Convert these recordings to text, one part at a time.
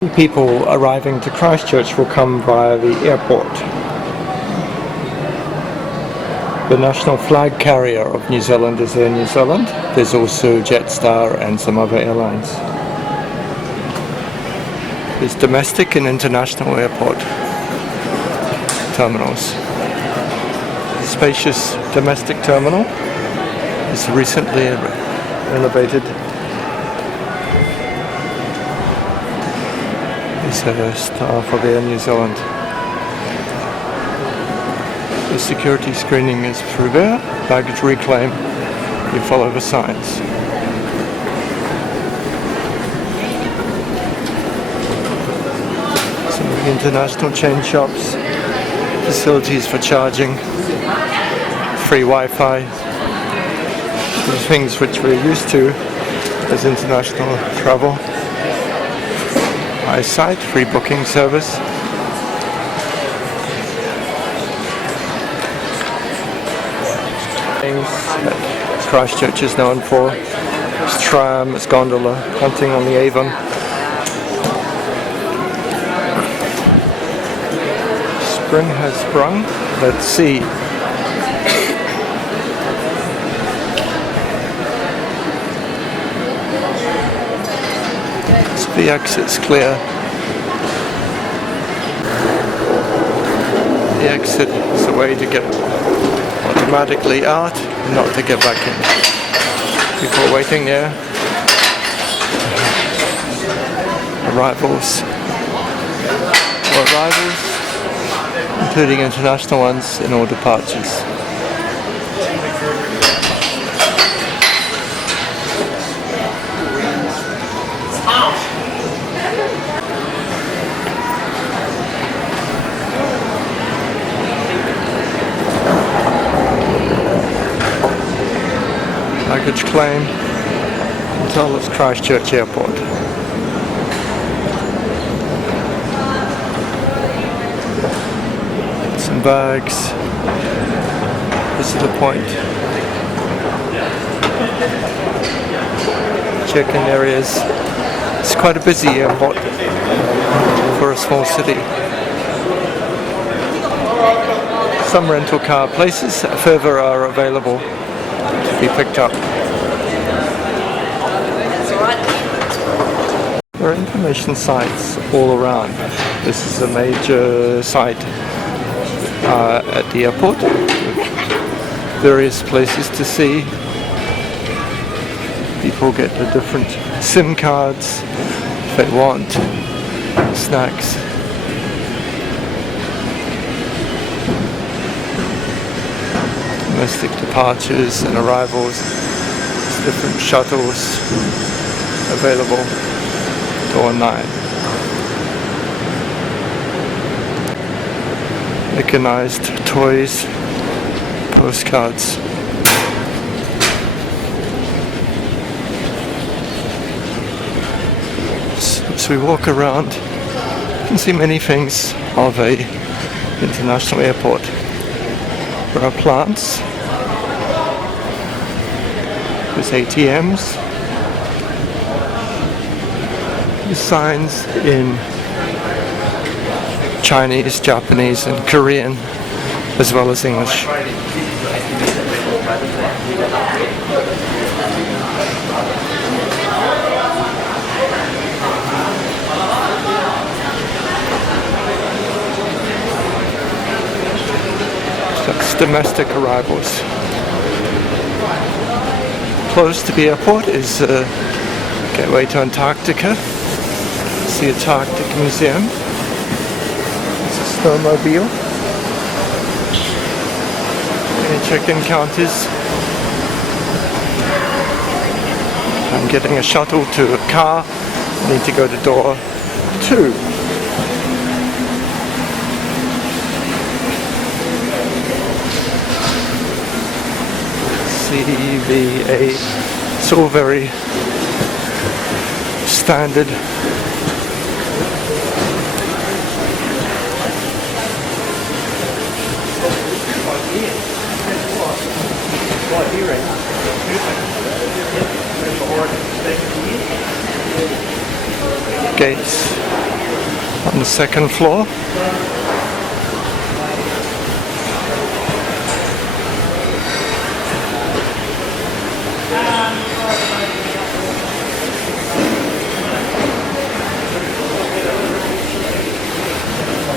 People arriving to Christchurch will come via the airport. The national flag carrier of New Zealand is Air New Zealand. There's also Jetstar and some other airlines. There's domestic and international airport terminals. The spacious domestic terminal is recently renovated. It's a staff of Air New Zealand. The security screening is through there. Baggage reclaim. You follow the signs. Some of the international chain shops. Facilities for charging. Free Wi-Fi. The things which we're used to as international travel. Eyesight, free booking service. Things that Christchurch is known for. It's tram, it's gondola, hunting on the Avon. Spring has sprung. Let's see. The exit's clear. The exit is a way to get automatically out, not to get back in. People waiting there. Arrivals, including international ones, and all departures. Baggage claim until it's Christchurch Airport. Some bags. Visitor point. Check-in areas. It's quite a busy airport for a small city. Some rental car places further are available to be picked up. There are information sites all around. This is a major site at the airport. Various places to see. People get the different SIM cards if they want. Snacks. Domestic departures and arrivals. There's different shuttles available. Door 9. Mechanized toys, postcards. As we walk around, you can see many things of a international airport. There are plants. There's ATMs. There's signs in Chinese, Japanese and Korean, as well as English. That's domestic arrivals. Close to the airport is a gateway to Antarctica. It's the Antarctic Museum. It's a snowmobile. And check-in counters. I'm getting a shuttle to a car. I need to go to door 2. CVA. It's all very standard. Gates. on the second floor.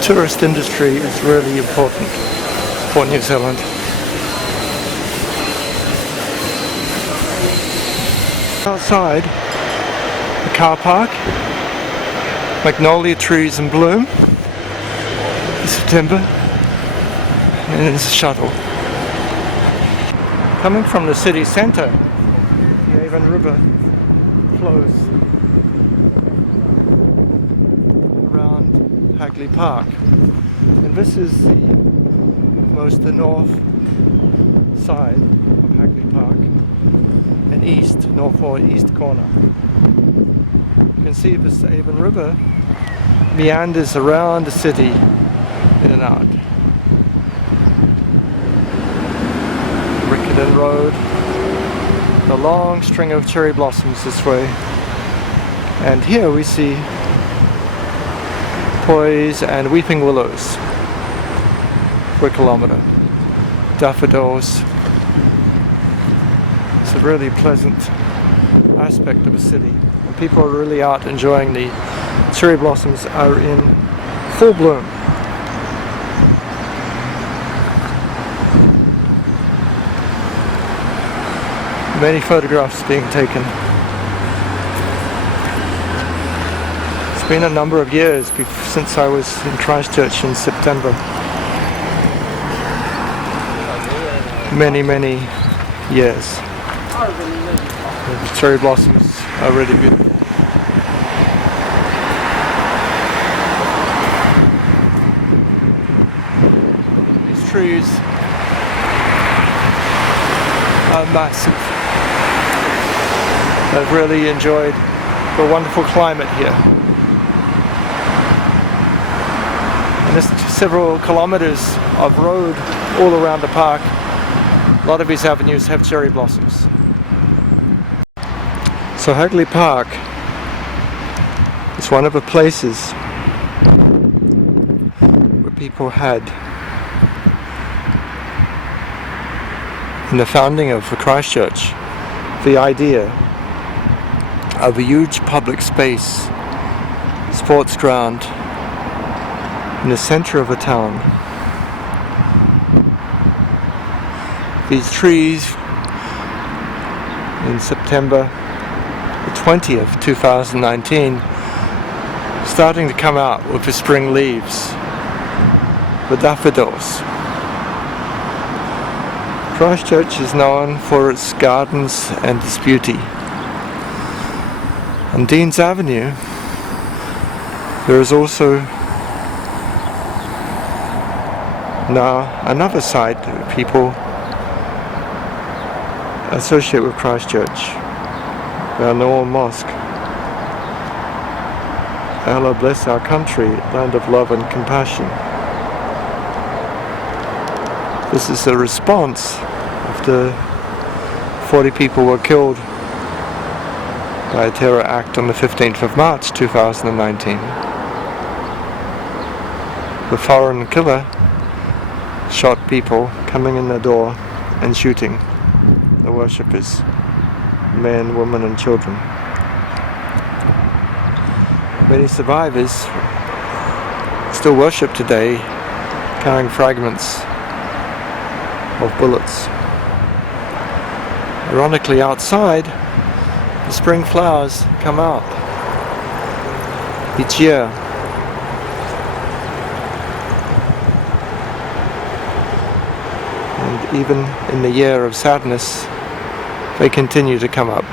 Tourist industry is really important for New Zealand. Outside, the car park, magnolia trees in bloom in September, and there's a shuttle. Coming from the city centre, the Avon River flows around Hagley Park, and this is the north side of Hagley Park and north or east corner. You can see this Avon River meanders around the city in and out. Riccarton Road, the long string of cherry blossoms this way, and here we see pois and weeping willows for a kilometre. Daffodils. It's a really pleasant aspect of the city. And people are really out enjoying the cherry blossoms are in full bloom. Many photographs being taken. It's been a number of years since I was in Christchurch in September. Many years. The cherry blossoms are really beautiful. These trees are massive. I've really enjoyed the wonderful climate here. And there's several kilometres of road all around the park. A lot of these avenues have cherry blossoms. So Hagley Park is one of the places where people had, in the founding of the Christchurch, the idea of a huge public space, sports ground, in the centre of a town. These trees in September the 20th, 2019, starting to come out with the spring leaves, the daffodils. Christchurch is known for its gardens and its beauty. On Dean's Avenue, there is also now another site that people associate with Christchurch, the Noel Mosque. Allah bless our country, land of love and compassion. This is a response after 40 people were killed by a terror act on the 15th of March 2019. The foreign killer shot people coming in the door and shooting the worshippers, men, women and children. Many survivors still worship today, carrying fragments of bullets. Ironically, outside, the spring flowers come out each year. And even in the year of sadness, they continue to come up,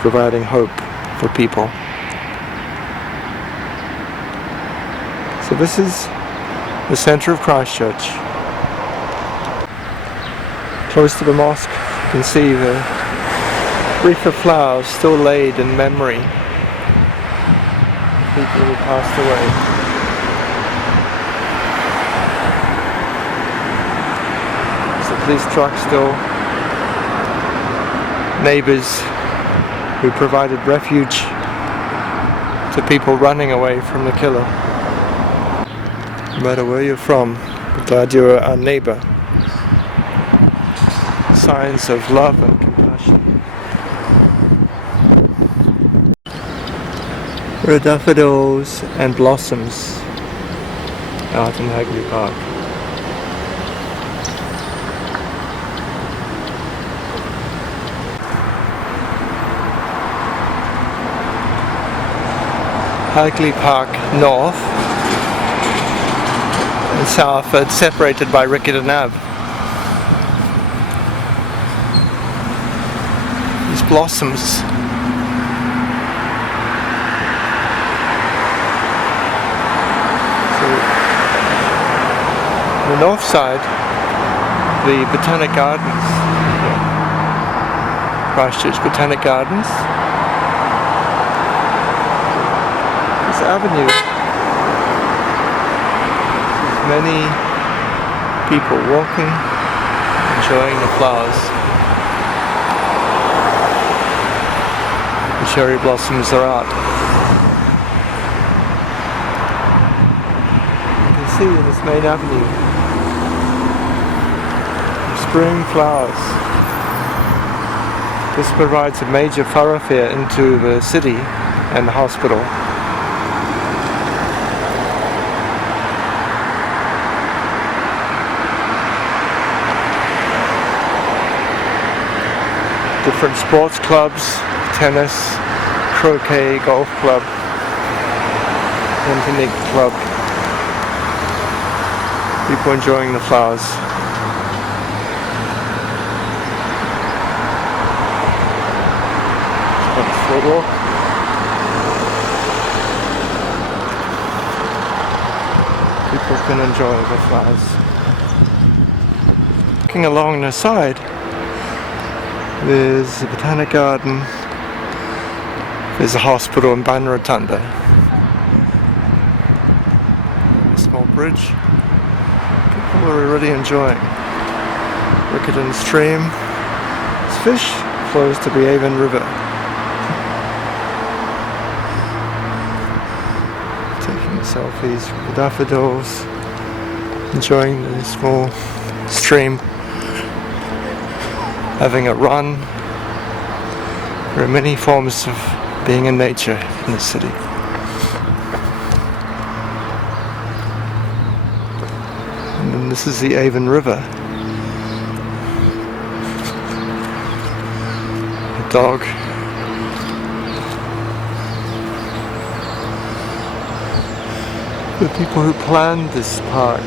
providing hope for people. So this is the centre of Christchurch. Close to the mosque, you can see the wreath of flowers still laid in memory of people who passed away. There's a police truck still. Neighbours who provided refuge to people running away from the killer. No matter where you're from, we're glad you're our neighbour. Signs of love and compassion. There are daffodils and blossoms out in Hagley Park. Hagley Park North and South are separated by Riccarton Ave. These blossoms on the north side, the Botanic Gardens, Christchurch Botanic Gardens. This avenue, there's many people walking, enjoying the flowers. The cherry blossoms are out. You can see in this main avenue spring flowers. This provides a major thoroughfare into the city and the hospital. Different sports clubs, tennis, croquet, golf club, Antarctic club. People enjoying the flowers. For a walk. People can enjoy the flowers. Looking along the side, there's the Botanic Garden, there's a hospital in Ban Rotunda. A small bridge. People are really enjoying. Riccarton Stream. This fish flows to the Avon River. Selfies with the daffodils, enjoying the small stream, having a run. There are many forms of being in nature in the city. And then this is the Avon River. A dog. The people who planned this park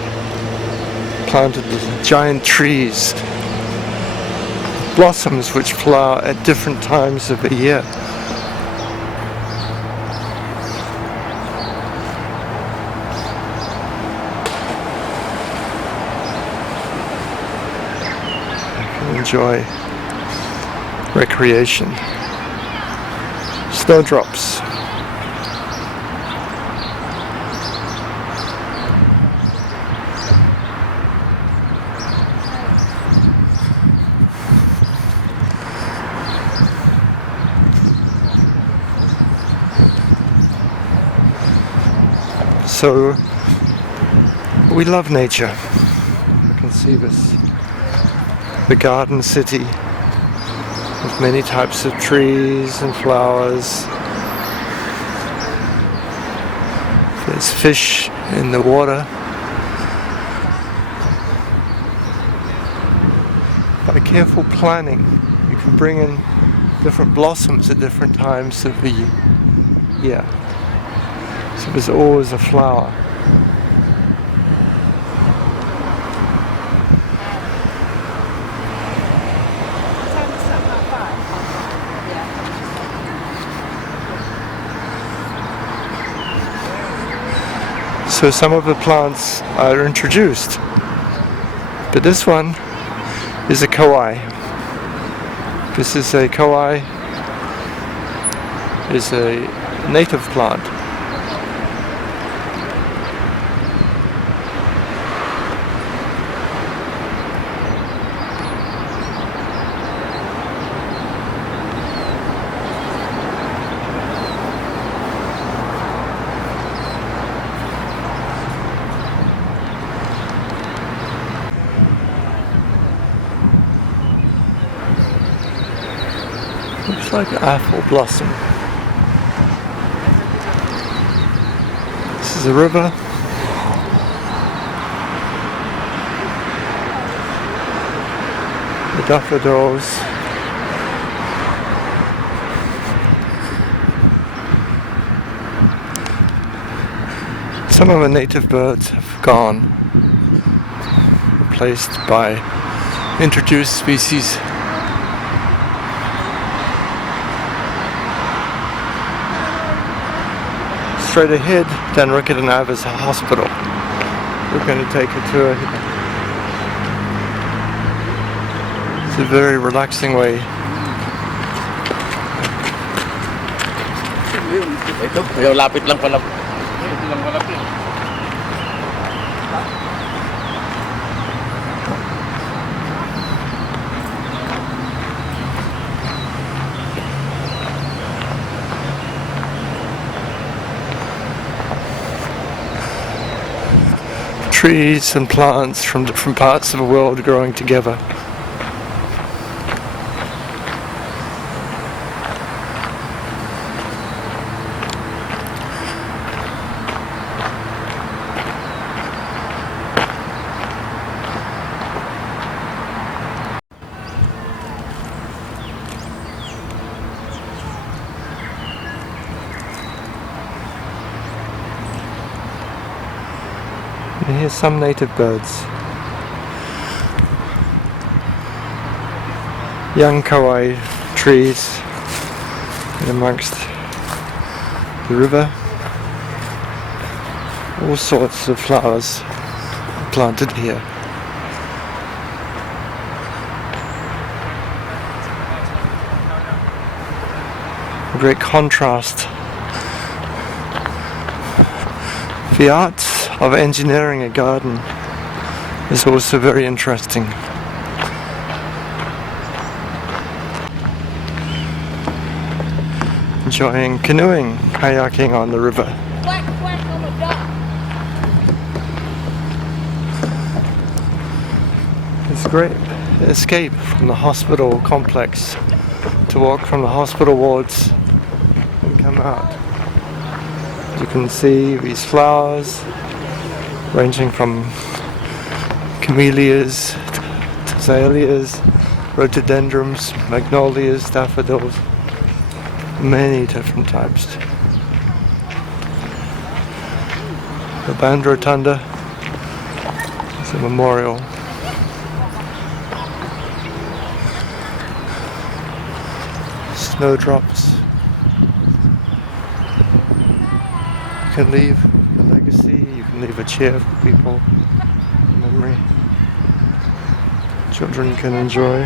planted the giant trees, blossoms which flower at different times of the year. You can enjoy recreation. Snowdrops. So we love nature. You can see this, the garden city with many types of trees and flowers. There's fish in the water. By careful planning, you can bring in different blossoms at different times of the year. So there's always a flower. So some of the plants are introduced, but this one is a kauai. This is a kauai, is a native plant. like apple blossom. This is a river. The daffodils. Some of the native birds have gone, replaced by introduced species. Straight ahead, Dan Rickett and Ava's hospital. We're going to take a tour here. It's a very relaxing way. Lapit lang pala. Trees and plants from different parts of the world growing together. And here's some native birds. Young kauai trees in amongst the river. All sorts of flowers planted here. A great contrast. The art of engineering a garden is also very interesting. Enjoying canoeing, kayaking on the river. Quack, quack on the duck. It's a great escape from the hospital complex to walk from the hospital wards and come out. You can see these flowers ranging from camellias to azaleas, rhododendrons, magnolias, daffodils, many different types. The band rotunda is a memorial. Snowdrops. You can leave a legacy, you can leave a chair for people, a memory. Children can enjoy.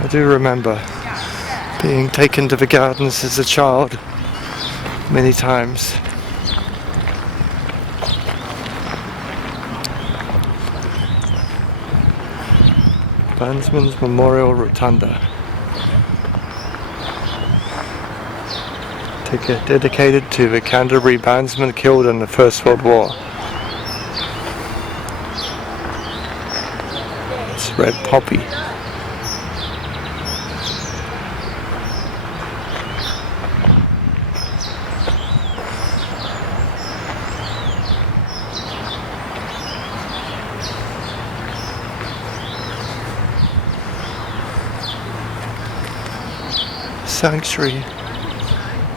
I do remember being taken to the gardens as a child many times. Bandsman's Memorial Rotunda. Dedicated to the Canterbury bandsmen killed in the First World War. It's red poppy. Sanctuary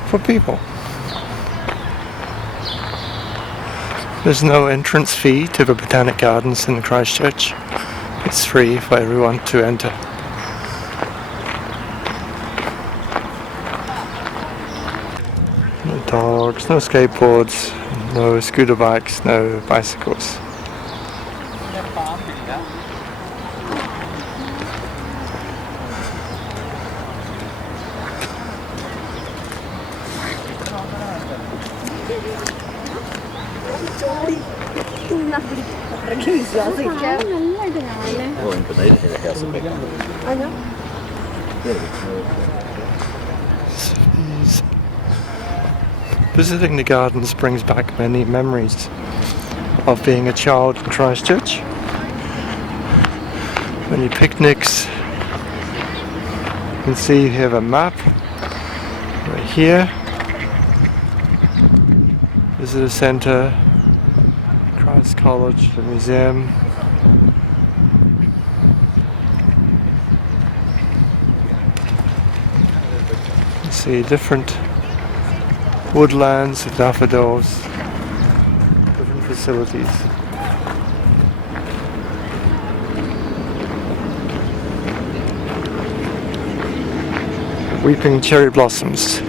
for people. There's no entrance fee to the Botanic Gardens in Christchurch. It's free for everyone to enter. No dogs, no skateboards, no scooter bikes, no bicycles. Visiting the gardens brings back many memories of being a child in Christchurch Many picnics. You can see you have a map right here. Visitor Centre, Christ College, the museum. You see different woodlands, daffodils, different facilities. Weeping cherry blossoms.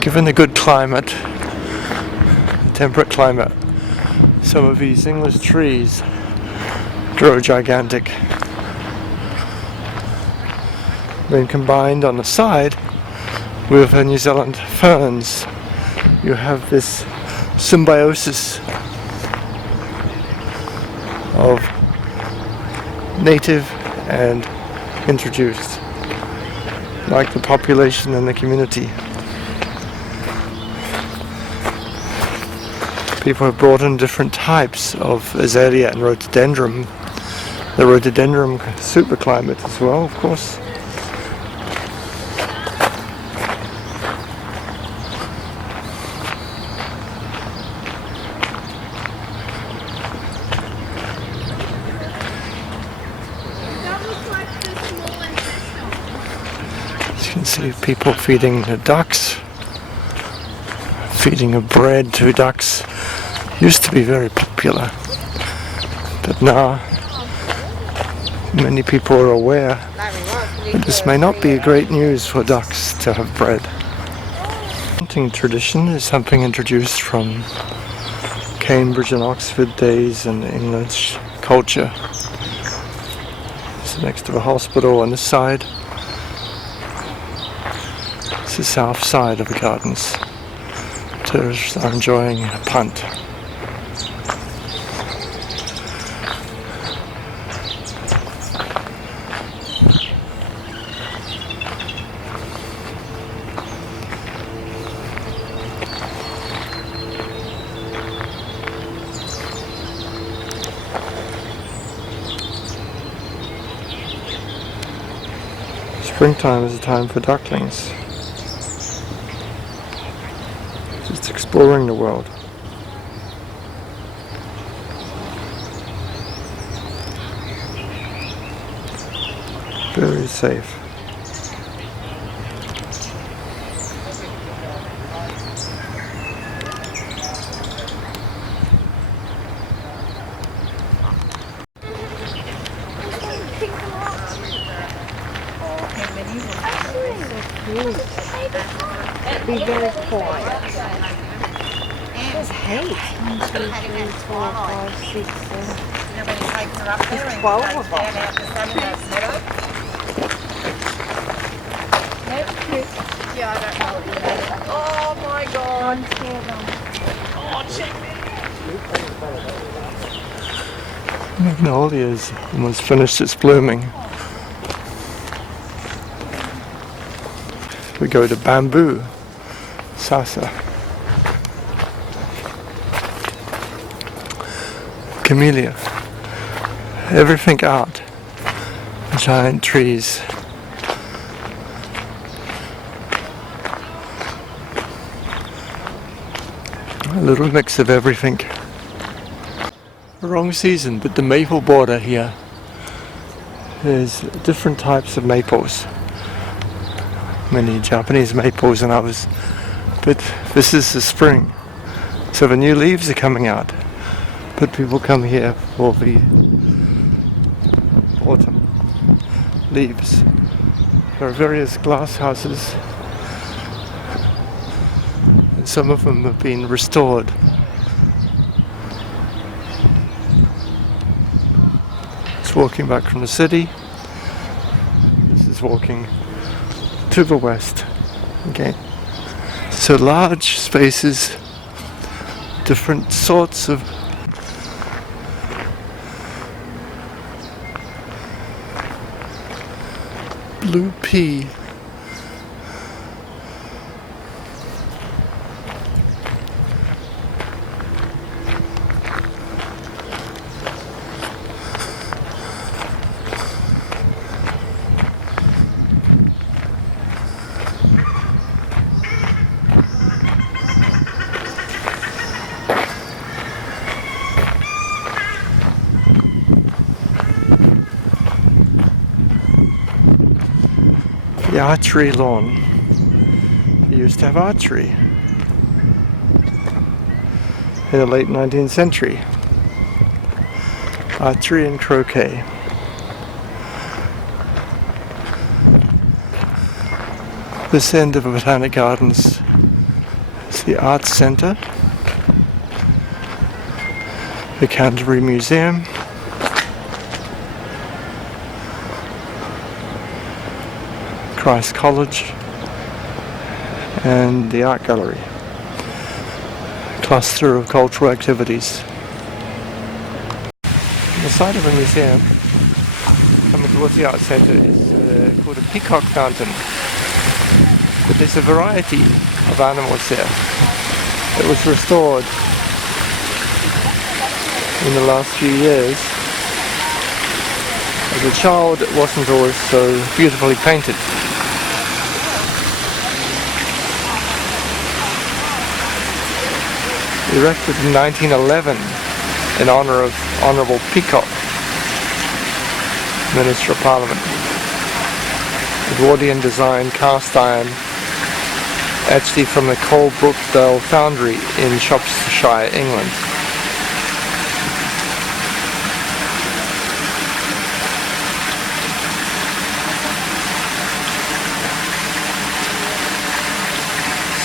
Given the good climate, temperate climate, some of these English trees grow gigantic. When combined on the side with New Zealand ferns, you have this symbiosis of native and introduced, like the population and the community. People have brought in different types of azalea and rhododendron. The rhododendron superclimate as well, of course. You can see people feeding the ducks, feeding of bread to ducks. Used to be very popular, but now many people are aware that this may not be great news for ducks to have bread. Hunting tradition is something introduced from Cambridge and Oxford days in English culture. It's next to a hospital on this side. It's the south side of the gardens. Tourists are enjoying a punt. Springtime is a time for ducklings. Just exploring the world. Very safe. Be very quiet. There's heaps. 1, 2, 3, 4, 5, 6, 7. There's 12 of them. Oh my God. Magnolia's almost finished its blooming. We go to bamboo, sasa, camellia, everything out, giant trees. A little mix of everything. Wrong season, but the maple border here, there's different types of maples. Many Japanese maples and others, but this is the spring, so the new leaves are coming out, but people come here for the autumn leaves. There are various glass houses and some of them have been restored. It's walking back from the city. This is walking to the west. Okay, so large spaces, different sorts of blue pea. The archery lawn. We used to have archery in the late 19th century. Archery and croquet. This end of Botanic Gardens is the Arts Centre, the Canterbury Museum, Christ College, and the Art Gallery. Cluster of cultural activities. On the side of a museum, coming towards the Art Centre, is called a peacock fountain. But there's a variety of animals there. It was restored in the last few years. As a child, it wasn't always so beautifully painted. Erected in 1911 in honour of Honourable Peacock, Minister of Parliament. Edwardian design cast iron, actually from the Coalbrookdale Foundry in Shropshire, England.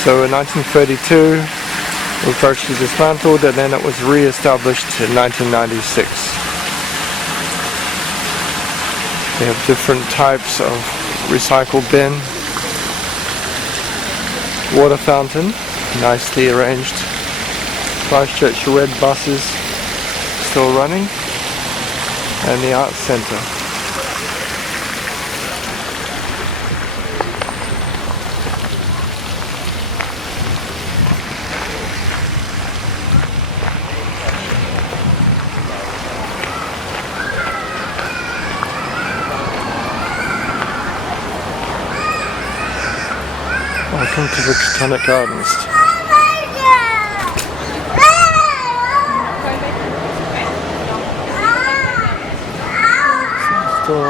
So in 1932 it was partially dismantled, and then it was re-established in 1996. They have different types of recycle bin, water fountain, nicely arranged, Christchurch red buses still running, and the Arts Centre. Welcome to the Botanic Gardens. Still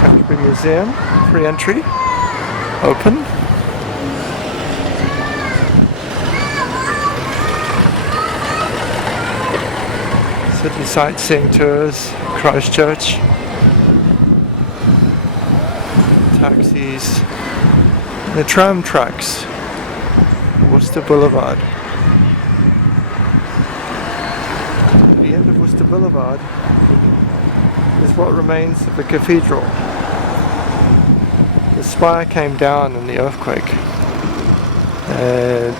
Canterbury Museum, free entry, open. City sightseeing tours, Christchurch, taxis. The tram tracks, Worcester Boulevard. At the end of Worcester Boulevard is what remains of the cathedral. The spire came down in the earthquake, and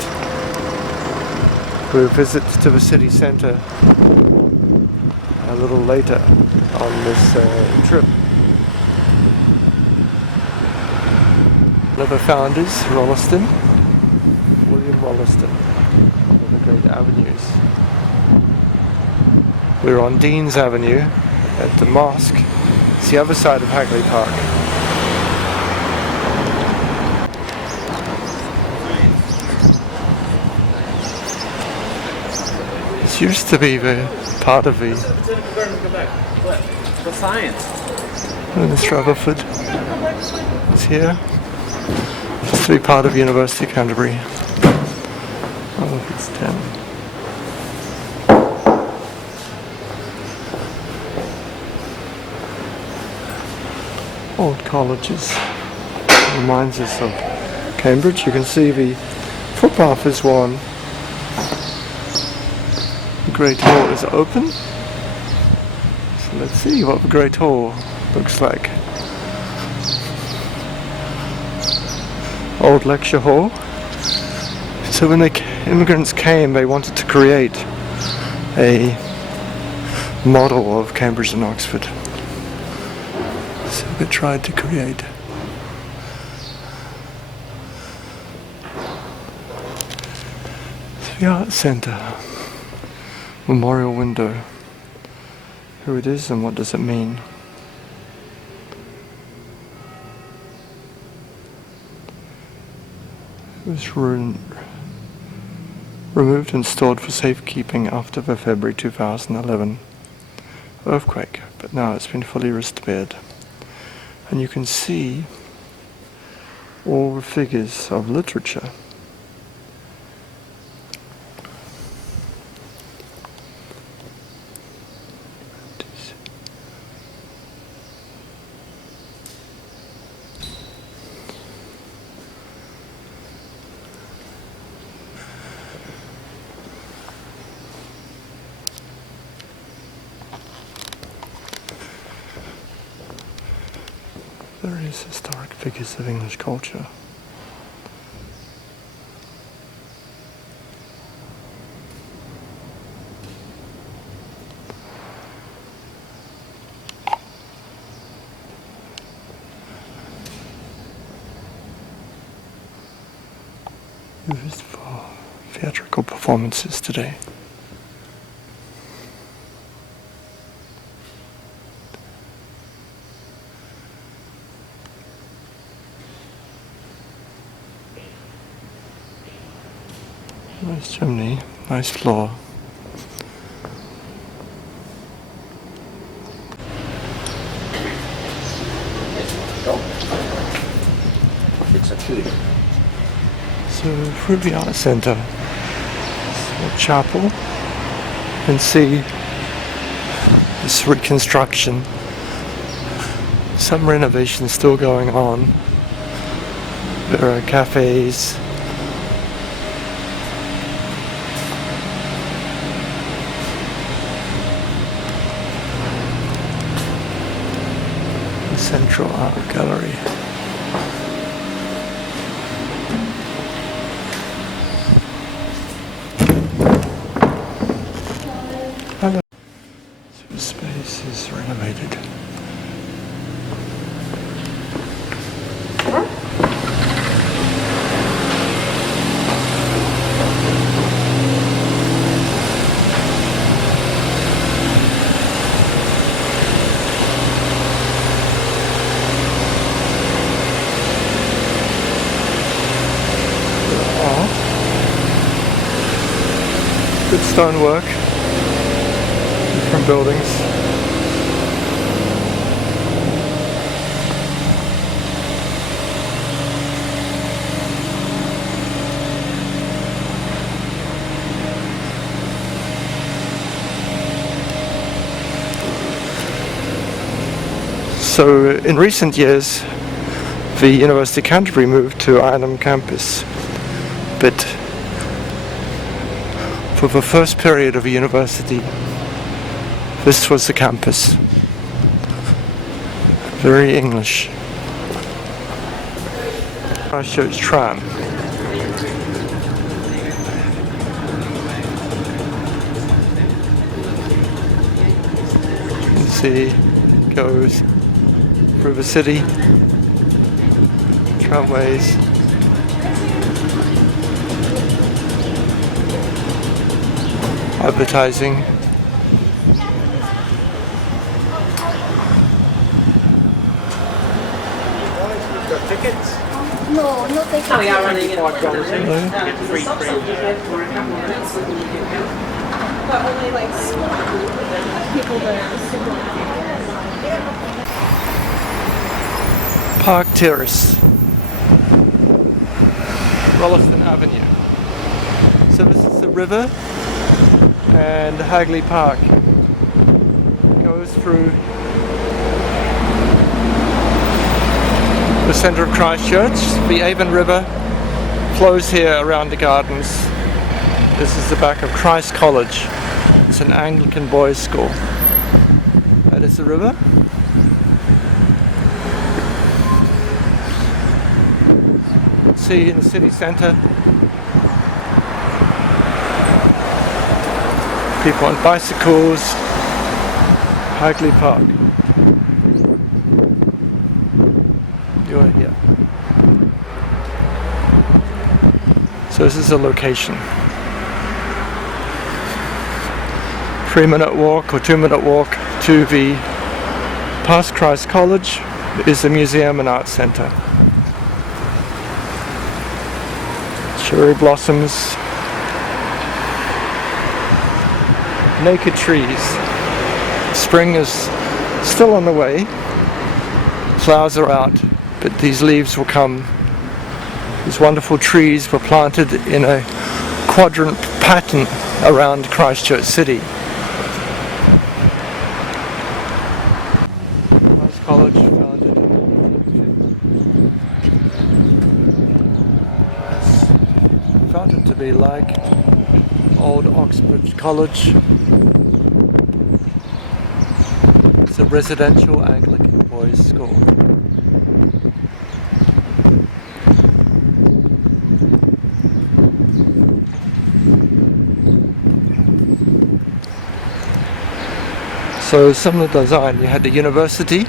we'll visit to the city centre a little later on this trip. One of the founders, Wollaston, William Wollaston, one of the great avenues. We're on Dean's Avenue at the mosque. It's the other side of Hagley Park. This used to be the part of the science. Miss Rutherford is here. Used to be part of University of Canterbury. Oh, it's 10. Old colleges. Reminds us of Cambridge. You can see the footpath is worn. The Great Hall is open. So let's see what the Great Hall looks like. Old lecture hall. So when the immigrants came, they wanted to create a model of Cambridge and Oxford. So they tried to create the Art Centre. Memorial window. Who it is and what does it mean? It was removed and stored for safekeeping after the February 2011 earthquake, but now it's been fully restored. And you can see All figures of literature. Various historic figures of English culture. Used for theatrical performances today. Nice chimney, nice floor. It's a food. So through the art centre, a chapel, you can see this reconstruction. Some renovation still going on. There are cafes. Central Art Gallery. Hello. So the space is renovated. Good stonework, different buildings. So in recent years, the University of Canterbury moved to Ireland campus, but for the first period of a university, this was the campus. Very English. Christchurch tram. You can see it goes through the city, tramways. Advertising. Got tickets? No, not they Oh, yeah, running it. Hello. Get free But only like people that Park Terrace. Lyttelton Avenue. So this is the river, and Hagley Park goes through the centre of Christchurch. The Avon River flows here around the gardens. This is the back of Christ College. It's an Anglican boys' school. That is the river. See in the city centre, people on bicycles. Hagley Park. You're here. So this is a location. 3-minute walk or 2-minute walk to the past Christ College is the museum and art centre. Cherry blossoms, naked trees. Spring is still on the way. Flowers are out, but these leaves will come These wonderful trees were planted in a quadrant pattern around Christchurch City. Nice college founded in 1850. Founded to be like old Oxford College. It's a residential Anglican boys' school. So similar design, you had the university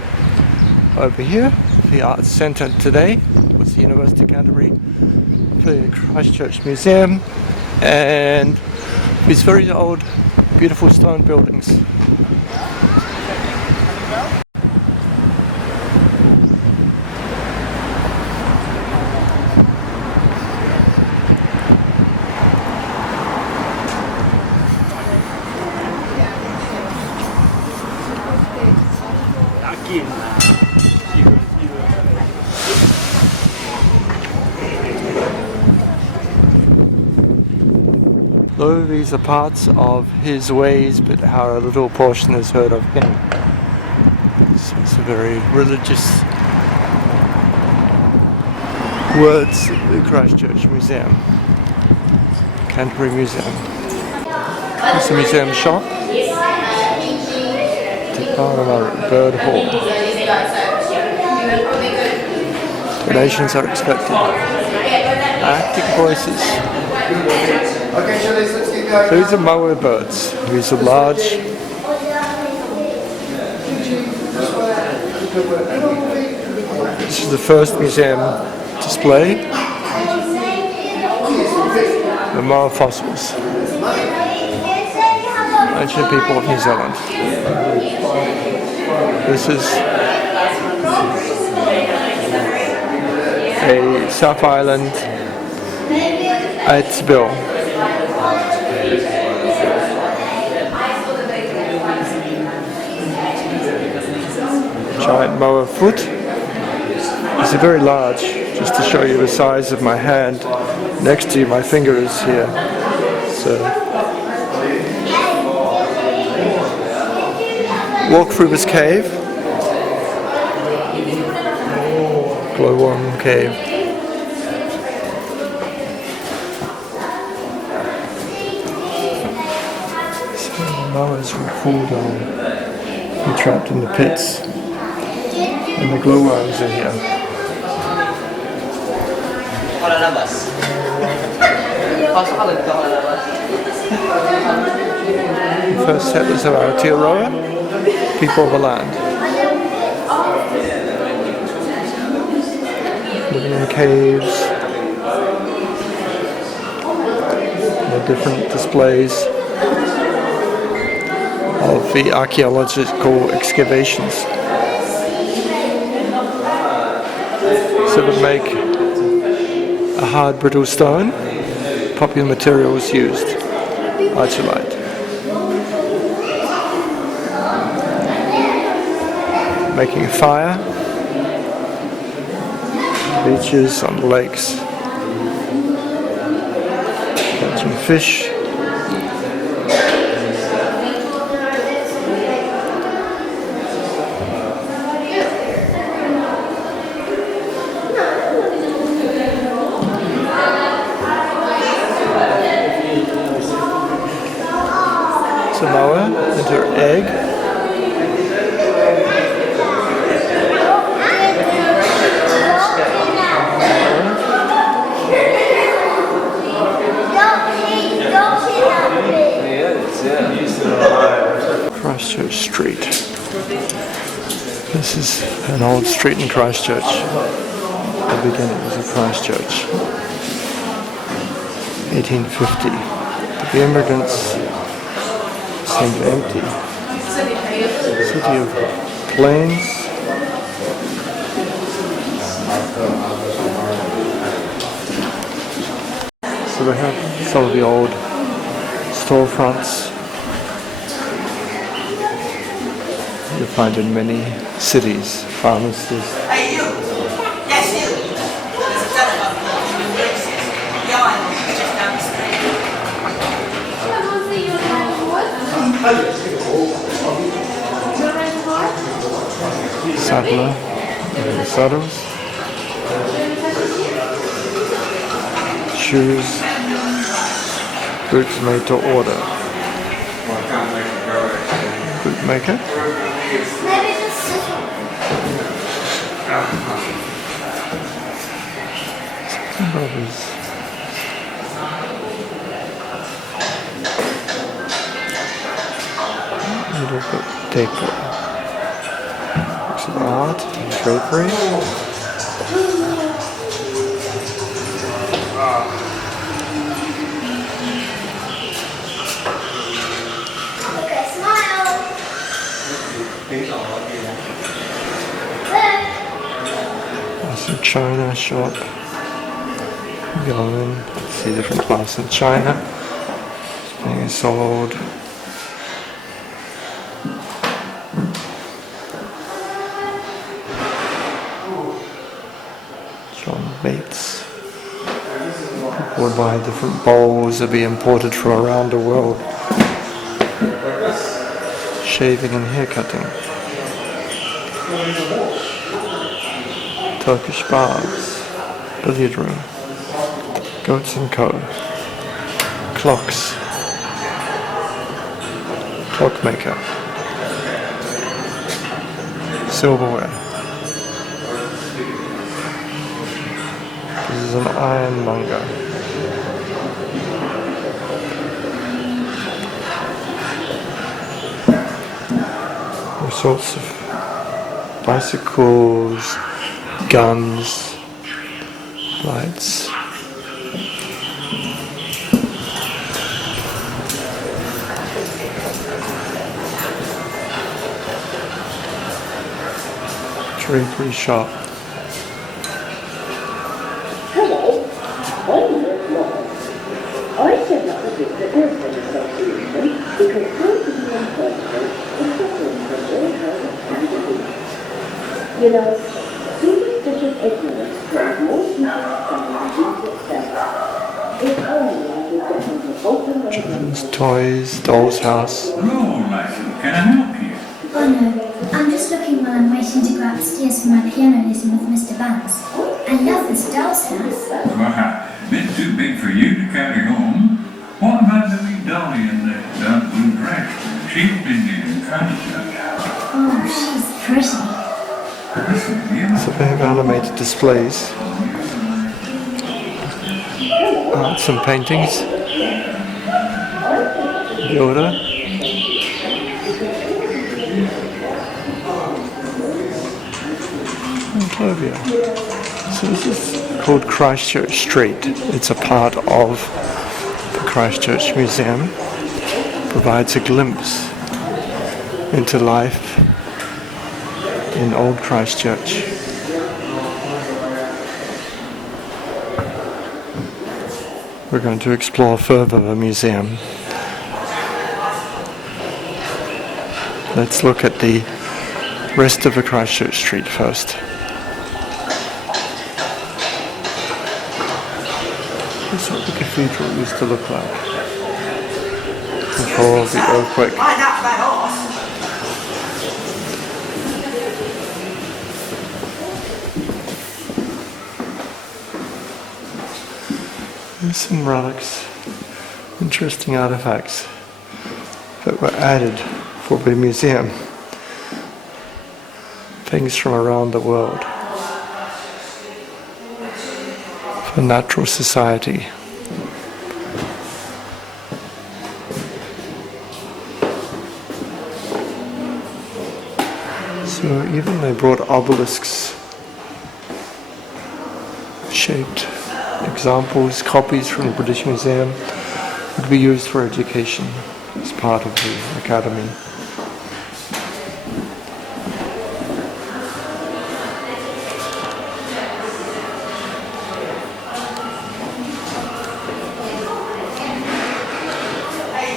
over here, the Arts Centre today was the University of Canterbury, the Christchurch Museum, and these very old beautiful stone buildings. Though these are parts of his ways, but how a little portion is heard of him. So it's a very religious words at the Christchurch Museum, Canterbury Museum. It's a museum shop. Bird Hall. Donations are expected. Arctic voices. So these are Maori birds. These are large. This is the first museum display. The Maori fossils. Ancient people of New Zealand. This is a South Island Bill. Giant moa foot. These are very large, just to show you the size of my hand. Next to you, my finger is here. So, walk through this cave. Glowworm cave. So the moas will fall down and trapped in the pits. And the glowworms are here. The first settlers of Aotearoa, people of the land. Living in caves. There are different displays of the archaeological excavations. So to make a hard brittle stone, popular material was used, argillite. Making a fire, beaches, on the lakes, catching fish. Samoa and her egg. Christchurch Street. This is an old street in Christchurch. The beginnings of Christchurch. 1850. But the immigrants seemed empty. City of plains. So they have some of the old storefronts you find in many cities, pharmacies. Saddler and saddles. Shoes. Boots made to order. Bootmaker. Brothers. Little bit decor. Works of art and drapery. Okay, smile. That's a China shop. Go in, see different class in China. Being sold. John Bates. People would buy different bowls that be imported from around the world. Shaving and hair cutting. Turkish bars. Billiard room. Goats and Co. Clocks. Clockmaker. Silverware. This is an ironmonger. All sorts of bicycles, guns, lights. Drapery shop. Hello, I'm Nurse Law. I set up a visitor airport association because tourism in Christchurch is suffering from all kinds of activities. You know, superstitious ignorance drives more people than the disease itself. If only I could get them to open their Children's toys, doll's house. Hello, Layton. Can I help you? Oh no, I'm just looking while I'm waiting to go upstairs for my piano lesson with Mr. Banks. I love this doll's house. Well, bit too big for you to carry home. What about the wee dolly in the dark blue dress? She's been getting Christchurch. Oh, she's pretty. So they have animated displays. Some paintings. Yoda. And Clovia. So this is called Christchurch Street. It's a part of the Christchurch Museum. Provides a glimpse into life in Old Christchurch. We're going to explore further the museum. Let's look at the rest of the Christchurch Street first. This is what the cathedral used to look like before the earthquake. There's some relics, interesting artifacts that were added for the museum. Things from around the world. For Natural Society. So even they brought obelisks shaped examples, copies from the British Museum would be used for education as part of the academy.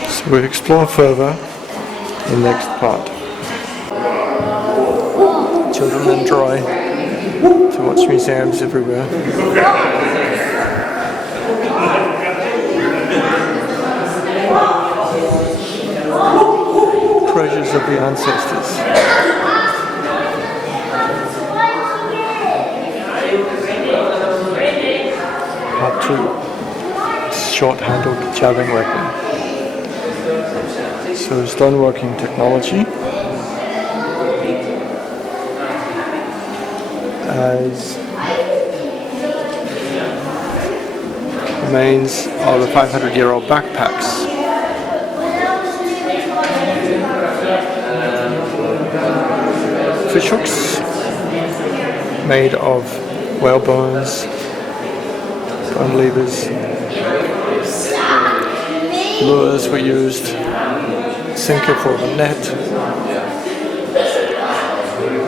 So we'll explore further in the next part. Children enjoy to watch museums everywhere. of the ancestors. Part 2. Short-handled jabbing weapon. So stoneworking technology as remains of the 500-year-old backpacks. Fish hooks made of whale bones, bone levers. Lures were used, sinker for the net.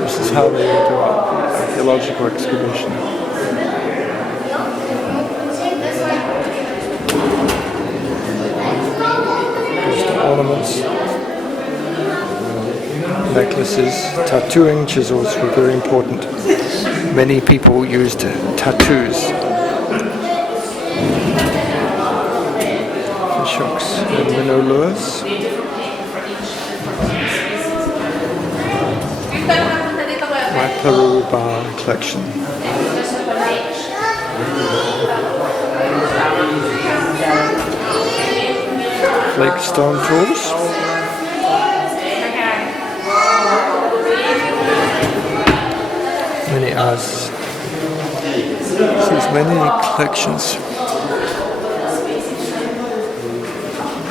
This is how they do an archaeological excavation. Ornaments, necklaces, tattooing chisels were very important. Many people used tattoos. Fish hooks and minnow lures. My Peru bar collection. Flake stone tools. Many as sees many collections.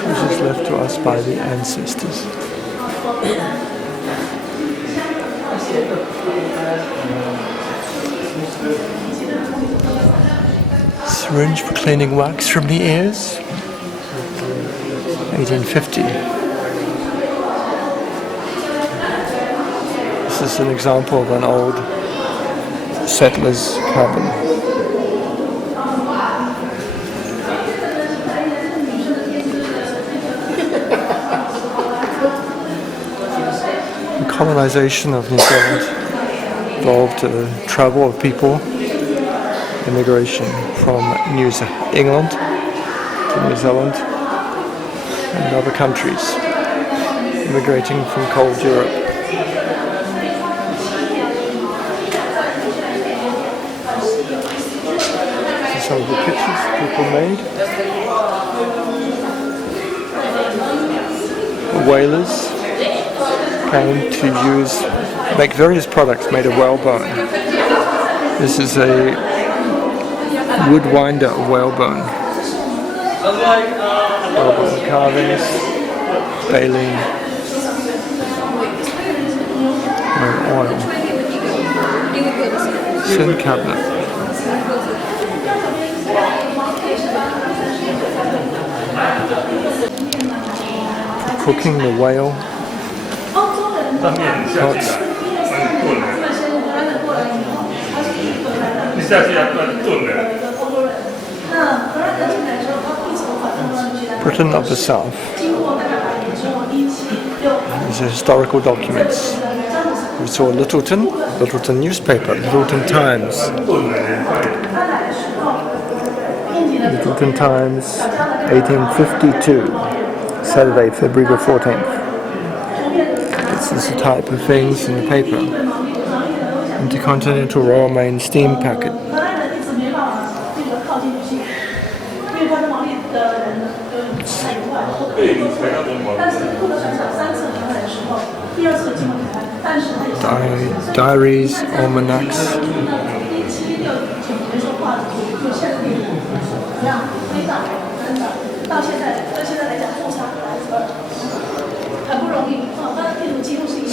Which is left to us by the ancestors. Syringe for cleaning wax from the ears. 1850. This is an example of an old settler's cabin. The colonization of New Zealand involved the travel of people, immigration from England to New Zealand and other countries, immigrating from cold Europe. These are some of the pictures people made. Whalers came to make various products made of whalebone. This is a wood winder of whalebone. Whalebone carvings, baleen, and oil. Sin cabinet. For cooking the whale pots. Britain of the South. These are historical documents. We saw Lyttelton newspaper, Lyttelton Times. Lyttelton Times, 1852, Saturday, February the 14th. This is the type of things in the paper. Intercontinental Royal Main steam packet. Diaries, almanacs.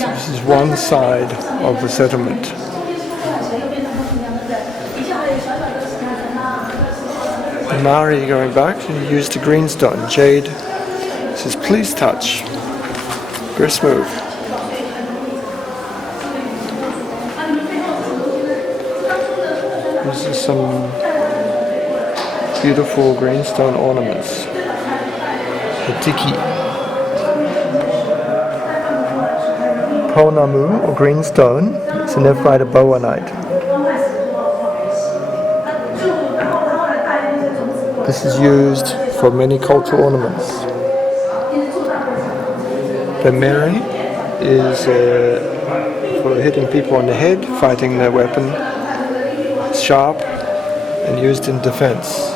This is one side of the settlement. The Maori going back, he used a greenstone, jade. It says, please touch. Very smooth. This is some beautiful greenstone ornaments. The tiki. Pounamu, or greenstone, it's an Ephrata bowanite. This is used for many cultural ornaments. The mere is for hitting people on the head, fighting their weapon. It's sharp and used in defense.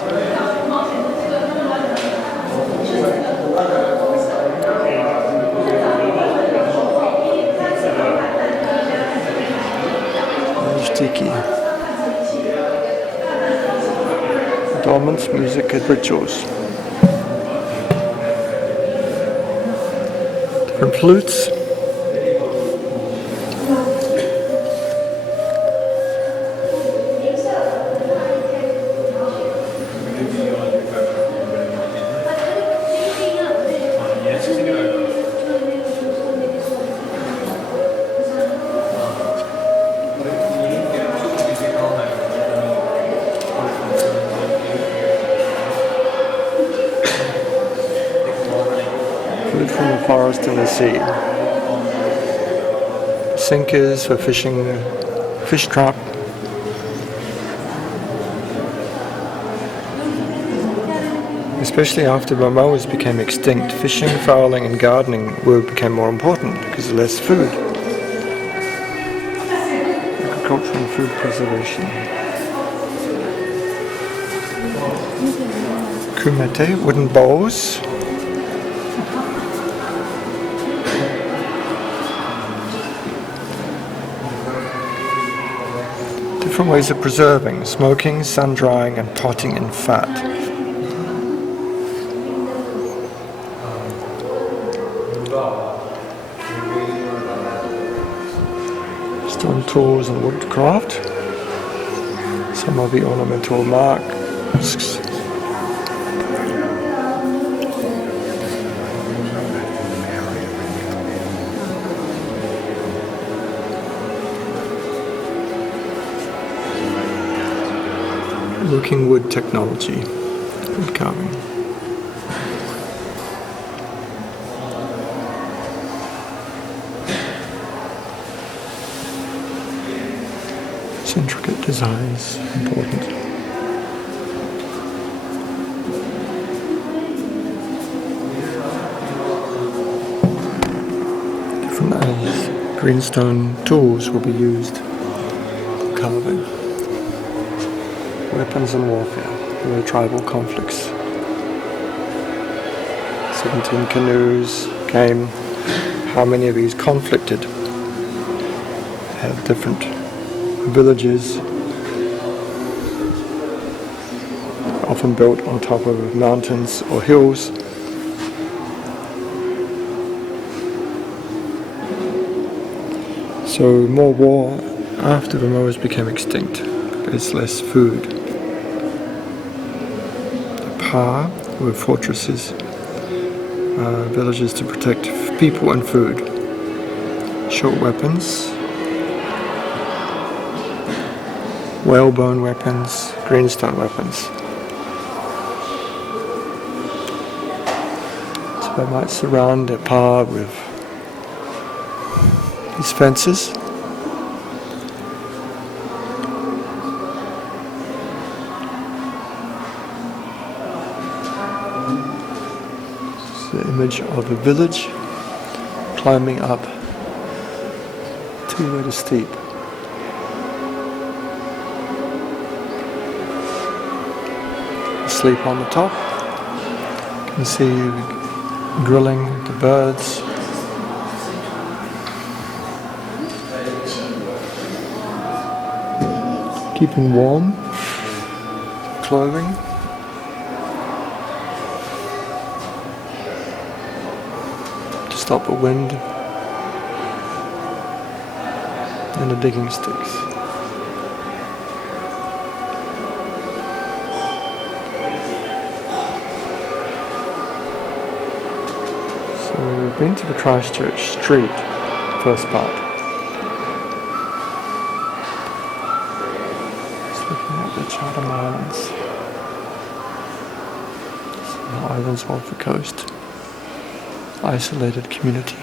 Tiki. Adornments, music and rituals. Different flutes. Food from the forest and the sea. Sinkers for fishing fish trap. Especially after Momoas became extinct, fishing, fowling and gardening became more important because of less food. Agriculture and food preservation. Kumete, wooden bowls. Different ways of preserving: smoking, sun drying and potting in fat. Stone tools and woodcraft. Some of the ornamental masks. Working wood technology, wood carving. It's intricate designs, important. Different areas. Greenstone tools will be used for carving. Weapons and warfare, there were tribal conflicts. 17 canoes came. How many of these conflicted? Have different villages, often built on top of mountains or hills. So more war after the Moas became extinct. There's less food. Pa were fortresses, villages to protect people and food. Short weapons, whalebone weapons, greenstone weapons. So they might surround their pa with these fences. The image of a village climbing up to where it's steep. Sleep on the top. You can see grilling the birds. Keeping warm. Clothing. Stop the wind and the digging sticks. So we've been to the Christchurch Street, first part. Just looking at the Chatham Islands. The islands off the coast. Isolated community.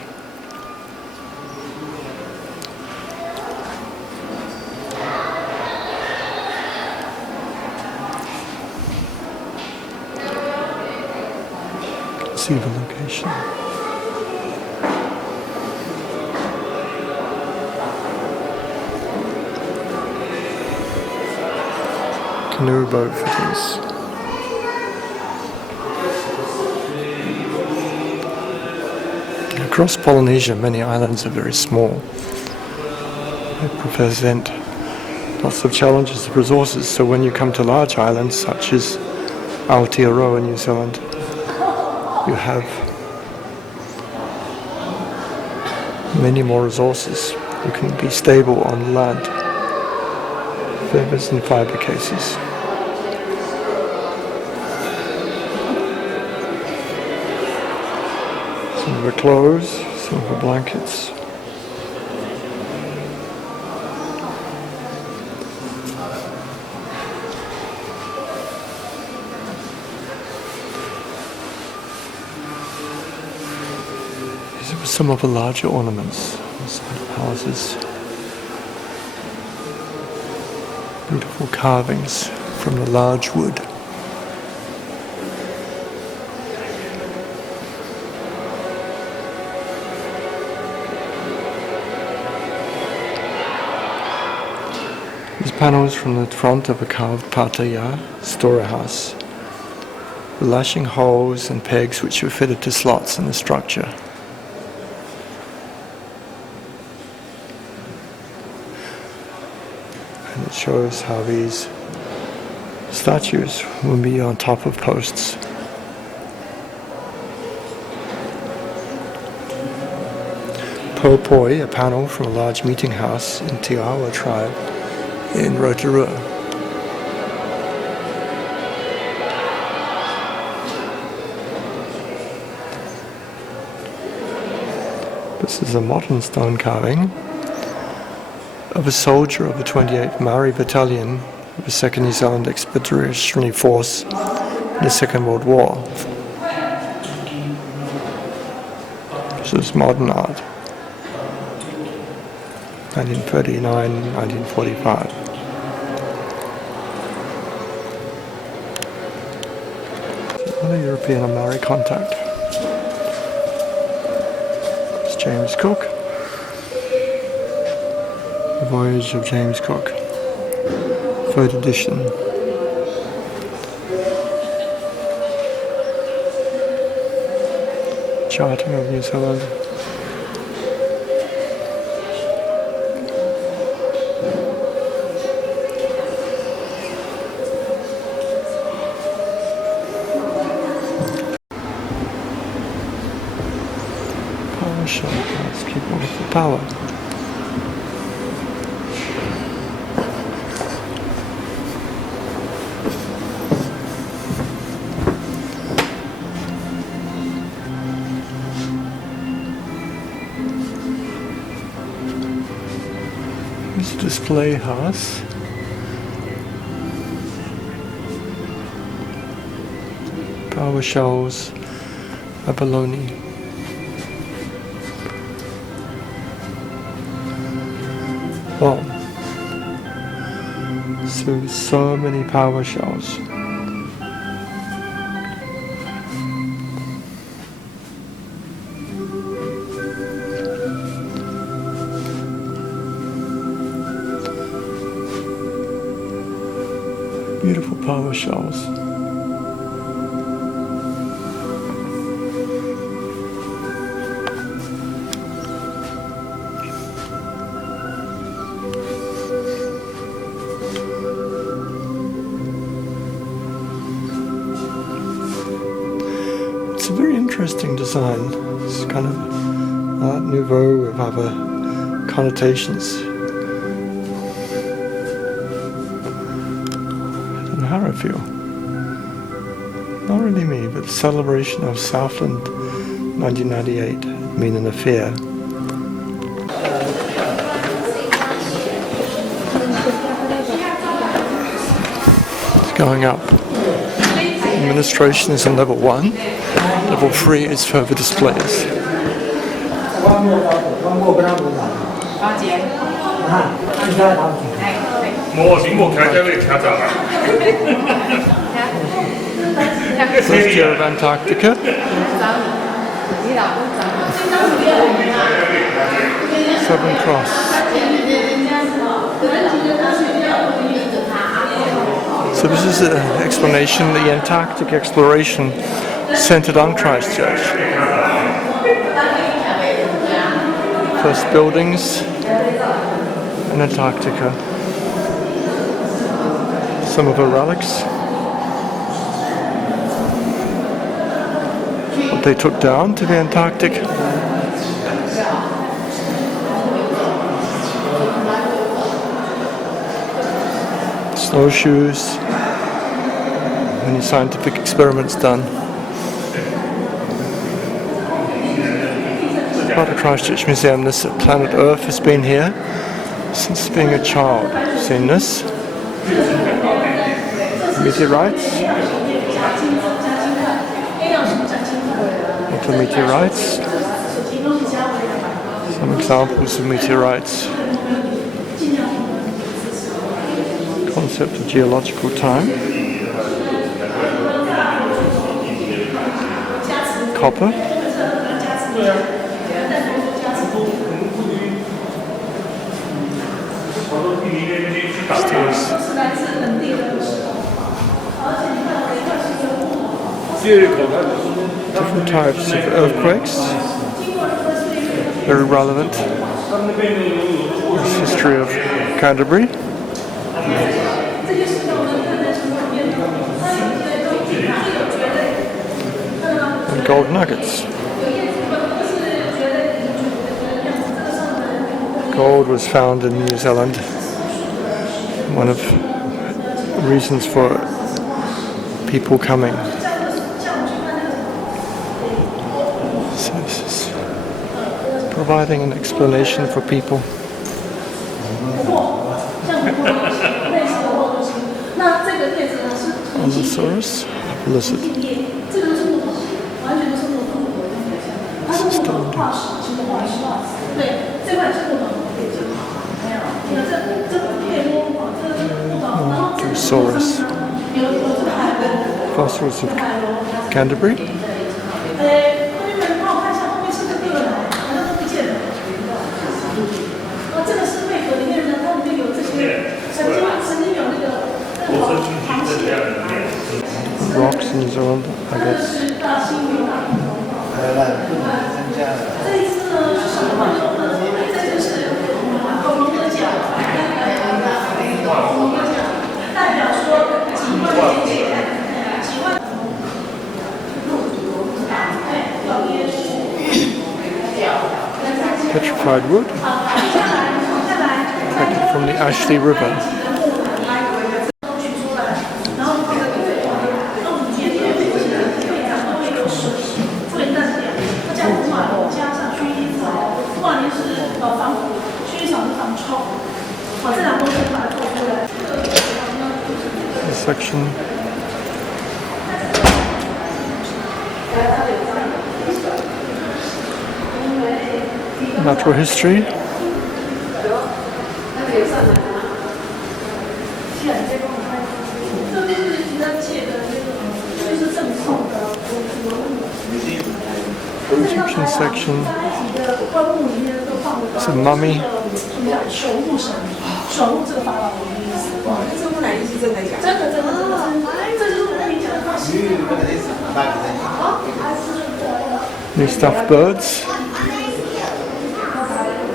See the location. canoe boat fittings. Across Polynesia, many islands are very small. They present lots of challenges of resources, so when you come to large islands such as Aotearoa in New Zealand, you have many more resources. You can be stable on land, feathers and fibre cases. Some of the clothes, some of the blankets. These are some of the larger ornaments inside of houses. Beautiful carvings from the large wood. These panels from the front of a carved pataya storehouse, with lashing holes and pegs which were fitted to slots in the structure. And it shows how these statues will be on top of posts. Popoi, a panel from a large meeting house in Te Awa tribe in Rotorua. This is a modern stone carving of a soldier of the 28th Maori Battalion of the 2nd New Zealand Expeditionary Force in the Second World War. This is modern art. 1939, 1945. Another European and Maori contact. It's James Cook. The Voyage of James Cook. 3rd edition. Charting of New Zealand. Let's keep on with the power. This display house. Power shells, abalone. Wow. So many power shells. Beautiful power shells. It's a very interesting design. It's kind of Art Nouveau with other connotations. I don't know how I feel. Not really me, but the celebration of Southland 1998, mean an affair. It's going up. Administration is on level 1. Level 3 is further displays. First year of Antarctica. Southern Cross. So this is an explanation, the Antarctic exploration centred on Christchurch. First buildings in Antarctica. Some of the relics. What they took down to the Antarctic. Snowshoes. Many scientific experiments done. Part of Christchurch Museum, this planet Earth has been here since being a child. Seen this? Meteorites. What are meteorites? Some examples of meteorites. Concept of geological time. Copper. Different types of earthquakes. Very relevant. This history of Canterbury. And gold nuggets. Gold was found in New Zealand. One of the reasons for people coming. So this is providing an explanation for people. Allosaurus, lizard. Saurus. Fossils of Canterbury. Rocks in New Zealand, I guess. Petrified wood, taken from the Hagley River. This section. Natural history. Egyptian section. It's a mummy. These stuffed birds.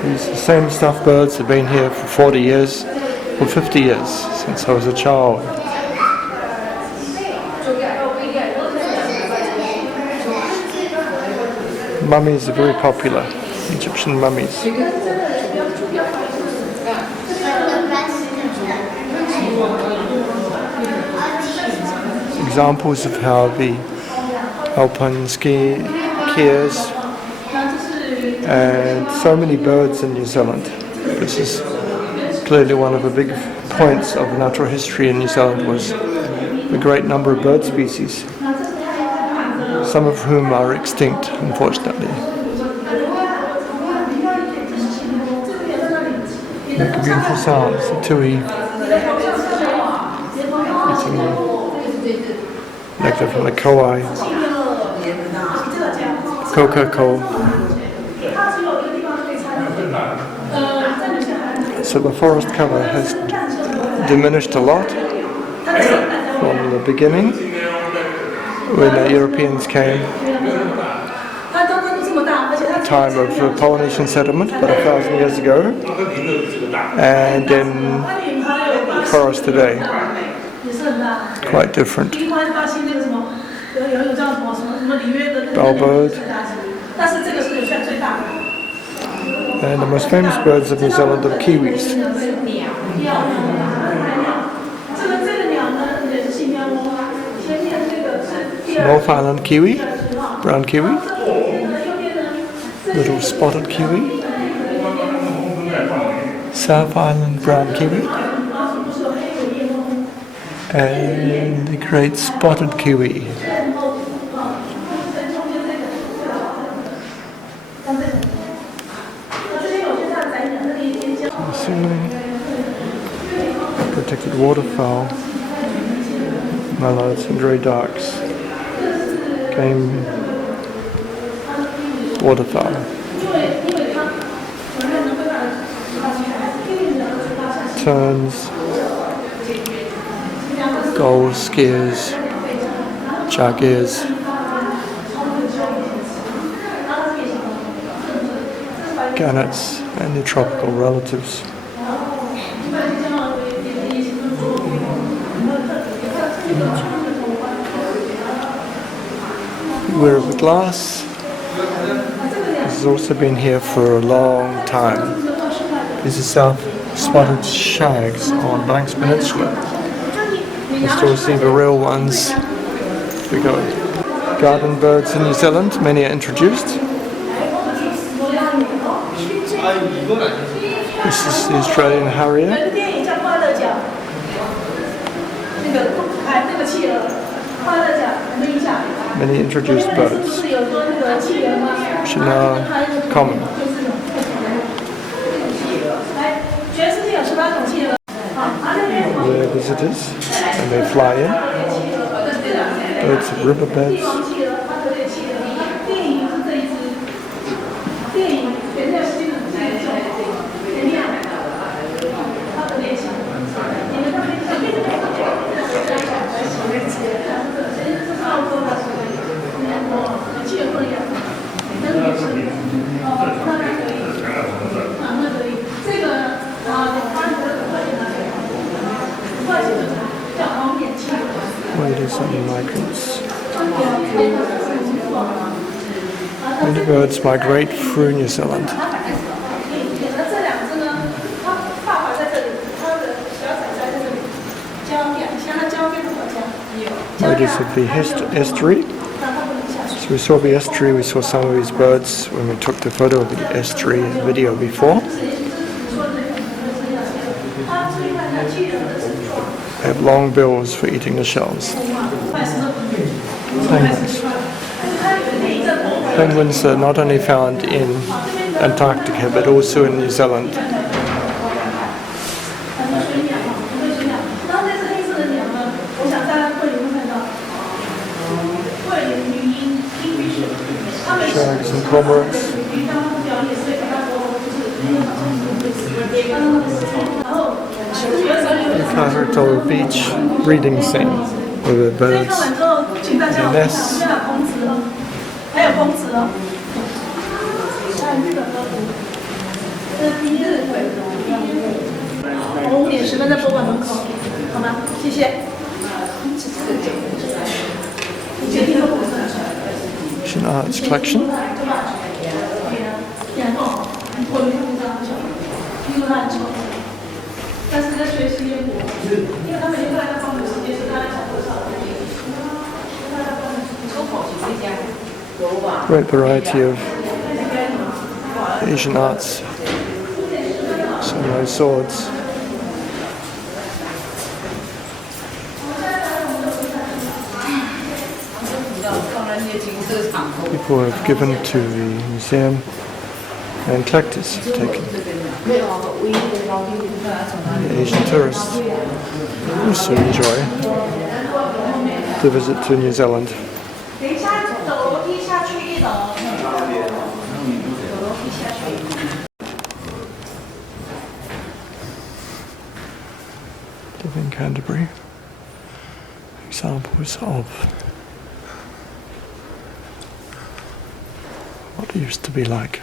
These same stuffed birds have been here for 40 years, or 50 years, since I was a child. Mummies are very popular, Egyptian mummies. Examples of how the alpine skiers and so many birds in New Zealand. This is clearly one of the big points of natural history in New Zealand was the great number of bird species, some of whom are extinct, unfortunately. Make beautiful sounds, the tui, eating nectar from the kowai, coca-cola. So the forest cover has diminished a lot. from the beginning when the Europeans came. Time of Polynesian settlement, about 1,000 years ago, and then forest today. Quite different. Bellbird. And the most famous birds of New Zealand are kiwis. North Island kiwi, brown kiwi. Little spotted kiwi. South Island brown kiwi. And the great spotted kiwi. Protected waterfowl, mallards and grey darks, game waterfowl, terns, gulls, skiers, jaguars, gannets and their tropical relatives. Beware of the glass. This has also been here for a long time. These are South Spotted Shags on Banks Peninsula. You still see the real ones. Here we go. Garden birds in New Zealand, many are introduced. This is the Australian harrier. Many introduced birds, which are now common. They're visitors, and they fly in. Birds of riverbeds. Waders and migrants. Many birds migrate through New Zealand. Waders of the estuary. So we saw the estuary, we saw some of these birds when we took the photo of the estuary video before. They have long bills for eating the shells. Penguins. Penguins are not only found in Antarctica but also in New Zealand. Shags and cormorants. Cathedral Beach breeding scene with the birds and the nests. Asian Arts Collection. Great variety of Asian arts. Samurai swords. People have given to the museum and collectors have taken. The Asian tourists also enjoy the visit to New Zealand. Live in Canterbury. examples of what it used to be like.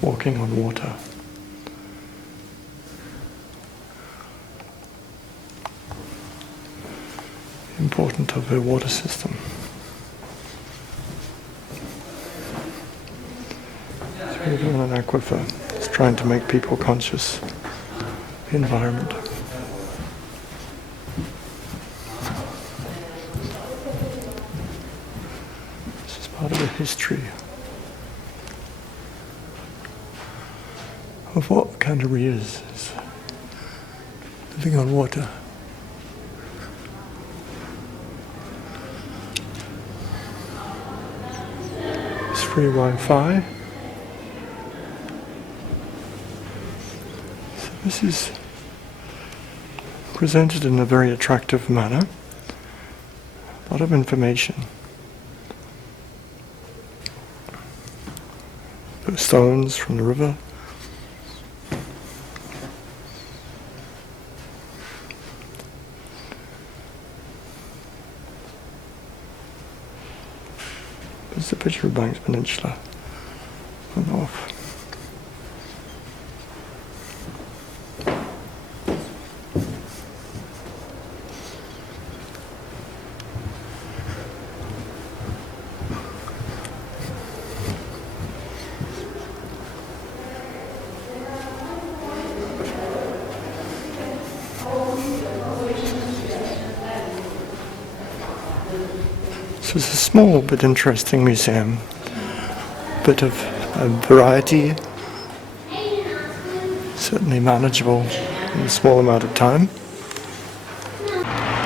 Walking on water. Important of the water system. It's really on an aquifer. It's trying to make people conscious of the environment. This is part of the history of what Canterbury is living on water. It's free Wi-Fi. So this is presented in a very attractive manner. A lot of information. The stones from the river. It's a picture of Banks Peninsula on the north. So it's a small but interesting museum. Bit of variety, certainly manageable in a small amount of time.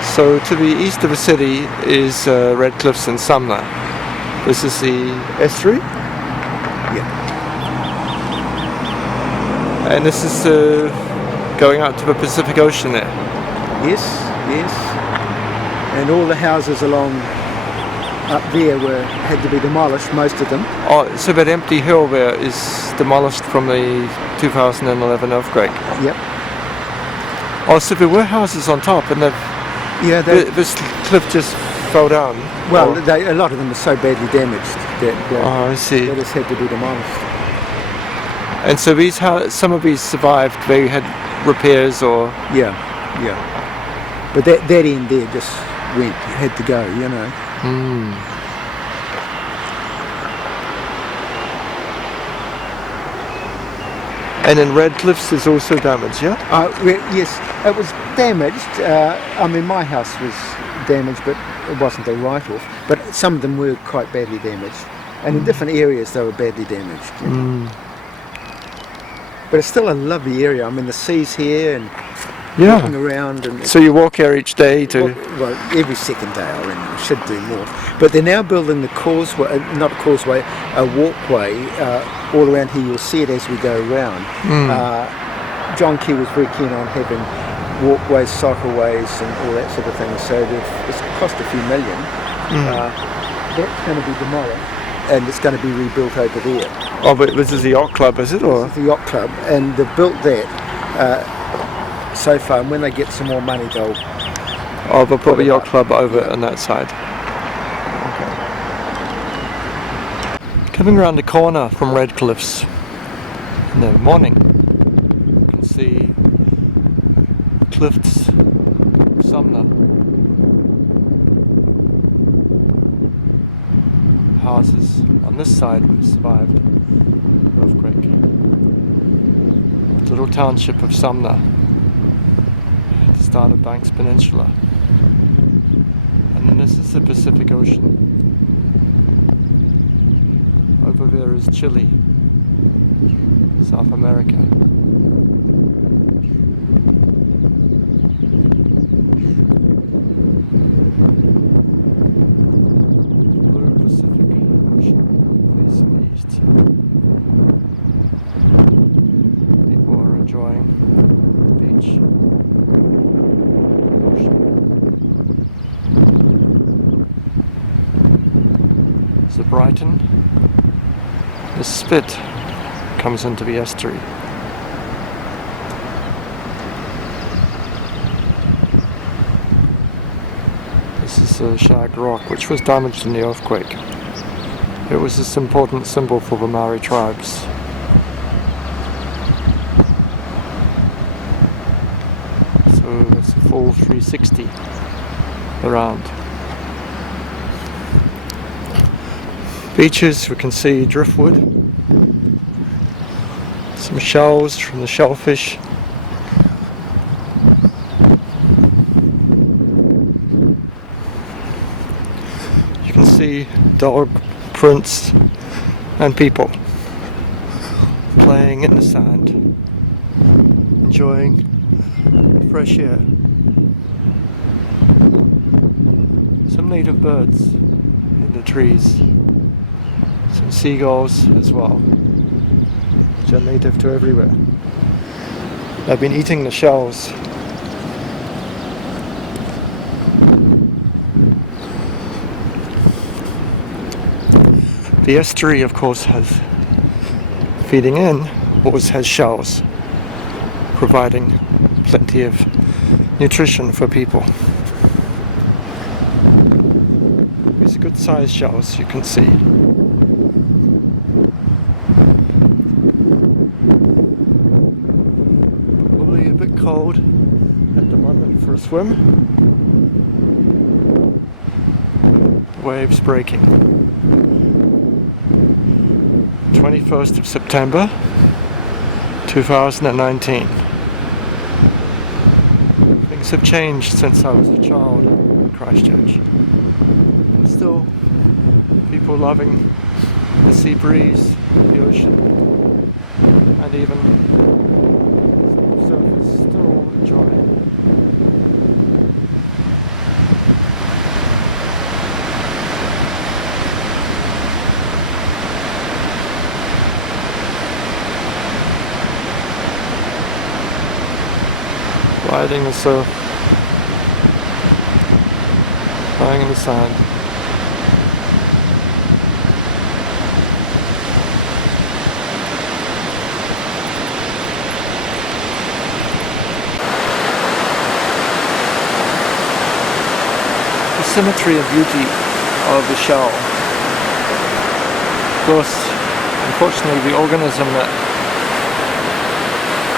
So to the east of the city is Red Cliffs and Sumner. This is the estuary? Yeah. And this is going out to the Pacific Ocean there? Yes, yes. And all the houses along up there had to be demolished, most of them. Oh, so that empty hill there is demolished from the 2011 earthquake? Yep. Oh, so there were houses on top and this cliff just fell down? Well, a lot of them are so badly damaged that I see. that has had to be demolished. And so some of these survived, they had repairs or... Yeah. But that end there just had to go, you know. And in Red Cliffs is also damaged, yeah? Yes, it was damaged. I mean, my house was damaged, but it wasn't a write-off. But some of them were quite badly damaged. And in different areas they were badly damaged. You know. But it's still a lovely area. I mean, the sea's here and walking around. And so you walk here each day to... Well, every second day I reckon. We should do more. But they're now building the causeway, not a causeway, a walkway all around here. You'll see it as we go around. John Key was very keen on having walkways, cycleways and all that sort of thing. So it's cost a few million. That's going to be demolished and it's going to be rebuilt over there. Oh, but this is the yacht club, is it? Or? This is the yacht club, and they've built that so far, and when they get some more money they'll... Oh, they'll put the yacht club over on that side. Okay. Coming around the corner from Red Cliffs in the morning, you can see cliffs of Sumner. Houses on this side have survived the earthquake. The little township of Sumner at the start of Banks Peninsula. And then this is the Pacific Ocean. Over there is Chile, South America. So Brighton, the spit comes into the estuary. This is a Shag Rock, which was damaged in the earthquake. It was this important symbol for the Maori tribes. So that's a full 360 around. Beaches, we can see driftwood, some shells from the shellfish. You can see dog prints and people playing in the sand, enjoying fresh air. Some native birds in the trees. Some seagulls as well, which are native to everywhere. They've been eating the shells. The estuary, of course, has feeding in, always has shells, providing plenty of nutrition for people. These are good sized shells, you can see. Probably a bit cold at the moment for a swim. Waves breaking. 21st of September 2019. Things have changed since I was a child in Christchurch. But still, people loving the sea breeze, the ocean, and even surface still enjoying. Riding the surf, lying in the sand. The symmetry and beauty of the shell. Of course, unfortunately, the organism that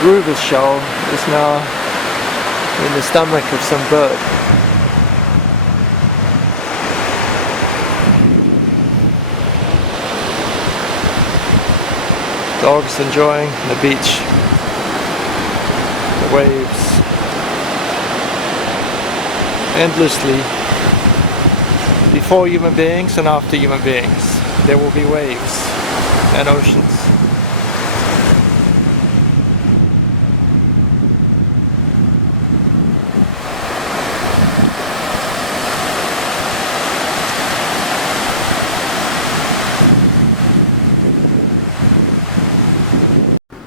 grew this shell is now in the stomach of some bird. Dogs enjoying the beach, the waves, endlessly. Before human beings and after human beings, there will be waves and oceans.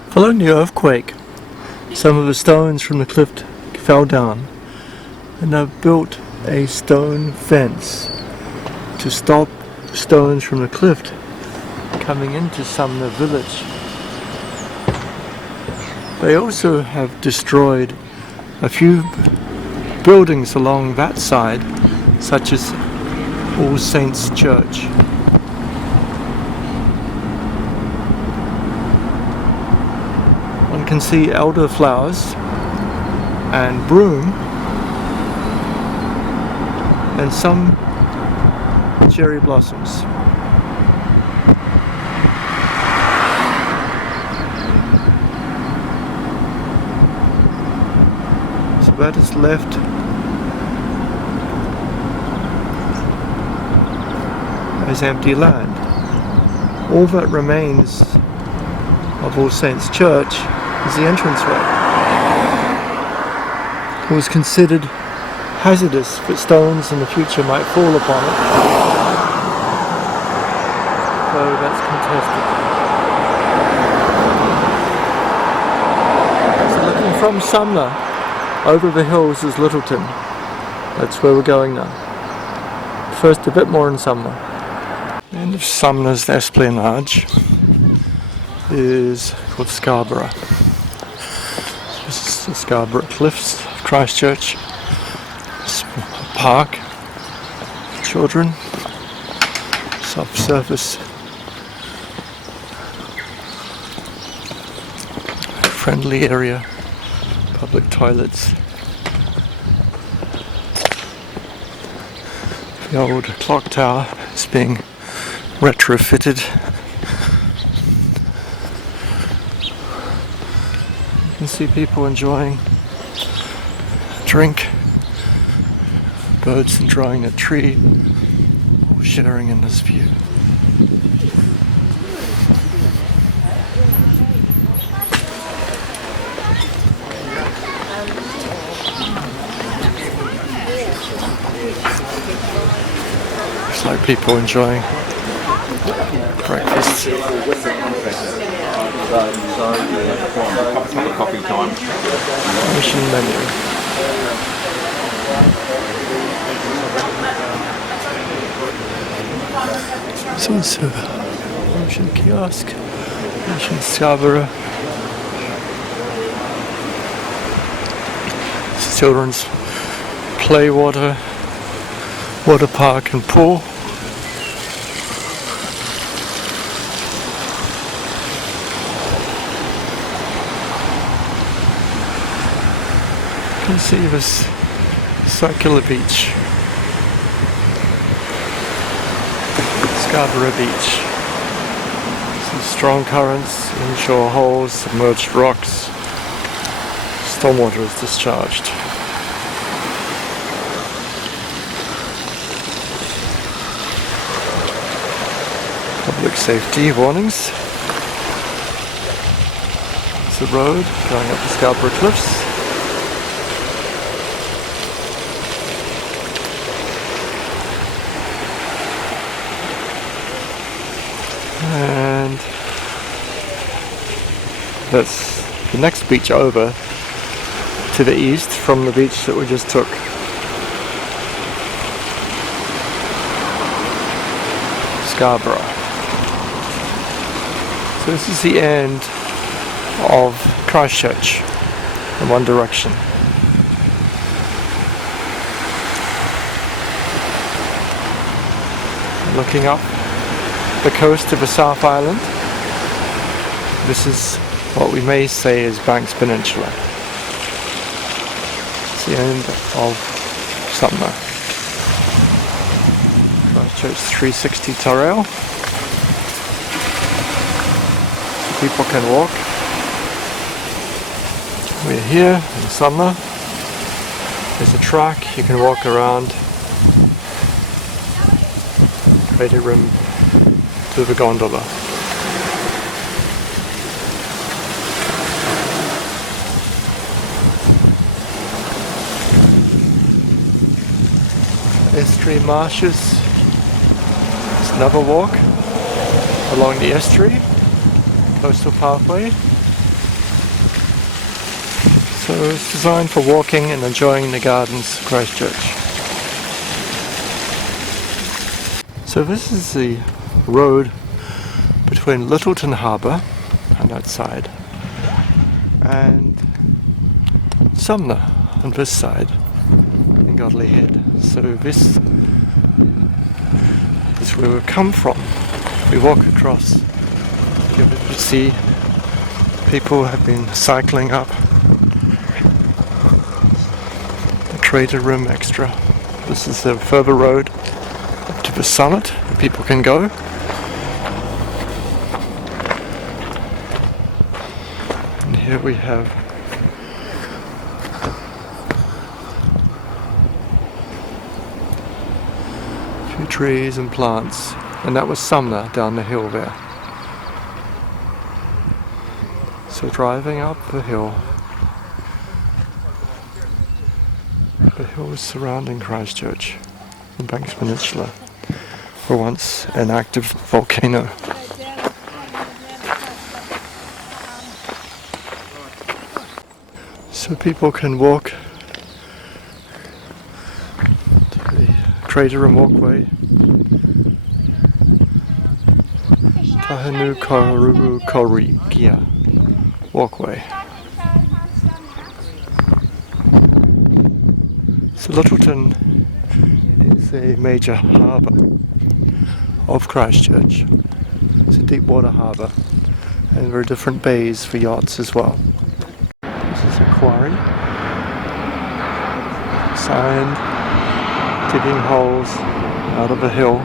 Following the earthquake, some of the stones from the cliff fell down, and they've built a stone fence to stop stones from the cliff coming into Sumner village. They also have destroyed a few buildings along that side, such as All Saints Church. One can see elderflowers and broom and some cherry blossoms. So that is left as empty land. All that remains of All Saints Church is the entranceway. It was considered hazardous that stones in the future might fall upon it, so that's contested. So looking from Sumner over the hills is Lyttelton. That's where we're going now. First, a bit more in Sumner. The end of Sumner's esplanade is called Scarborough. This is the Scarborough Cliffs of Christchurch. It's a park for children, subsurface, friendly area, public toilets. The old clock tower is being retrofitted. You can see people enjoying a drink, birds enjoying a tree, all sharing in this view. It's like people enjoying breakfast. Coffee time. Mission menu. So it's a ocean kiosk, ocean Scarborough. It's children's play water park and pool. You can see this circular beach, Scarborough Beach. Some strong currents, inshore holes, submerged rocks. Stormwater is discharged. Public safety warnings. It's a road going up the Scarborough Cliffs. And that's the next beach over to the east from the beach that we just took. Scarborough. So this is the end of Christchurch in one direction. Looking up the coast of the South Island, this is what we may say is Banks Peninsula. It's the end of Sumner. Christchurch 360 Darryl. People can walk. We're here in Sumner. There's a track, you can walk around. Crater rim to the gondola. Estuary marshes. It's another walk along the estuary, coastal pathway. So it's designed for walking and enjoying the gardens of Christchurch. So this is the road between Lyttelton Harbour on that side and Sumner on this side in Godley Head. So this is where we've come from. We walk across, you see people have been cycling up the crater rim extra. This is the further road up to the summit. People can go. And here we have a few trees and plants, and that was Sumner down the hill there. So driving up the hill, the hills surrounding Christchurch and Banks Peninsula were once an active volcano. So people can walk to the crater and walkway Tahanu Karubu Korikia walkway. So Lyttelton is a major harbour of Christchurch. It's a deep water harbour and there are different bays for yachts as well. This is a quarry. Sand, digging holes out of a hill.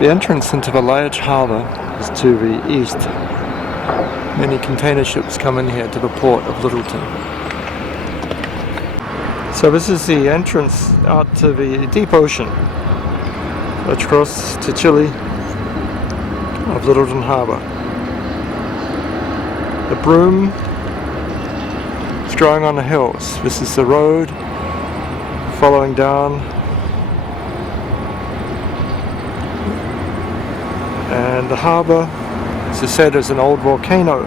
The entrance into the large harbour is to the east. Many container ships come in here to the port of Lyttelton. So this is the entrance out to the deep ocean, across to Chile of Lyttelton Harbour. The broom is growing on the hills. This is the road following down, and the harbour, as I said, is an old volcano.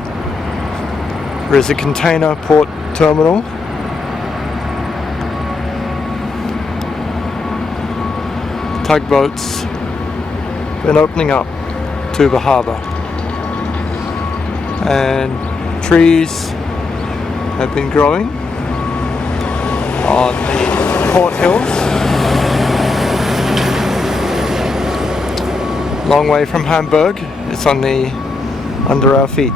There is a container port terminal. Tugboats been opening up to the harbour, and trees have been growing on the port hills. Long way from Hamburg, it's on the under our feet.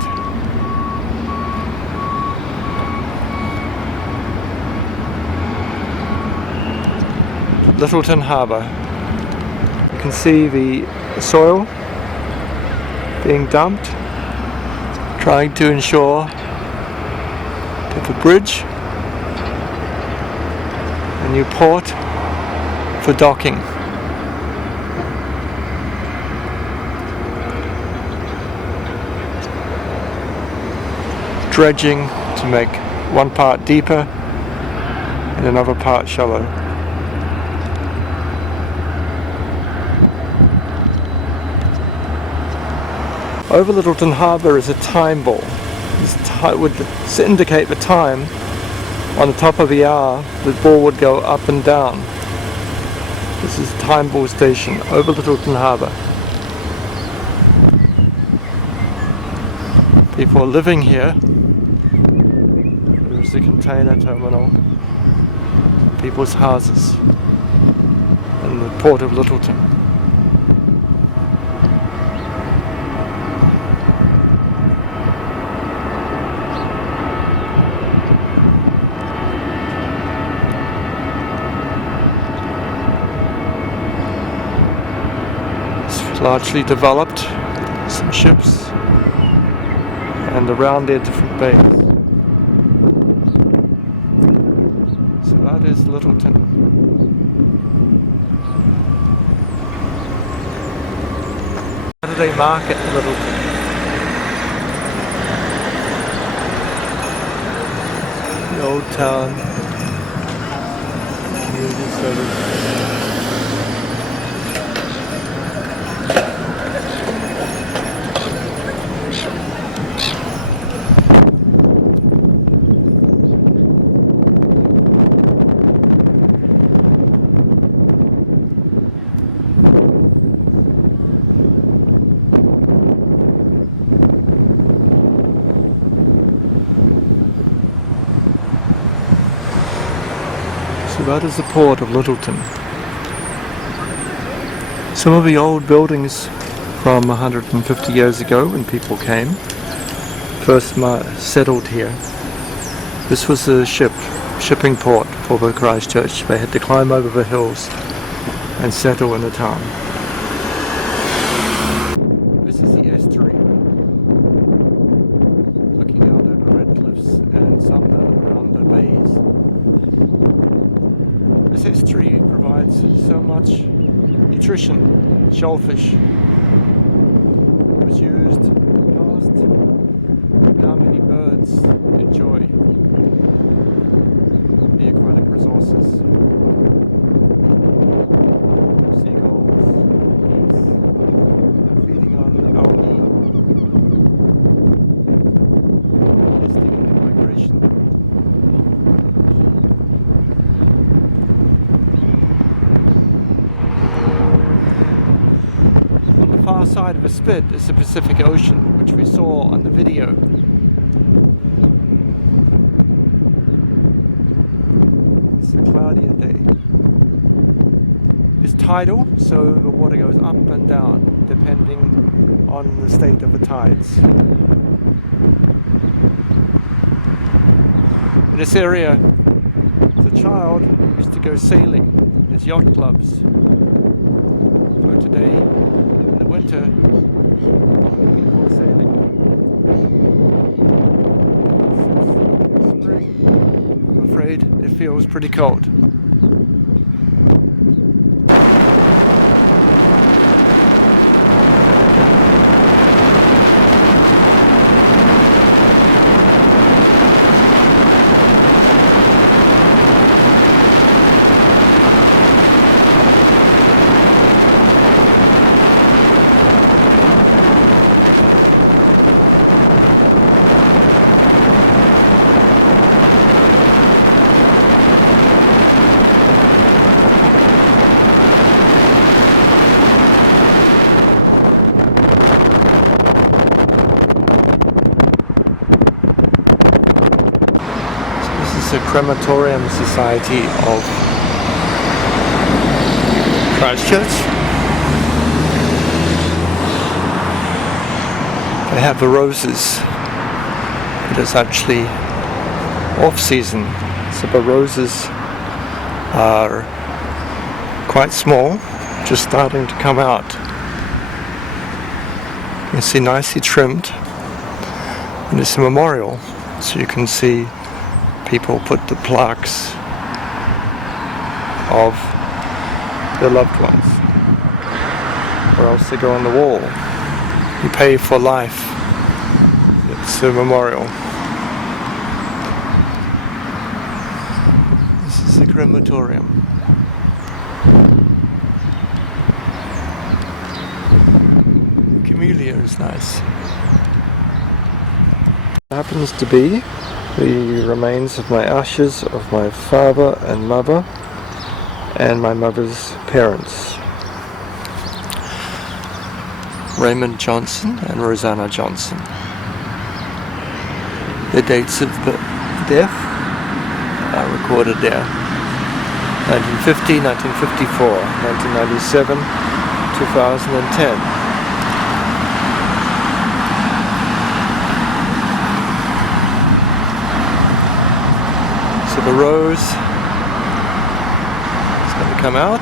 Lyttelton Harbour. You can see the soil being dumped, trying to ensure that the bridge, a new port for docking. Dredging to make one part deeper and another part shallow. Over Lyttelton Harbour is a time ball. It would indicate the time on the top of the hour. The ball would go up and down. This is time ball station over Lyttelton Harbour. People are living here. There's the container terminal, people's houses in the port of Lyttelton. It's largely developed, some ships, and around their different bays. So that is Lyttelton. Saturday market in Lyttelton. The old town, community service. So that is the port of Lyttelton. Some of the old buildings from 150 years ago when people came, first settled here. This was a shipping port for the Christchurch. They had to climb over the hills and settle in the town. This is the estuary, looking out over red cliffs and Sumner around the bays. This estuary provides so much nutrition. Shellfish was used in the past. Now many birds enjoy the aquatic resources. Seagulls, geese, feeding on algae, nesting in the migration. On the side of a spit is the Pacific Ocean, which we saw on the video. It's a cloudier day. It's tidal, so the water goes up and down depending on the state of the tides. In this area, as a child, I used to go sailing. There's yacht clubs. But today, in the winter, not many people are sailing. It's spring. I'm afraid it feels pretty cold. The Crematorium Society of Christchurch. They have the roses. It is actually off season, so the roses are quite small, just starting to come out. You can see nicely trimmed, and it's a memorial, so you can see people put the plaques of their loved ones, or else they go on the wall. You pay for life. It's a memorial. This is the crematorium. The camellia is nice. It happens to be the remains of my ashes of my father and mother and my mother's parents, Raymond Johnson and Rosanna Johnson. The dates of the death are recorded there: 1950, 1954, 1997, 2010. The rose is going to come out.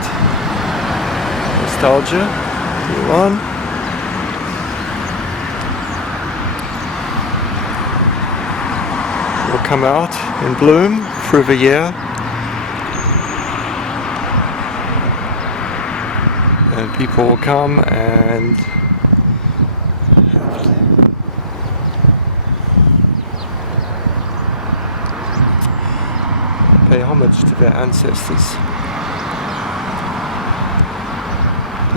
Nostalgia, move on. Will come out in bloom through the year. And people will come and pay homage to their ancestors.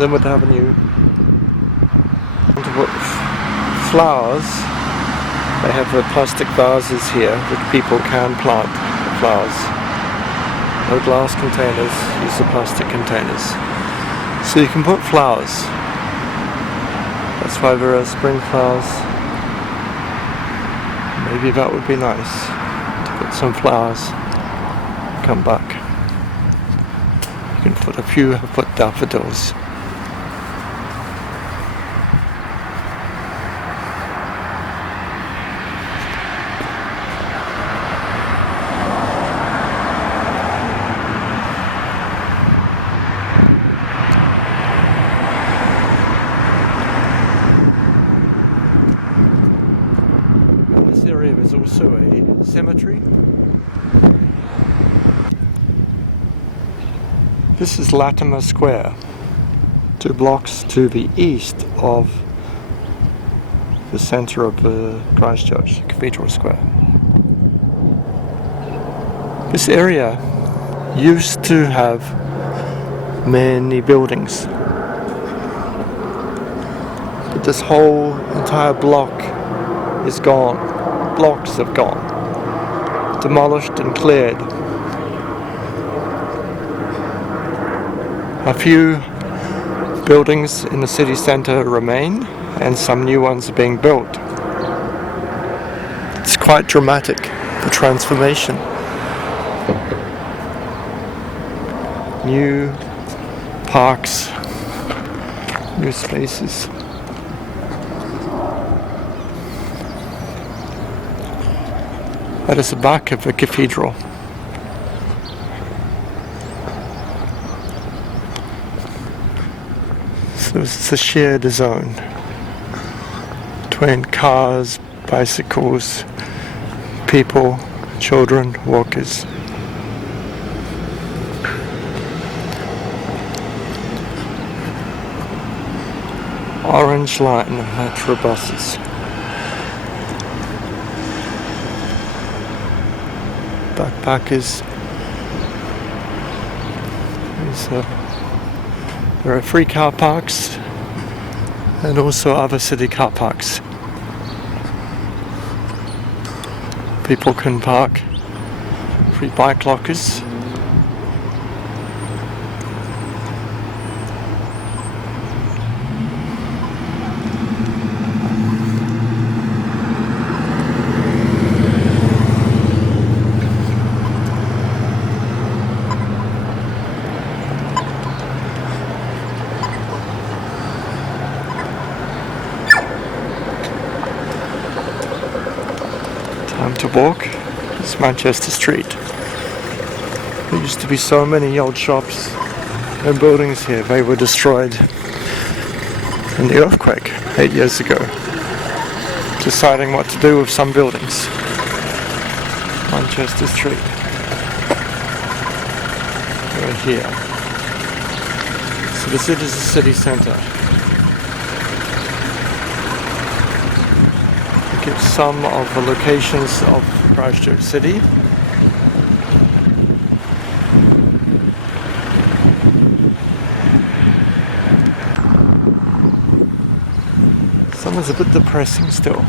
Linwood Avenue. Flowers. They have the plastic vases here that people can plant flowers. No glass containers, use the plastic containers. So you can put flowers. That's why there are spring flowers. Maybe that would be nice to put some flowers. Come back. You can put a few, have put daffodils. This area is also a cemetery. This is Latimer Square, 2 blocks to the east of the centre of Christchurch, Cathedral Square. This area used to have many buildings, but this whole entire block is gone. Blocks have gone, demolished and cleared. A few buildings in the city centre remain and some new ones are being built. It's quite dramatic, the transformation. New parks, new spaces. That is the back of the cathedral. So this is a shared zone between cars, bicycles, people, children, walkers. Orange line metro buses. Backpackers. There are free car parks and also other city car parks. People can park. Free bike lockers. To walk. It's Manchester Street. There used to be so many old shops and buildings here. They were destroyed in the earthquake 8 years ago. Deciding what to do with some buildings. Manchester Street. We're here. So this is the city centre. Some of the locations of Christchurch City. Some is a bit depressing still.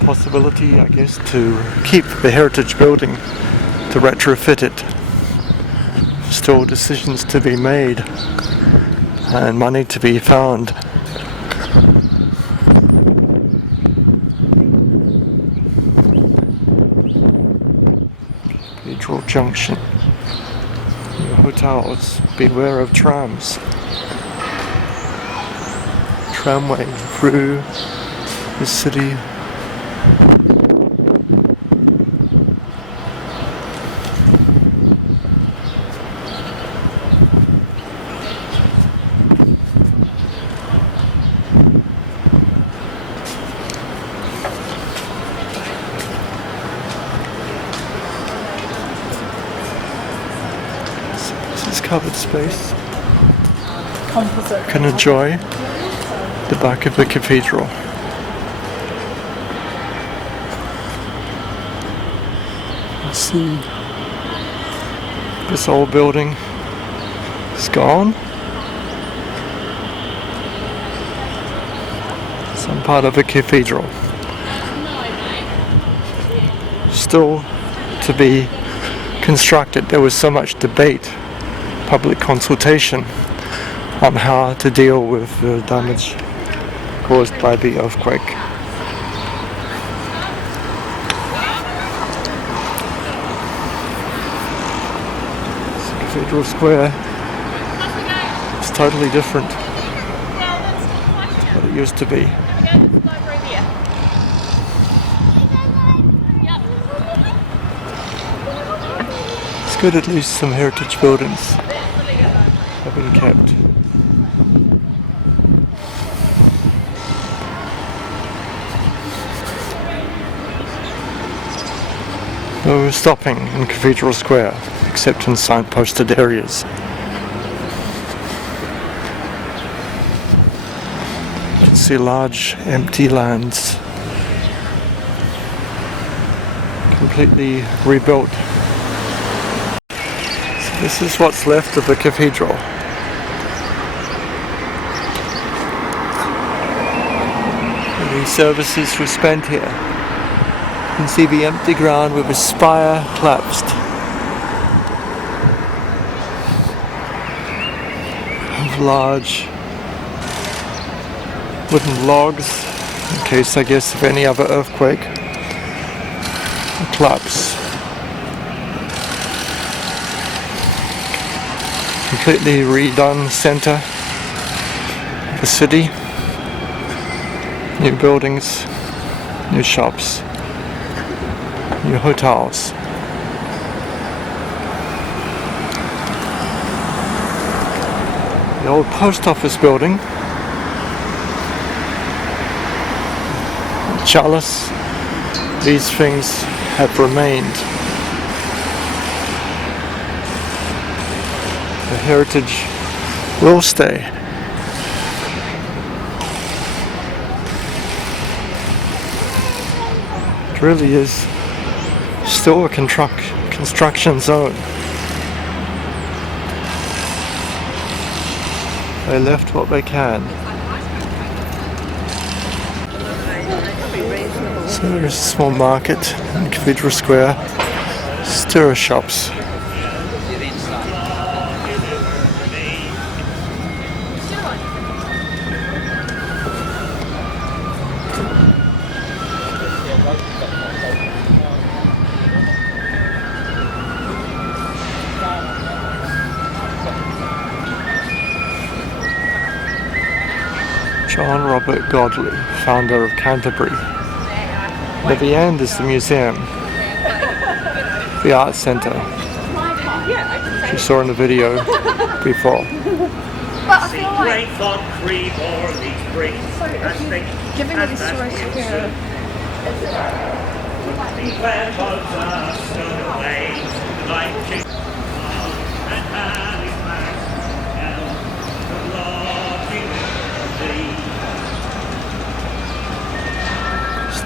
Possibility, I guess, to keep the heritage building, to retrofit it. Still decisions to be made and money to be found. Junction. Your hotels, beware of trams. Tramway through the city. Covered space. Composite. You can enjoy the back of the cathedral. Let's see. This old building is gone. Some part of the cathedral. Still to be constructed. There was so much debate, public consultation on how to deal with the damage caused by the earthquake. Cathedral Square is totally different to what it used to be. It's good, at least some heritage buildings have been kept. No stopping in Cathedral Square, except in signposted areas. You can see large empty lands, completely rebuilt. So this is what's left of the cathedral. Many services were spent here. You can see the empty ground with the spire collapsed. of large wooden logs in case, I guess, of any other earthquake or collapse. Completely redone centre of the city. New buildings, new shops, new hotels. The old post office building. Chalice. These things have remained. The heritage will stay. It really is still a construction zone. They left what they can. So there's a small market in Cathedral Square, stirrer shops. John Robert Godley, founder of Canterbury. And at the end is the museum, the art centre, which you saw in the video before. Giving me the story here.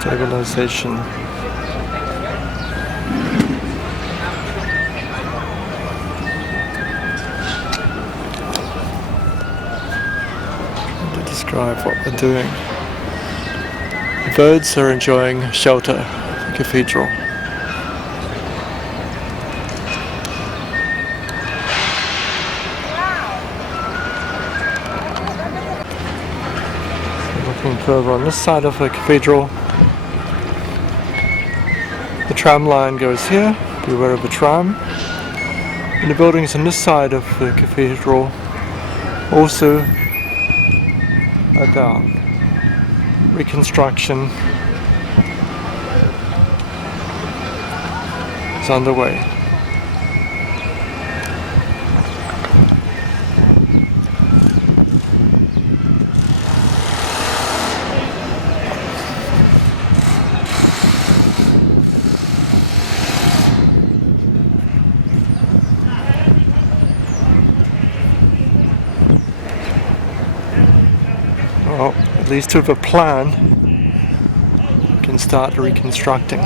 Stabilization. To describe what we're doing. The birds are enjoying shelter at the cathedral. Looking further on this side of the cathedral. The tram line goes here, beware of the tram. And the buildings on this side of the cathedral also are down. Reconstruction is underway. Well, at least with a plan, we can start reconstructing.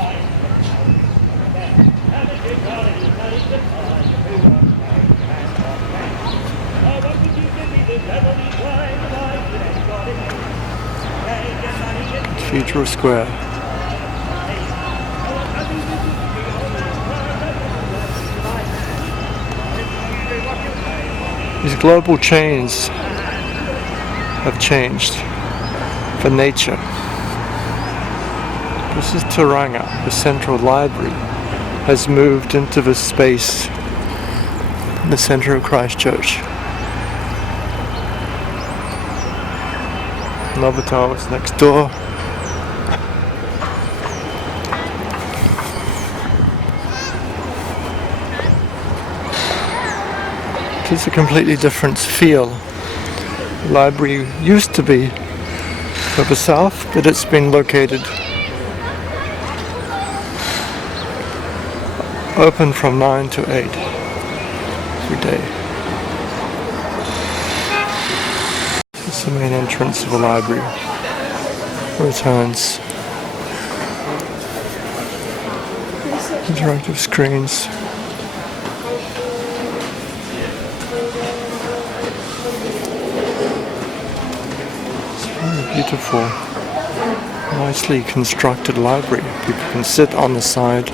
Cathedral Square. These global chains have changed for nature. This is Tauranga, the central library, has moved into this space in the centre of Christchurch. Novotel is next door. It is a completely different feel. The library used to be further south, but it's been located open from 9 to 8 every day. This is the main entrance of the library. Returns. Interactive screens. Beautiful, nicely constructed library. People can sit on the side.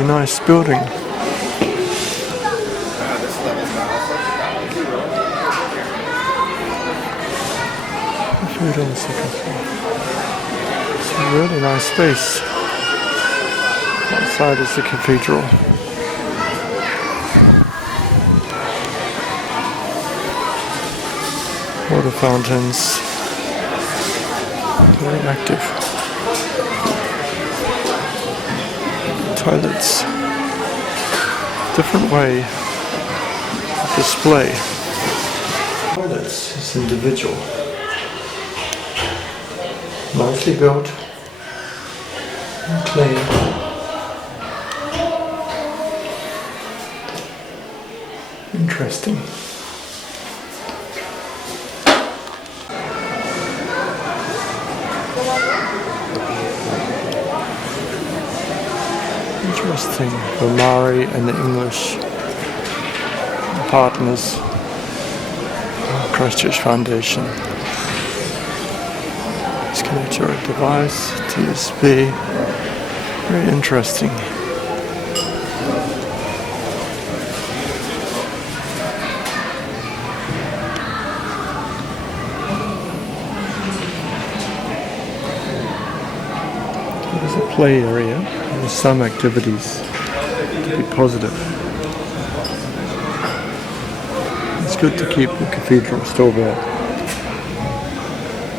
really nice building. Food on the second floor. It's a really nice space. Outside is the cathedral. Water fountains. Very active. Toilets. Different way of display. Toilets is individual. Nicely built and clean. Interesting. Interesting. The Maori and the English partners. Christchurch Foundation. Connect your device, TSB. Very interesting. There's a play area. There's some activities to be positive. It's good to keep the cathedral still there.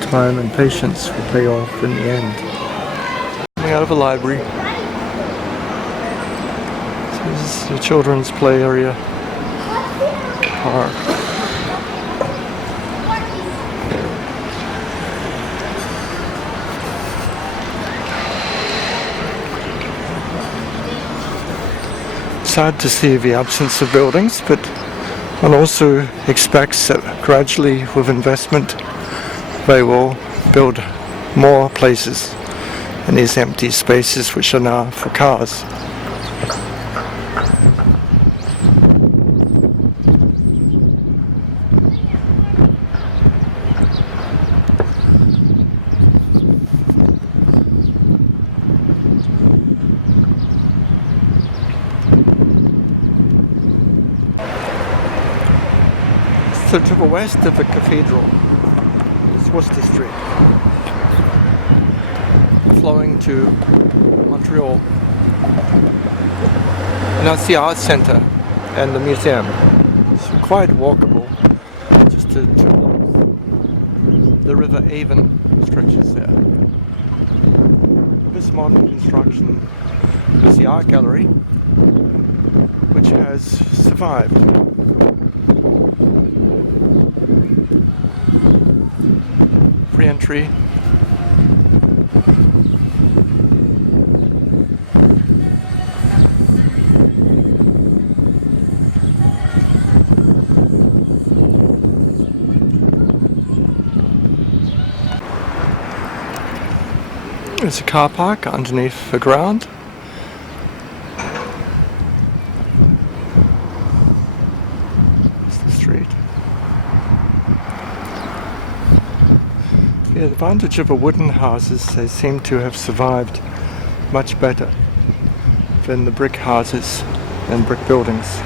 Time and patience will pay off in the end. Coming out of a library. So this is the children's play area. Park. Sad to see the absence of buildings, but one also expects that gradually with investment they will build more places in these empty spaces which are now for cars. So to the west of the cathedral is Worcester Street, flowing to Montreal. And that's the art centre and the museum. It's quite walkable, just to 2 blocks. The river Avon stretches there. This modern construction is the art gallery, which has survived. Free entry. There's a car park underneath the ground. It's the street. Yeah, the advantage of the wooden houses, they seem to have survived much better than the brick houses and brick buildings.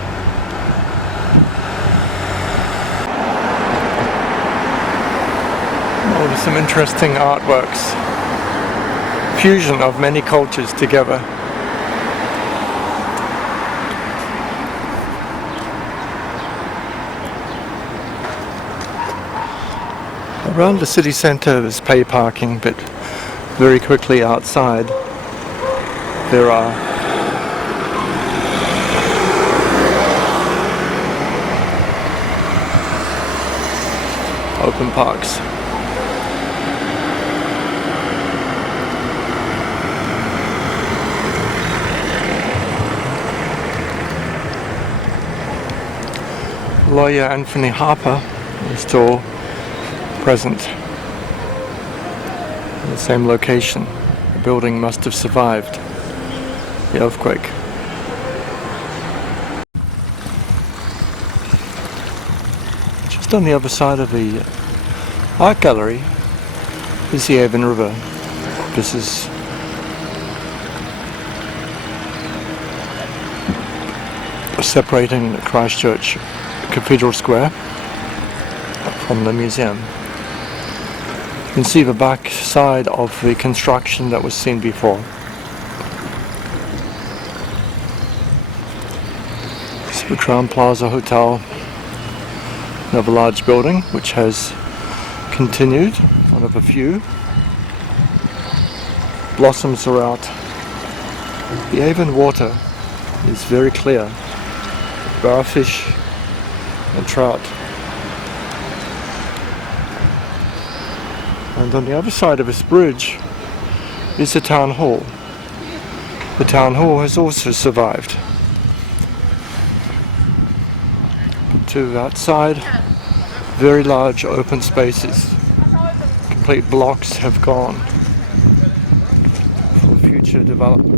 Oh, there's some interesting artworks. Fusion of many cultures together. Around the city centre there's pay parking, but very quickly outside there are open parks. Lawyer Anthony Harper is still present in the same location. The building must have survived the earthquake. Just on the other side of the art gallery is the Avon River. This is separating the Christchurch Cathedral Square from the museum. You can see the back side of the construction that was seen before. It's the Crown Plaza Hotel, another large building which has continued, one of a few. Blossoms are out. The Avon water is very clear. There are fish and trout. And on the other side of this bridge is the town hall. The town hall has also survived. But to that side, very large open spaces. Complete blocks have gone for future development.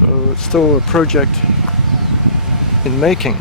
So it's still a project in making.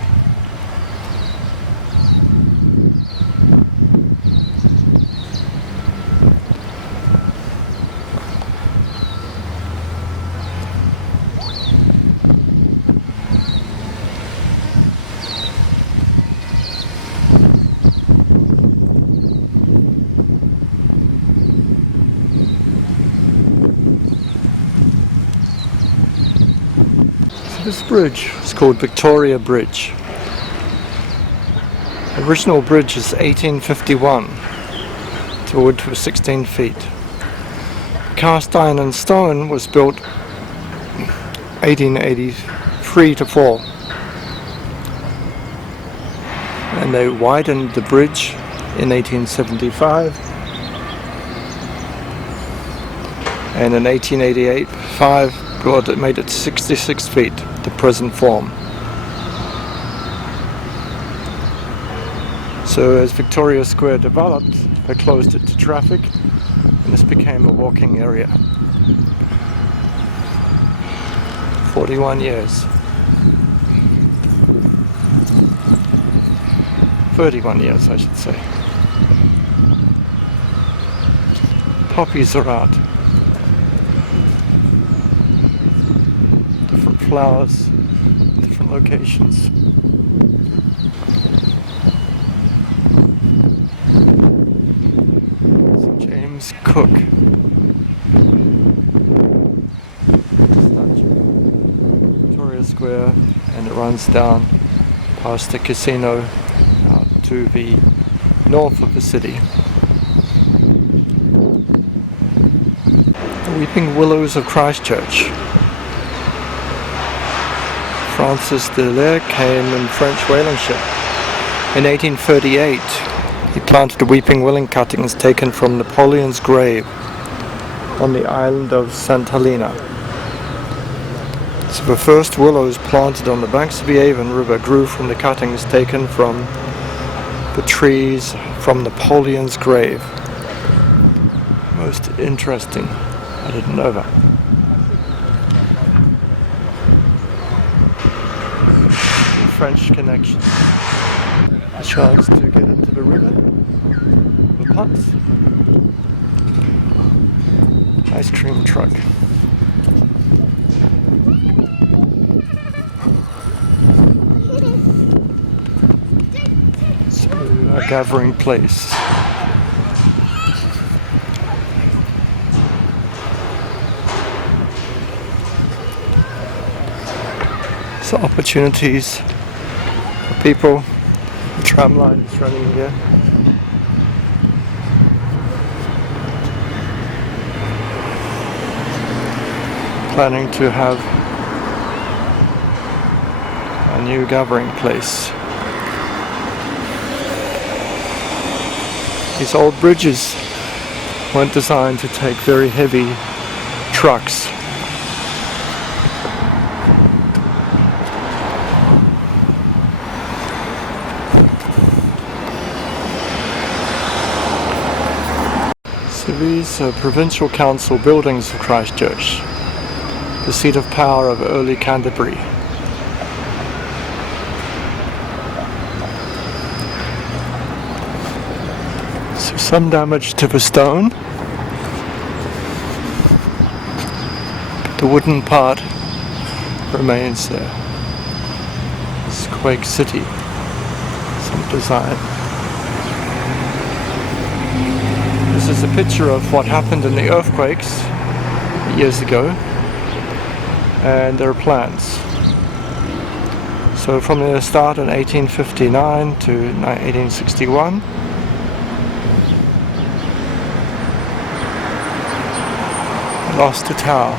This bridge is called Victoria Bridge. The original bridge is 1851. The wood was 16 feet. Cast iron and stone was built 1883 to 4. And they widened the bridge in 1875. And in 1888, it made it 66 feet, the present form. So as Victoria Square developed, they closed it to traffic, and this became a walking area. 41 years. 31 years, I should say. Poppies are out. Flowers, different locations. St. James Cook statue. Victoria Square, and it runs down past the casino out to the north of the city. The Weeping Willows of Christchurch. Francis de Lair came in French whaling ship. In 1838, he planted weeping willow cuttings taken from Napoleon's grave on the island of St. Helena. So the first willows planted on the banks of the Avon River grew from the cuttings taken from the trees from Napoleon's grave. Most interesting. I didn't know that. French connection. A chance to get into the river. The pumps. Ice cream truck. So a gathering place. So opportunities. People, the tram line is running here. Planning to have a new gathering place. These old bridges weren't designed to take very heavy trucks. These are Provincial Council buildings of Christchurch, the seat of power of early Canterbury. So some damage to the stone. The wooden part remains there. It's Quake City, some design. This is a picture of what happened in the earthquakes years ago, and there are plans. So from the start in 1859 to 1861, lost the tower.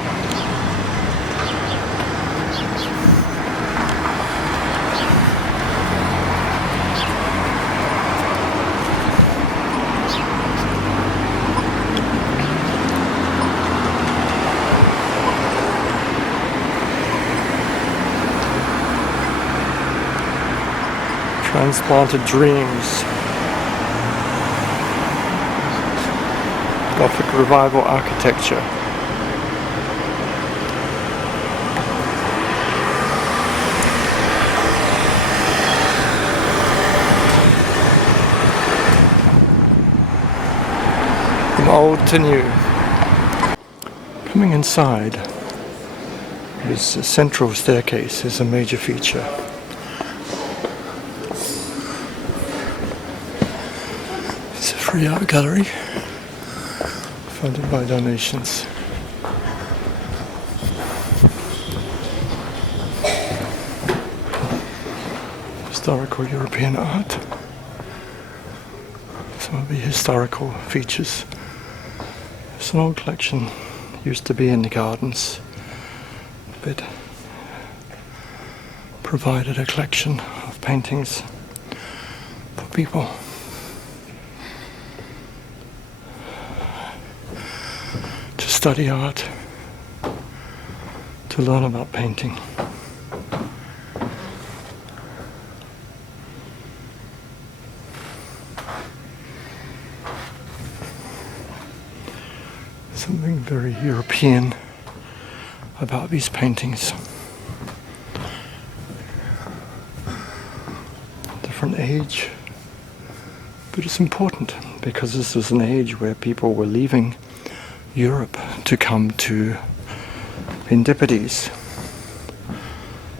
Transplanted dreams. Gothic revival architecture. From old to new. Coming inside, this central staircase is a major feature. Free art gallery, funded by donations. Historical European art. Some of the historical features. It's an old collection, used to be in the gardens, but provided a collection of paintings for people. Study art, to learn about painting. Something very European about these paintings. Different age, but it's important because this was an age where people were leaving Europe to come to Antipodes.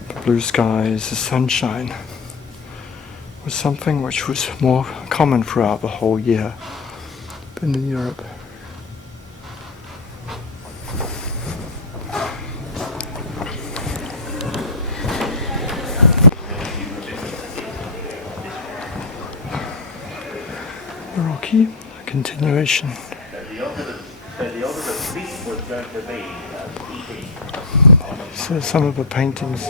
The blue skies, the sunshine was something which was more common throughout the whole year than in Europe. The Rocky, a continuation. So some of the paintings,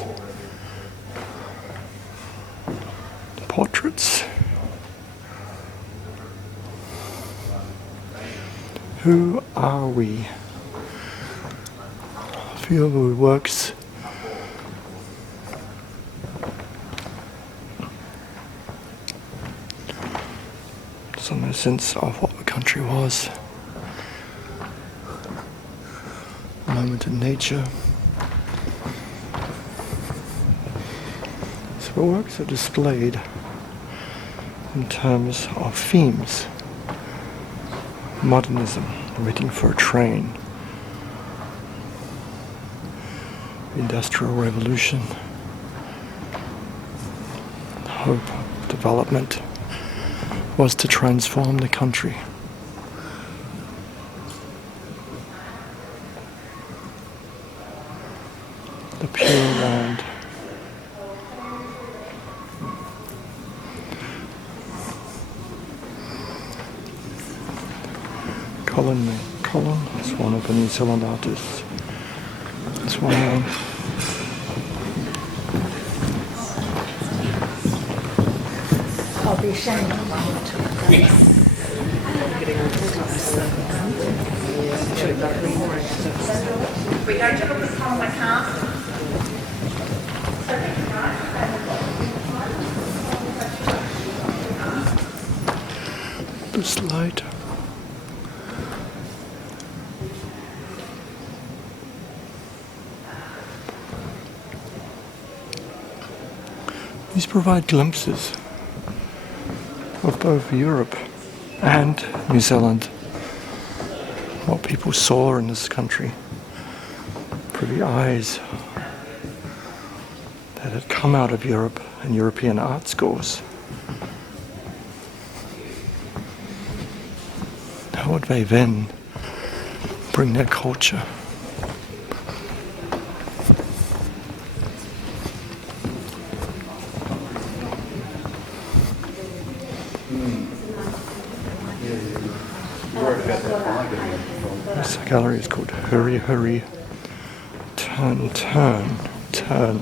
portraits. Who are we? A few of the works some sense of what the country was. A moment in nature. So the works are displayed in terms of themes. Modernism, waiting for a train. The Industrial Revolution. Hope, development was to transform the country. The pure land. Colin is one of the New Zealand artists. It's one of them. I'll be ashamed. We go to look at some of my cards. This light. These provide glimpses of both Europe and New Zealand, what people saw in this country for the eyes that had come out of Europe and European art schools. How would they then bring their culture? This gallery is called Hurry, Hurry, Turn, Turn, Turn.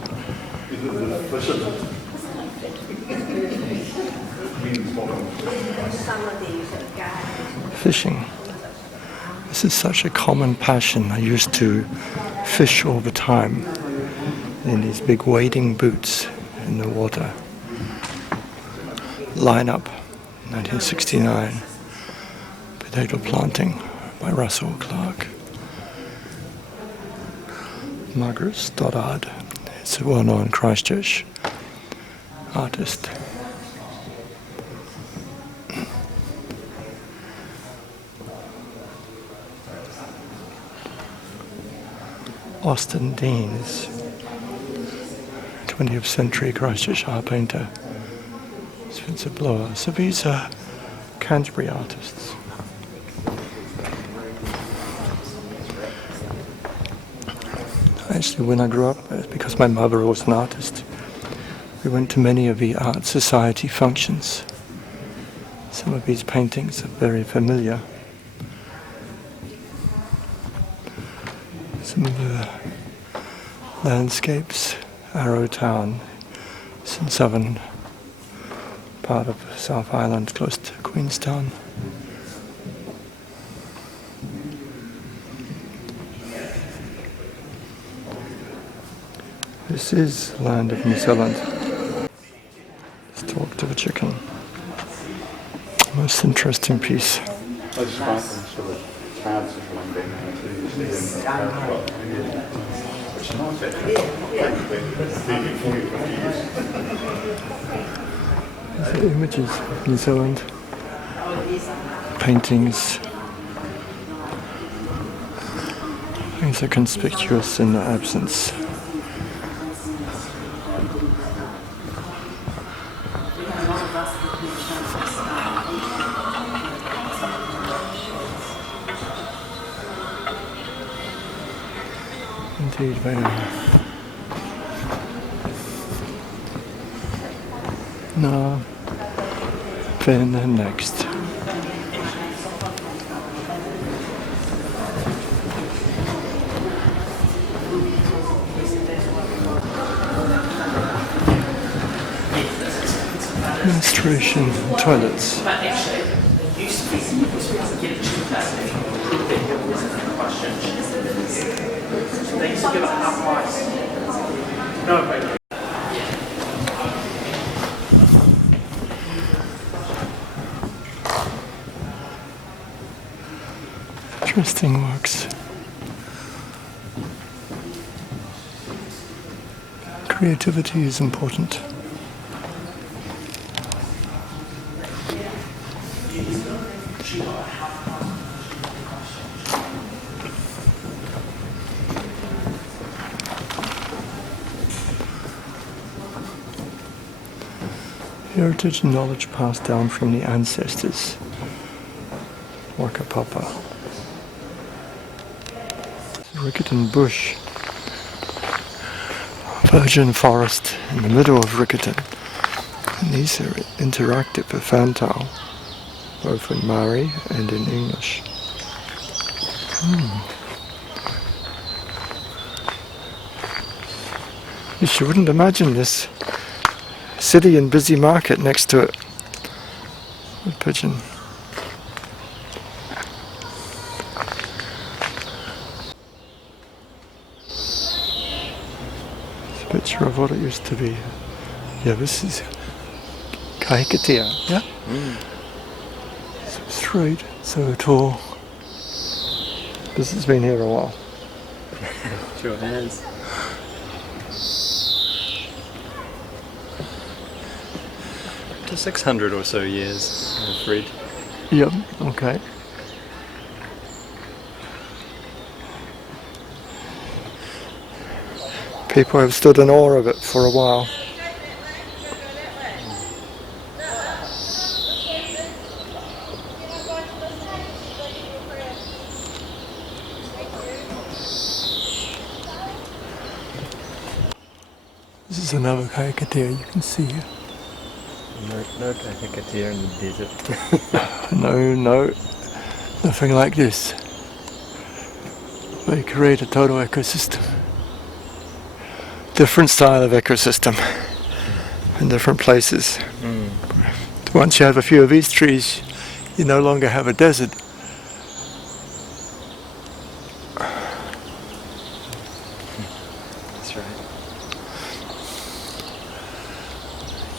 Fishing. This is such a common passion. I used to fish all the time in these big wading boots in the water. Line Up, 1969. Potato Planting by Russell Clark. Margaret Stoddard. It's a well-known Christchurch artist. Austin Deans, 20th century Christchurch art painter. Spencer Blower. So these are Canterbury artists. Actually, when I grew up, because my mother was an artist, we went to many of the art society functions. Some of these paintings are very familiar. Some of the landscapes, Arrowtown, it's in southern part of South Island, close to Queenstown. This is land of New Zealand. Let's talk to the chicken. Most interesting piece. These are images of New Zealand. Paintings. Things are conspicuous in their absence. Indeed, they are. No. Then and next. Administration and toilets. Interesting works. Creativity is important. Heritage and knowledge passed down from the ancestors. Wakapapa. Riccarton Bush. Virgin forest in the middle of Riccarton. And these are interactive with Fantile, both in Maori and in English. You wouldn't imagine this city and busy market next to it. Wood pigeon. It's a picture of what it used to be. Yeah, this is Kahikatea, yeah? So straight, so tall. This has been here a while. Sure has. To 600 or so years, I've read. Yep, okay. People have stood in awe of it for a while. This is another kakatea you can see here. No kakatea in the desert. No, nothing like this. They create a total ecosystem. Different style of ecosystem in different places. Once you have a few of these trees, you no longer have a desert. That's right.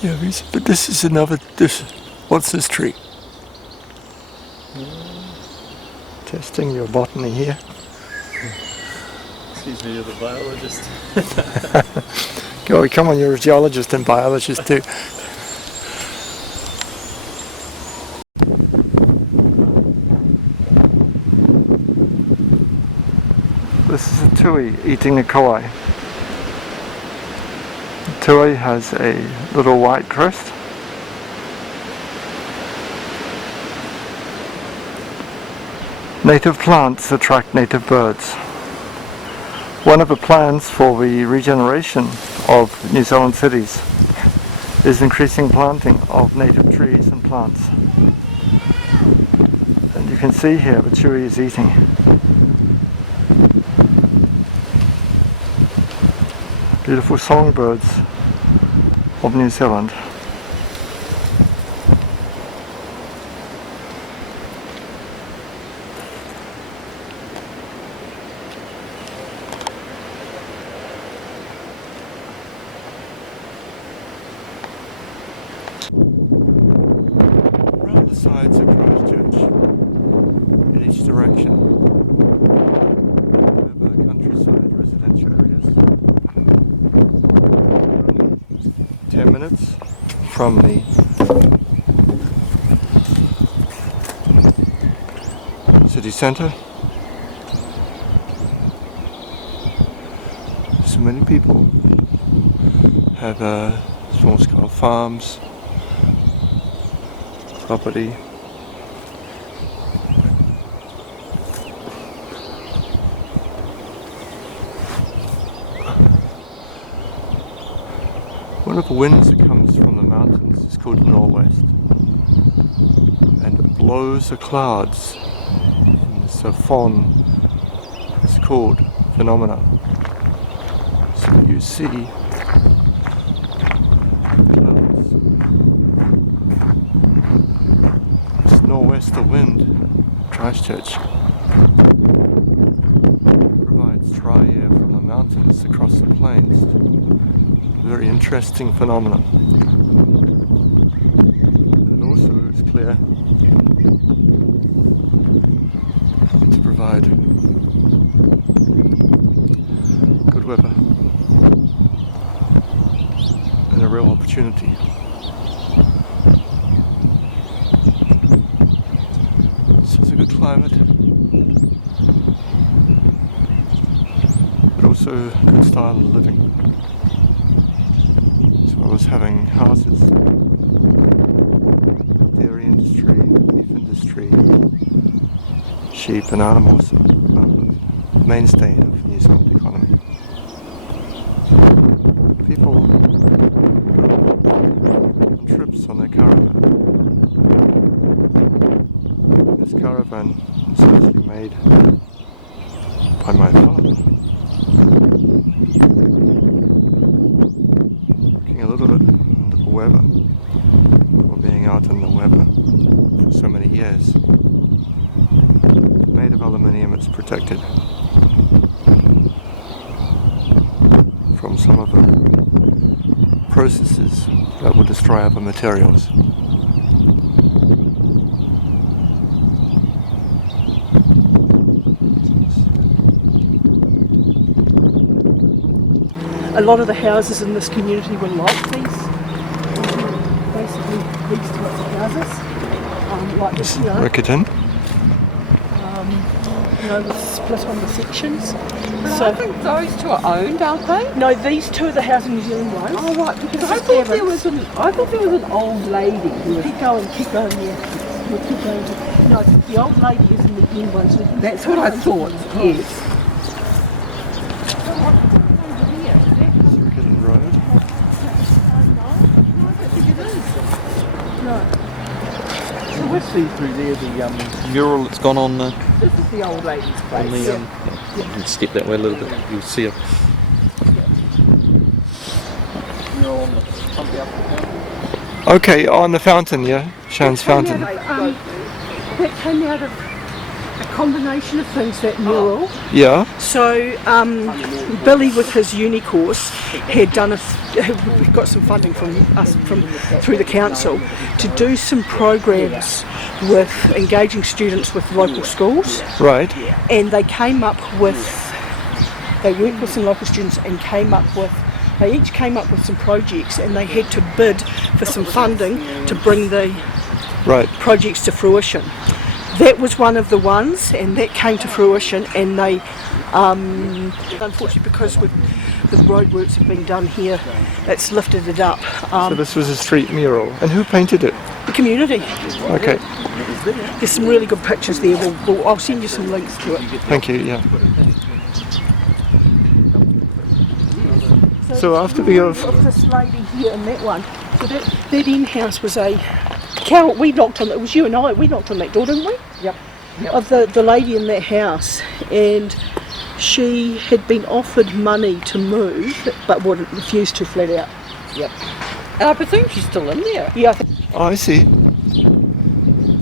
Yeah, but this is what's this tree? Testing your botany here. Excuse me, you're the biologist. Oh, come on, you're a geologist and biologist too. This is a tui eating a koi. The tui has a little white crest. Native plants attract native birds. One of the plans for the regeneration of New Zealand cities is increasing planting of native trees and plants. And you can see here the tui is eating. Beautiful songbirds of New Zealand. Around the sides of Christchurch, in each direction, we have countryside residential areas. 10 minutes from the city centre. So many people have small scale farms, property. One of the winds that comes from the mountains is called nor'west, and it blows the clouds in this it's called phenomena. So you see clouds. This nor'wester wind, Christchurch, provides dry air from the mountains across the plains. Very interesting phenomenon. And it also is clear to provide good weather and a real opportunity. So it's a good climate, but also a good style of living. I was having houses, dairy industry, beef industry, sheep and animals, mainstay of New Zealand economy. People go on trips on their caravan. This caravan was actually made by my father. A little bit under the weather, or being out in the weather for so many years. Made of aluminium, it's protected from some of the processes that will destroy other materials. A lot of the houses in this community were like these. Basically these types of houses. Like this, Rickerton. with split on the sections. But I think those two are owned, aren't they? No, these two are the Housing New Zealand ones. Oh right, because I thought there was an old lady who was... Keep going, yeah. We'll keep going. No, the old lady is in the end one. So That's what I thought, yes. Circular Road. So we see through there the mural that's gone on the... This is the old lady's place. On the, you can step that way a little bit, you'll see a mural on the front of the Okay, on the fountain, yeah? Shan's fountain. That came out of a combination of things, that mural. Yeah? So Billy, with his uni course, had done we got some funding from us through the council to do some programs with engaging students with local schools. Right. And they came up with, they worked with some local students and they each came up with some projects, and they had to bid for some funding to bring the projects to fruition. That was one of the ones, and that came to fruition, and they, unfortunately, because with the roadworks have been done here, it's lifted it up. So this was a street mural. And who painted it? The community. Okay. There's some really good pictures there. I'll send you some links to it. Thank you, yeah. So after we have... Of this lady here and that one, so that in-house was a... Carol, we knocked on, it was you and I, we knocked on that door, didn't we? Yep. Of the lady in that house, and she had been offered money to move, but refused to flat out. Yep. And I think she's still in there. Yeah. Oh, I see.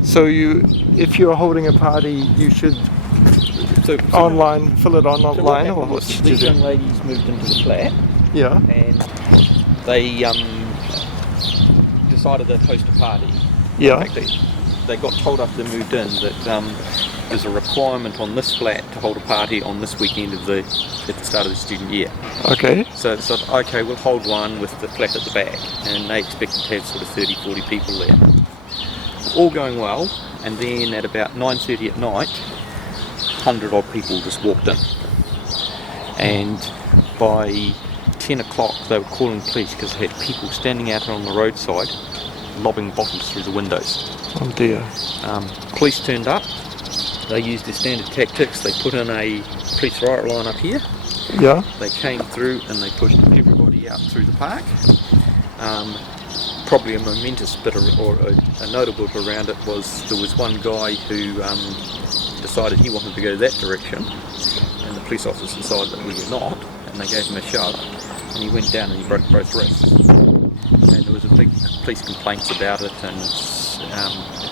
So if you're holding a party, you should fill it online, or what should you These do? young ladies moved into the flat. Yeah. And they decided they'd host a party. Yeah. In fact, they got told after they moved in that there's a requirement on this flat to hold a party on this weekend at the start of the student year. Okay. So okay, we'll hold one with the flat at the back, and they expected to have sort of 30-40 people there. All going well, and then at about 9:30 at night, 100 odd people just walked in. And by 10 o'clock they were calling police because they had people standing out on the roadside lobbing bottles through the windows. Oh dear. Police turned up. They used their standard tactics. They put in a police riot line up here. Yeah. They came through and they pushed everybody out through the park. Probably a momentous bit or a notable bit around it was there was one guy who decided he wanted to go that direction, and the police officers decided that we were not, and they gave him a shove, and he went down and he broke both wrists. And there was a big police complaints about it, and it's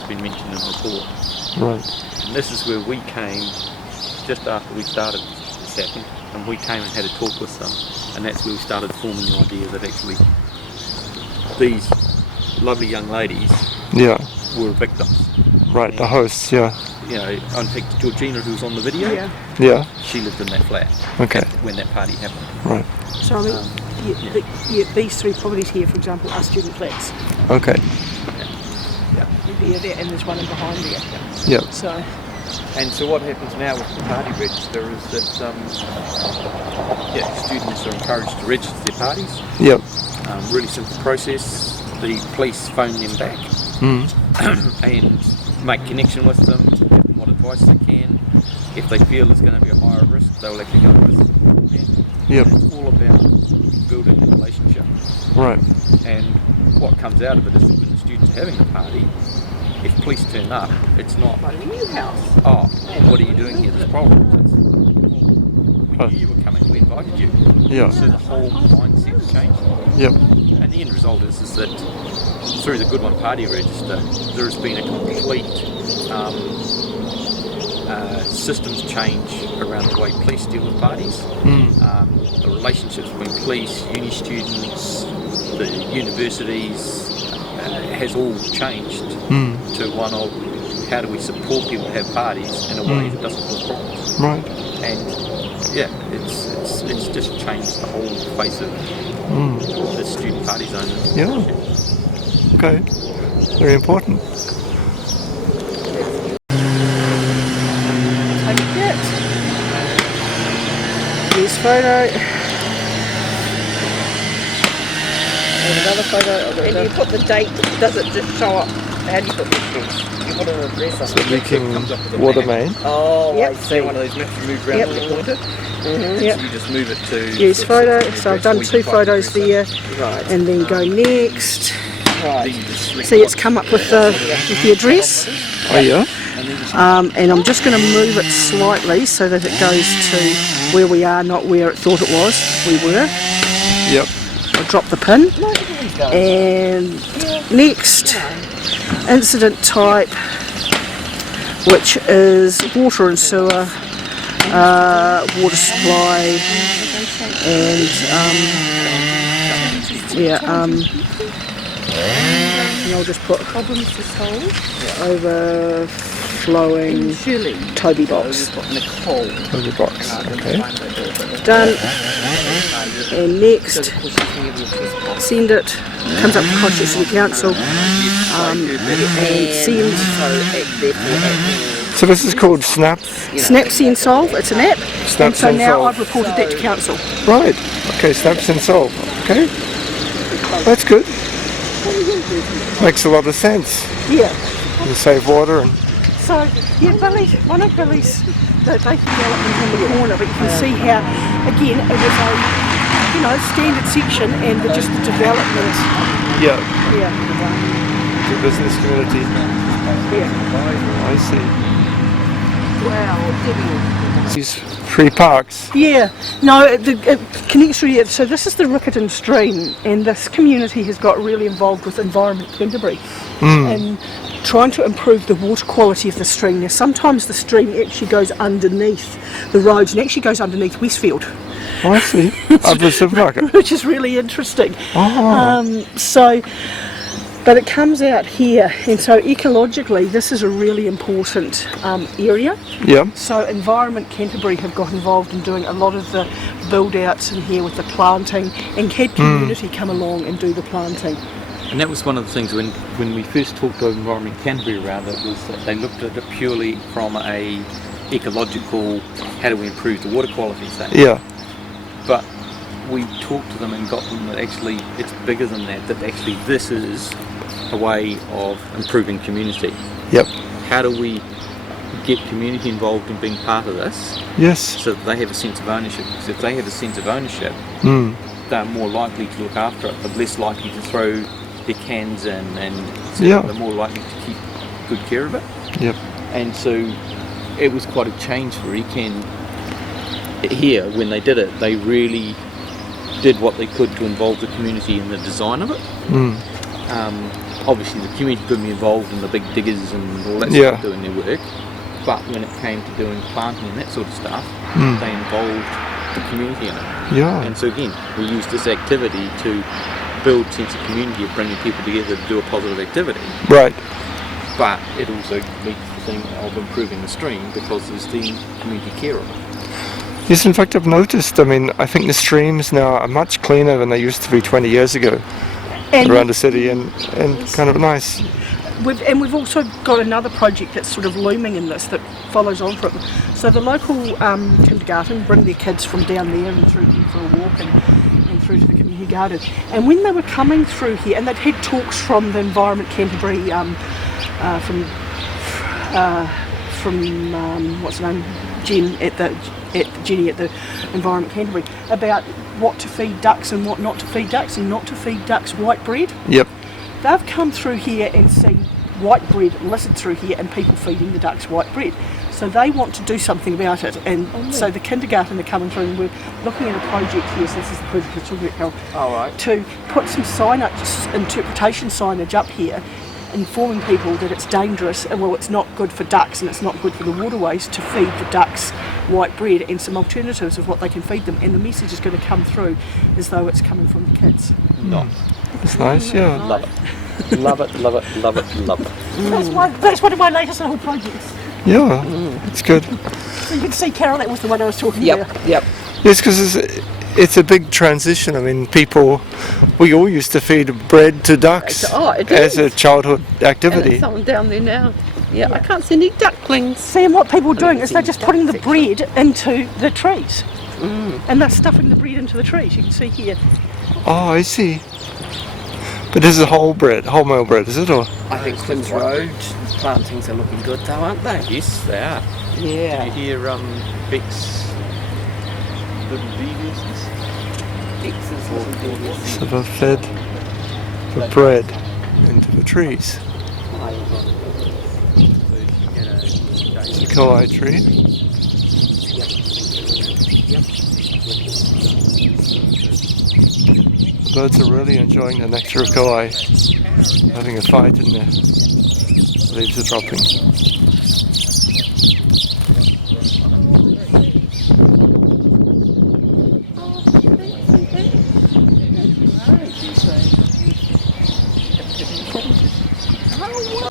been mentioned in the report. Right. And this is where we came just after we started this happened, and we came and had a talk with them, and that's where we started forming the idea that actually these lovely young ladies were victims. Right, and, the hosts, yeah. You know, in fact, Georgina, who was on the video, Yeah. she lived in that flat when that party happened. Right. So I mean, these three properties here, for example, are student flats. Okay. Yeah, there, and there's one in behind there. Yeah. So what happens now with the party register is that students are encouraged to register their parties. Yep. Really simple process. The police phone them back and make connection with them, give them what advice they can. If they feel there's going to be a higher risk, they'll actually go and visit them. Yep. It's all about building a relationship. Right. And what comes out of it is that when the students are having a party, if police turn up, it's not, oh, what are you doing here? There's problems. It's, we knew you were coming, we invited you. Yeah. So the whole mindset's changed. Yep. And the end result is that through the Good One Party Register, there has been a complete systems change around the way police deal with parties. The relationships between police, uni students, the universities has all changed to one of how do we support people to have parties in a way that doesn't cause problems. Right. And yeah, it's just changed the whole face of the student party zone. Yeah. Okay. Very important. Take it. photo. And another photo. And you put the date, does it just show up? How do you put the address? You put an address on So it. leaking water main. Oh, Yep. I see. One of those maps you move around Yep. with the pointer. Yep. So you just move it to... Use sort of photo. the So I've address, done or you 2 can type the photos address there, Right. and then go next. Right. Then you just select See, it's come up with the address. Oh yeah? And I'm just going to move it slightly so that it goes to where we are, not where it thought it was. We were. Yep. I'll drop the pin. And next, incident type, which is water and sewer, water supply, and and I'll just put Problems to solve. overflowing Toby box. Nicole. Toby box. Okay. Done. And next, send it. Comes up to Christchurch City Council. And send. So this is called Snap. Snap, Send, Solve. It's an app. Snap, And so Send, now Solve. I've reported that to council. Right. Okay. Snap, Send, Solve. Okay. That's good. Makes a lot of sense. Yeah. You save water and So, yeah, Billy's, one of Billy's, they development in the corner, but you can see how, again, it was a, standard section and just the development. yeah, Yeah. the business community. Yeah. I see. Wow. These free parks. Yeah, no, it connects through here. So this is the Lyttelton stream, and this community has got really involved with Environment Canterbury and trying to improve the water quality of the stream. Now, sometimes the stream actually goes underneath the roads and actually goes underneath Westfield, Oh, I see. Up the supermarket. which is really interesting. Oh. But it comes out here, and so ecologically, this is a really important area. Yeah. So Environment Canterbury have got involved in doing a lot of the build outs in here with the planting, and had community come along and do the planting. And that was one of the things when we first talked to Environment Canterbury around it, was that they looked at it purely from a ecological, how do we improve the water quality thing. Yeah. But we talked to them and got them that actually it's bigger than that, that actually this is a way of improving community. Yep. How do we get community involved in being part of this Yes. so that they have a sense of ownership? Because if they have a sense of ownership, they're more likely to look after it, but less likely to throw their cans in, and so Yeah. they're more likely to keep good care of it. Yep. And so it was quite a change for Ecan here when they did it. They really did what they could to involve the community in the design of it. Obviously the community could be involved in the big diggers and all that stuff doing their work, but when it came to doing planting and that sort of stuff, they involved the community in it. Yeah. And so again, we used this activity to build sense of community of bringing people together to do a positive activity. Right. But it also meets the thing of improving the stream because there's the community care of it. Yes, in fact, I've noticed. I mean, I think the streams now are much cleaner than they used to be 20 years ago And around the city, and kind of nice. We've also got another project that's sort of looming in this that follows on from it. So the local kindergarten bring their kids from down there and through here for a walk and through to the community garden. And when they were coming through here, and they'd had talks from the Environment Canterbury, from what's her name, Jenny at the Environment Canterbury, about what to feed ducks and what not to feed ducks, and not to feed ducks white bread. Yep. They've come through here and seen white bread listed through here and people feeding the ducks white bread. So they want to do something about it, and so the kindergarten are coming through, and we're looking at a project here, so this is the project we're talking about, to put some signage, interpretation signage up here, informing people that it's dangerous, and well, it's not good for ducks and it's not good for the waterways to feed the ducks white bread, and some alternatives of what they can feed them, and the message is going to come through as though it's coming from the kids. It's nice, yeah. Love it. Love it, love it, love it, love it. That's one of my latest little projects. Yeah, it's good. So you can see, Carol, that was the one I was talking about. Yep. Yes, because it's a big transition. I mean, we all used to feed bread to ducks as a childhood activity. And there's someone down there now. Yeah, I can't see any ducklings. See, and what people are doing is they're just putting the bread into the trees. And they're stuffing the bread into the trees. You can see here. Oh, I see. But this is whole meal bread, is it? Or I think Quinns Road plantings are looking good though, aren't they? Yes, they are. Yeah. You hear Beck's little beavers? X's little babies. so they've fed the bread into the trees. It's a kauai tree. The birds are really enjoying the nectar of kauai. Having a fight in there. The leaves are dropping.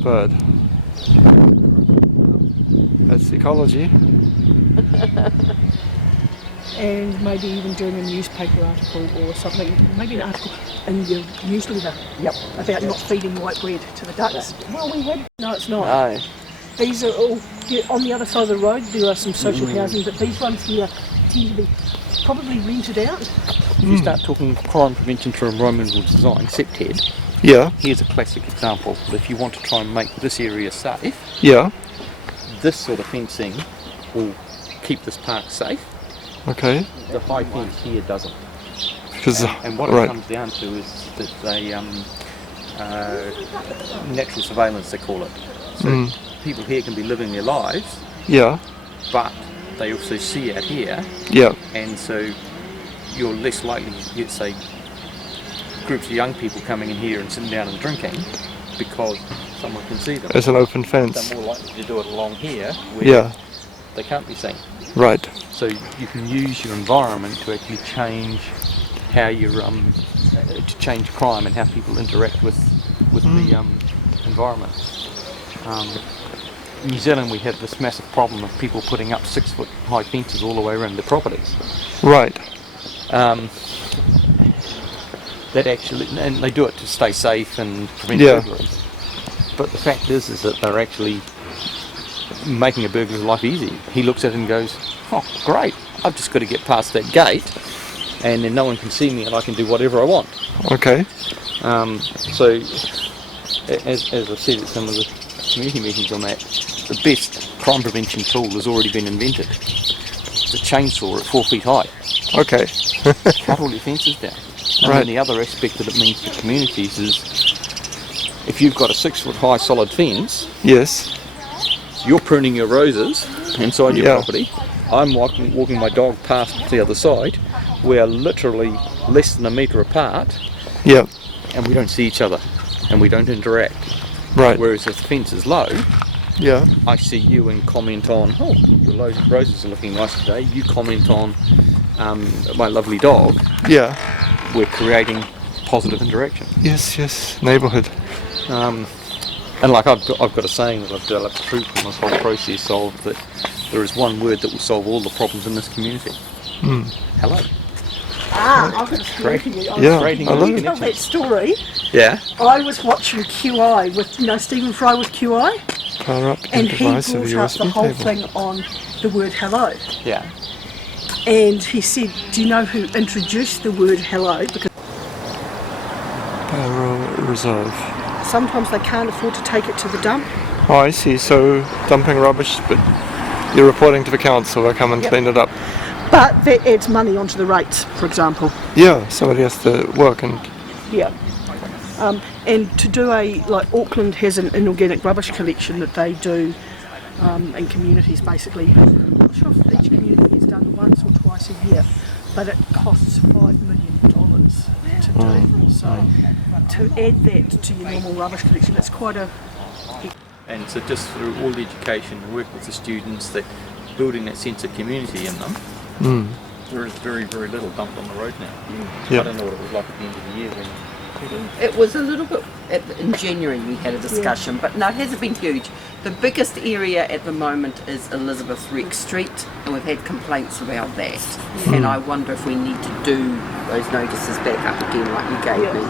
Bird. That's ecology. And maybe even doing a newspaper article or something, maybe an article in your newsletter about not feeding white bread to the ducks. Well, we had... No, it's not. No. These are all... On the other side of the road, there are some social housing, but these ones here tend to be probably rented out. If you start talking crime prevention through environmental design, SEPTED, Yeah, here's a classic example. If you want to try and make this area safe, yeah, this sort of fencing will keep this park safe. okay. The high fence here doesn't. Because And what it right, comes down to is that they natural surveillance, they call it. So people here can be living their lives, yeah, but they also see out here, yeah, and so you're less likely to get, say, groups of young people coming in here and sitting down and drinking because someone can see them. as an open fence. They're more likely to do it along here where Yeah, they can't be seen. right, So you can use your environment to actually change how you're to change crime and how people interact with the environment. In New Zealand, we have this massive problem of people putting up 6-foot high fences all the way around their properties. right, That actually, and they do it to stay safe and prevent Yeah. burglaries. But the fact is that they're actually making a burglar's life easy. He looks at it and goes, "Oh, great! I've just got to get past that gate, and then no one can see me, and I can do whatever I want." okay, So, as I said at some of the community meetings on that, the best crime prevention tool has already been invented. It's a chainsaw at 4 feet high. okay, Cut all your fences down. And Right. then the other aspect that it means for communities is if you've got a 6-foot high solid fence, yes, you're pruning your roses inside your Yeah. property. I'm walking my dog past the other side. We are literally less than a metre apart, yeah, and we don't see each other, and we don't interact. right, Whereas if the fence is low, yeah, I see you and comment on, "Oh, your roses are looking nice today." You comment on my lovely dog. yeah, We're creating positive interaction. yes, neighbourhood. And like I've got a saying that I've developed through from this whole process of that there is one word that will solve all the problems in this community. Hello. I've got a story for you. Yeah, creating I love You it. tell that story. Yeah. I was watching QI with, Stephen Fry with QI, Power up and the he device of brought a up the USB whole table. thing on the word hello. Yeah. And he said, do you know who introduced the word hello? Because Barrel Reserve. sometimes they can't afford to take it to the dump. Oh, I see. So dumping rubbish, but you're reporting to the council. They come and Yep. clean it up. But that adds money onto the rates, for example. Yeah, somebody has to work and Yeah. And to do like Auckland has an inorganic rubbish collection that they do in communities basically. I'm not sure if each community is done once or twice a year, but it costs $5 million to do. So to add that to your normal rubbish collection, it's quite a... And so just through all the education and work with the students, that building that sense of community in them, there is very, very little dumped on the road now. Yeah. I don't know what it was like at the end of the year when It was a little bit, in January we had a discussion, but no, it hasn't been huge. The biggest area at the moment is Elizabeth Rex Street, and we've had complaints about that. And I wonder if we need to do those notices back up again like you gave me.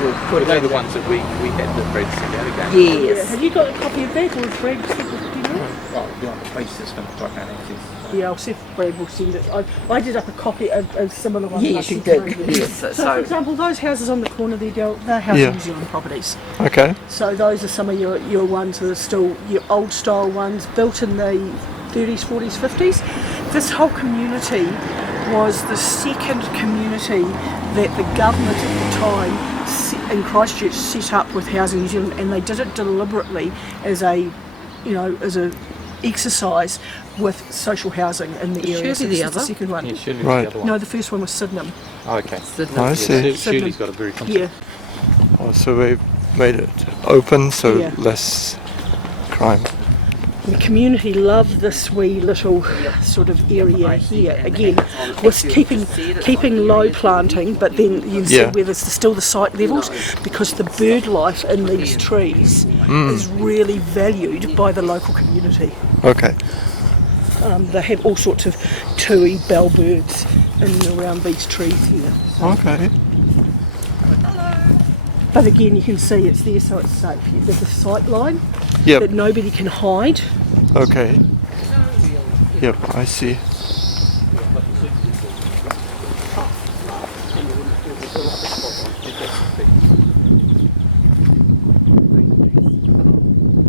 We'll put they're it the ones that we had that Brad sent out again. Yes. Have you got a copy of that, or Fred? Do you know? Well, beyond the police system, so I can't access. Yeah, I'll see if Brad will send it. I did up a copy of a similar one. Yes, that I you sent did. through. Yes, So, for example, those houses on the corner there, Darryl, they're House Yeah. New Zealand properties. Okay. So those are some of your ones that are still your old style ones, built in the 30s, 40s, 50s. This whole community was the second community that the government at the time in Christchurch set up with Housing New Zealand, and they did it deliberately as a exercise with social housing in the area. So Shirley this the is the other? second one. Yeah, Shirley's Right. the other one. No, the first one was Sydenham. Oh, okay. I see. Shirley's got a very Yeah. Oh, so we've made it open, so Yeah. less crime. The community love this wee little sort of area here. Again, with keeping low planting, but then you can see Yeah. where there's still the site levels, because the bird life in these trees is really valued by the local community. Okay. They have all sorts of tui bellbirds in and around these trees here. Okay. But again, you can see it's there, so it's safe. There's a sight line Yep. that nobody can hide. Okay. Yep, I see.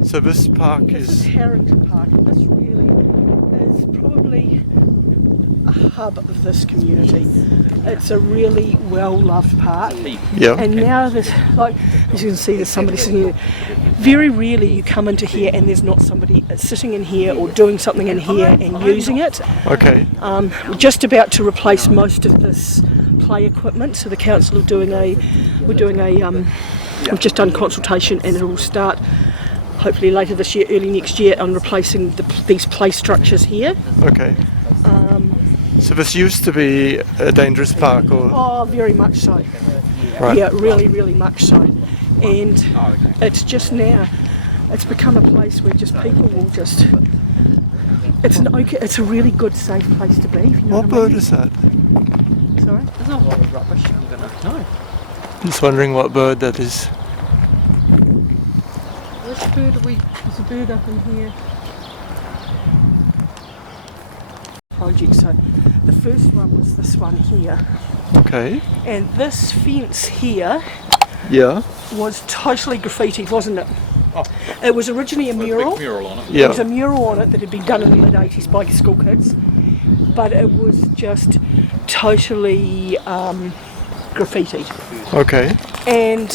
So this park This is is... Harrington Park, and this really is probably a hub of this community. It's a really well-loved park. Yeah. And now there's, like, as you can see, there's somebody sitting here. Very rarely you come into here and there's not somebody sitting in here or doing something in here and using it. Okay. We're just about to replace most of this play equipment, so the council are doing we've just done consultation, and it will start hopefully later this year, early next year, on replacing these play structures here. Okay. So this used to be a dangerous park, or... Oh, very much so. Right. Yeah, really, really much so. And it's just now, it's become a place where just people will just... It's a really good, safe place to be. If you know What what I mean. bird is that? Sorry? There's a lot of rubbish. I'm gonna know. Just wondering what bird that is. Which bird are we? There's a bird up in here. Project. So the first one was this one here, Okay. and this fence here Yeah. was totally graffitied, wasn't it? It was originally a mural. Big mural on it. There was a Yeah. mural on it that had been done in the mid-80s by school kids, but it was just totally graffitied. Okay. And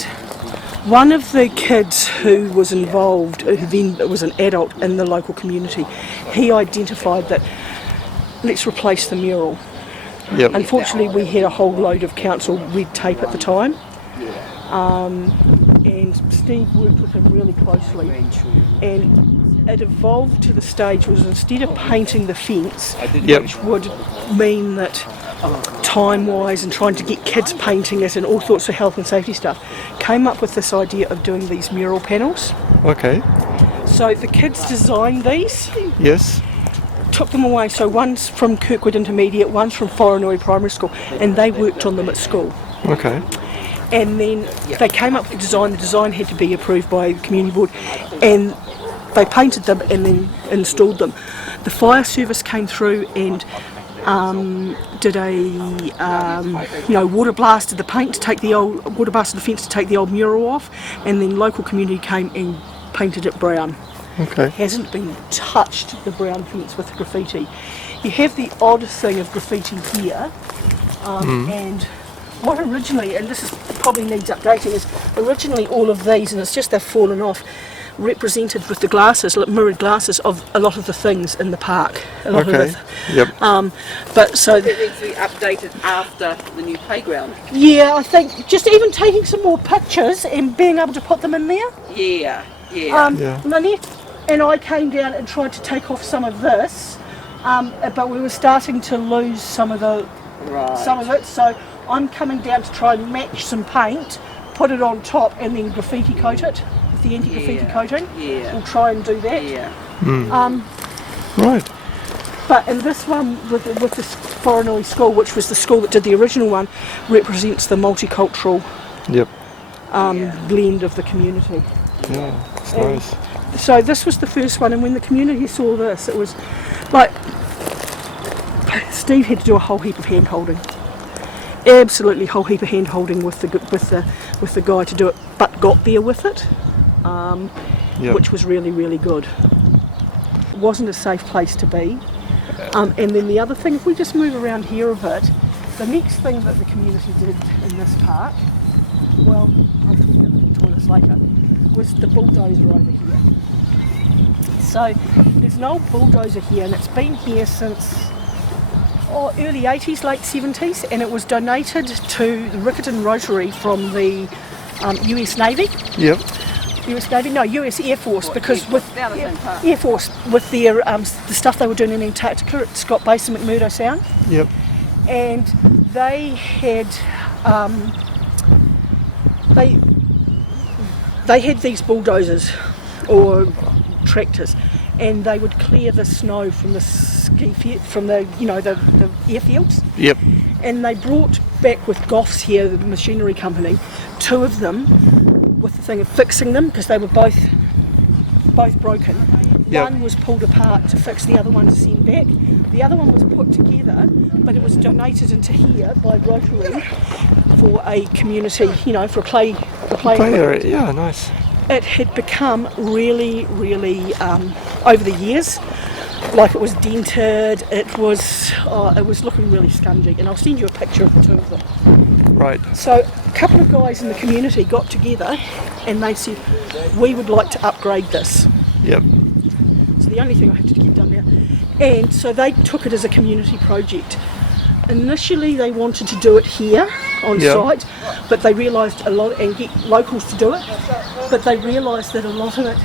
one of the kids who was involved, who then was an adult in the local community, he identified that let's replace the mural. Yep. Unfortunately, we had a whole load of council red tape at the time. And Steve worked with him really closely, and it evolved to the stage was instead of painting the fence, Yep. which would mean that time-wise and trying to get kids painting it and all sorts of health and safety stuff, came up with this idea of doing these mural panels. Okay. So the kids designed these, Yes. took them away, so one's from Kirkwood Intermediate, one's from Whanganui Primary School, and they worked on them at school. Okay. And then they came up with the design had to be approved by the community board, and they painted them and then installed them. The fire service came through and did a water blasted the paint to take the old water blasted the fence to take the old mural off, and then local community came and painted it brown. Okay. Hasn't been touched, the brown fence, with graffiti. You have the odd thing of graffiti here, and what originally, and this is probably needs updating, is originally all of these, and it's just they've fallen off, represented with the glasses, mirrored glasses of a lot of the things in the park. A lot Okay. of Yep. but so It needs to be updated after the new playground. yeah, I think just even taking some more pictures and being able to put them in there. Yeah. Yeah. Nanette and I came down and tried to take off some of this, but we were starting to lose some of it. So I'm coming down to try and match some paint, put it on top, and then graffiti coat it with the anti-graffiti coating. Yeah. We'll try and do that. Yeah. Right. But in this one with this Whanganui school, which was the school that did the original one, represents the multicultural Yep. blend of the community. Yeah. It's And nice. so this was the first one, and when the community saw this, it was like Steve had to do a whole heap of hand holding, absolutely whole heap of hand holding with the guy to do it, but got there with it, which was really, really good. It wasn't a safe place to be. And then the other thing, if we just move around here a bit, the next thing that the community did in this park, well, I'll talk about the toilets later, was the bulldozer over here. So there's an old bulldozer here, and it's been here since early 80s, late 70s, and it was donated to the Riccarton Rotary from the US Navy. Yep. US Navy, no, US Air Force, because with Air Force with their the stuff they were doing in Antarctica at Scott Base and McMurdo Sound. Yep. And they had they had these bulldozers or tractors, and they would clear the snow from the from the airfields. Yep. And they brought back with Goffs here, the machinery company, 2 of them with the thing of fixing them because they were both broken. Yep. One was pulled apart to fix, the other one to send back. The other one was put together, but it was donated into here by Rotary for a community, for a play area. Yeah, nice. It had become really, really over the years, like it was dented. It was looking really scungy, and I'll send you a picture of the 2 of them. Right. So a couple of guys in the community got together, and they said, "We would like to upgrade this." Yep. So the only thing I have to get done now, and so they took it as a community project. Initially, they wanted to do it here on site, but they realised and get locals to do it. But they realised that a lot of it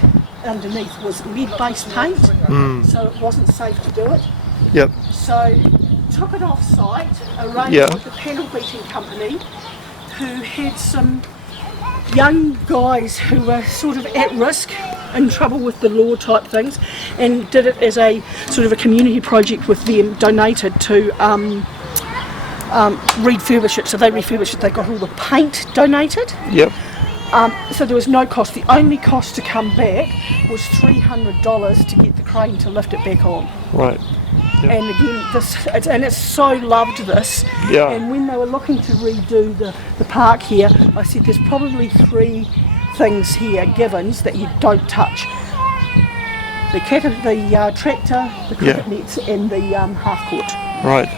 underneath was lead-based paint, so it wasn't safe to do it. Yep. So took it off site, arranged with the panel beating company, who had some young guys who were sort of at risk, in trouble with the law type things, and did it as a sort of a community project with them, donated to refurbish it. So they refurbished it, they got all the paint donated. Yep. So there was no cost. The only cost to come back was $300 to get the crane to lift it back on. Right. Yep. And again, it's so loved this. Yeah. And when they were looking to redo the park here, I said there's probably 3 things here, givens, that you don't touch. The tractor, the cricket nets, and the half court. Right.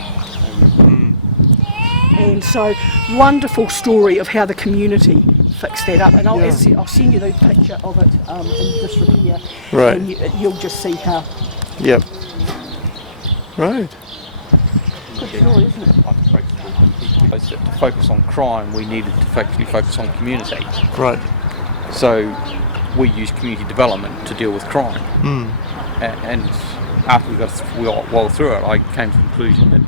And so, wonderful story of how the community fixed that up. And I'll send you the picture of it in this repair. Right. And you'll just see how. Yep. Right. Good story, isn't it? To focus on crime, we needed to actually focus on community. Right. So we used community development to deal with crime. And after we got well through it, I came to the conclusion that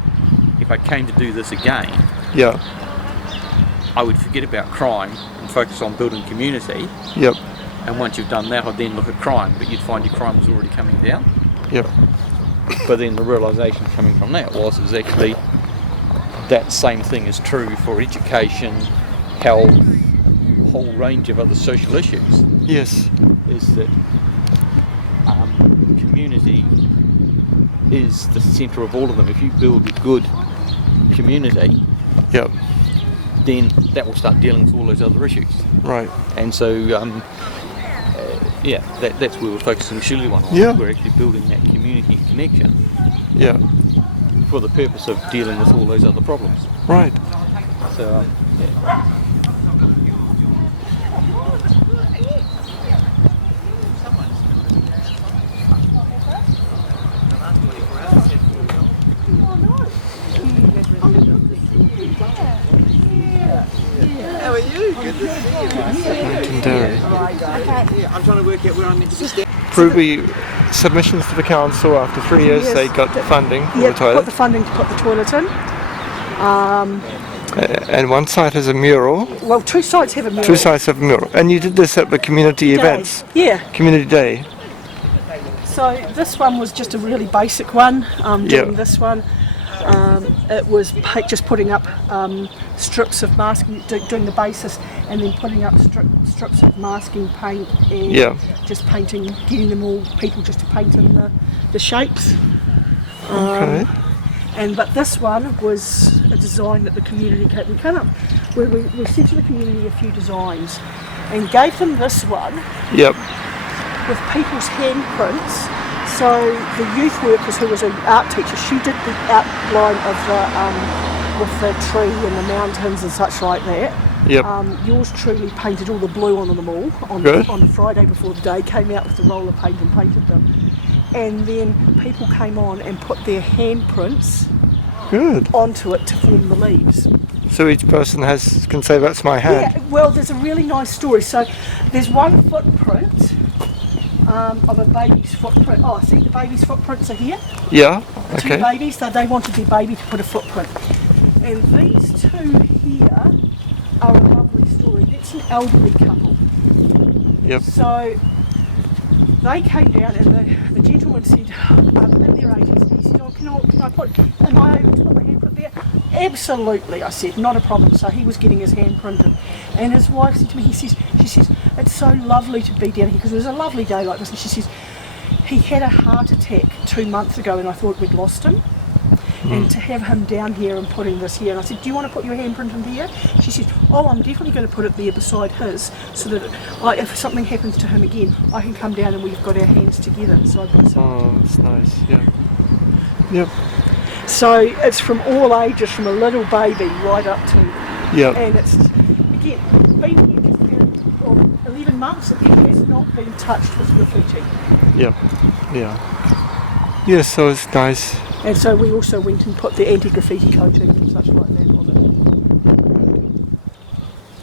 if I came to do this again, I would forget about crime and focus on building community. Yep. And once you've done that, I'd then look at crime, but you'd find your crime was already coming down. Yep. But then the realisation coming from that is actually that same thing is true for education, health, a whole range of other social issues. Yes. Is that community is the centre of all of them. If you build a good community, then that will start dealing with all those other issues. Right. And so, that's where we're focusing Shirley on. We're actually building that community connection. Yeah. For the purpose of dealing with all those other problems. Right. So, How are you? Good to see you. Darryl. I'm trying to work out where I'm next to stand. Ruby, submissions to the council after 3 years, they got the funding for the toilet. Got the funding to put the toilet in. And one site has a mural. Well, 2 sites have a mural. 2 sites have a mural. And you did this at the community events? Yeah. Community day. So this one was just a really basic one. Doing this one. It was just putting up strips of masking, doing the basis, and then putting up strips of masking paint and just painting, getting them all, people just to paint in the shapes. Okay. But this one was a design that the community came. We sent to the community a few designs and gave them this one with people's handprints. So the youth workers, who was an art teacher, she did the outline of the with the tree and the mountains and such like that. Yours truly painted all the blue on them all on the Friday before the day, came out with the roller paint and painted them. And then people came on and put their handprints onto it to form the leaves. So each person can say, that's my hand? Yeah, well, there's a really nice story. So there's one footprint of a baby's footprint. Oh, see, the baby's footprints are here? Yeah, okay. Two babies, so they wanted their baby to put a footprint. And these two here are a lovely story. That's an elderly couple. So they came down and the gentleman said, in their 80s, he said, oh, can I put, am I able to put my handprint there? Absolutely, I said, not a problem. So he was getting his hand printed. And his wife said to me, she says, it's so lovely to be down here, because it was a lovely day like this. And she says, he had a heart attack 2 months ago and I thought we'd lost him. And to have him down here and putting this here, and I said, do you want to put your handprint in here? She said, oh, I'm definitely going to put it there beside his, so that if something happens to him again, I can come down and we've got our hands together side by side. Oh, that's nice, Yep. So it's from all ages, from a little baby right up to, and it's, again, been here just about 11 months, it has not been touched with graffiti. Yeah, so it's nice. And so we also went and put the anti-graffiti coating and such like that on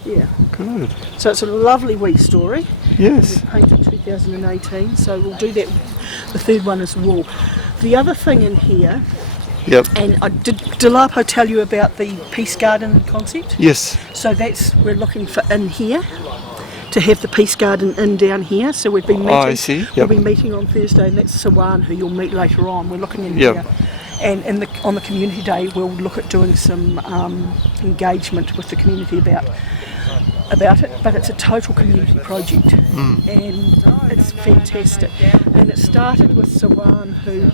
it. Yeah. Good. So it's a lovely wee story. Yes. It was painted 2018, so we'll do that. The third one is the wall. The other thing in here, and did Delapo tell you about the Peace Garden concept? Yes. So we're looking for in here, to have the Peace Garden in down here. So we've been meeting. I see. We'll be meeting on Thursday, and that's Sawan, who you'll meet later on. We're looking in here. And on the community day, we'll look at doing some engagement with the community about it. But it's a total community project, and it's fantastic. And it started with Sawan, who,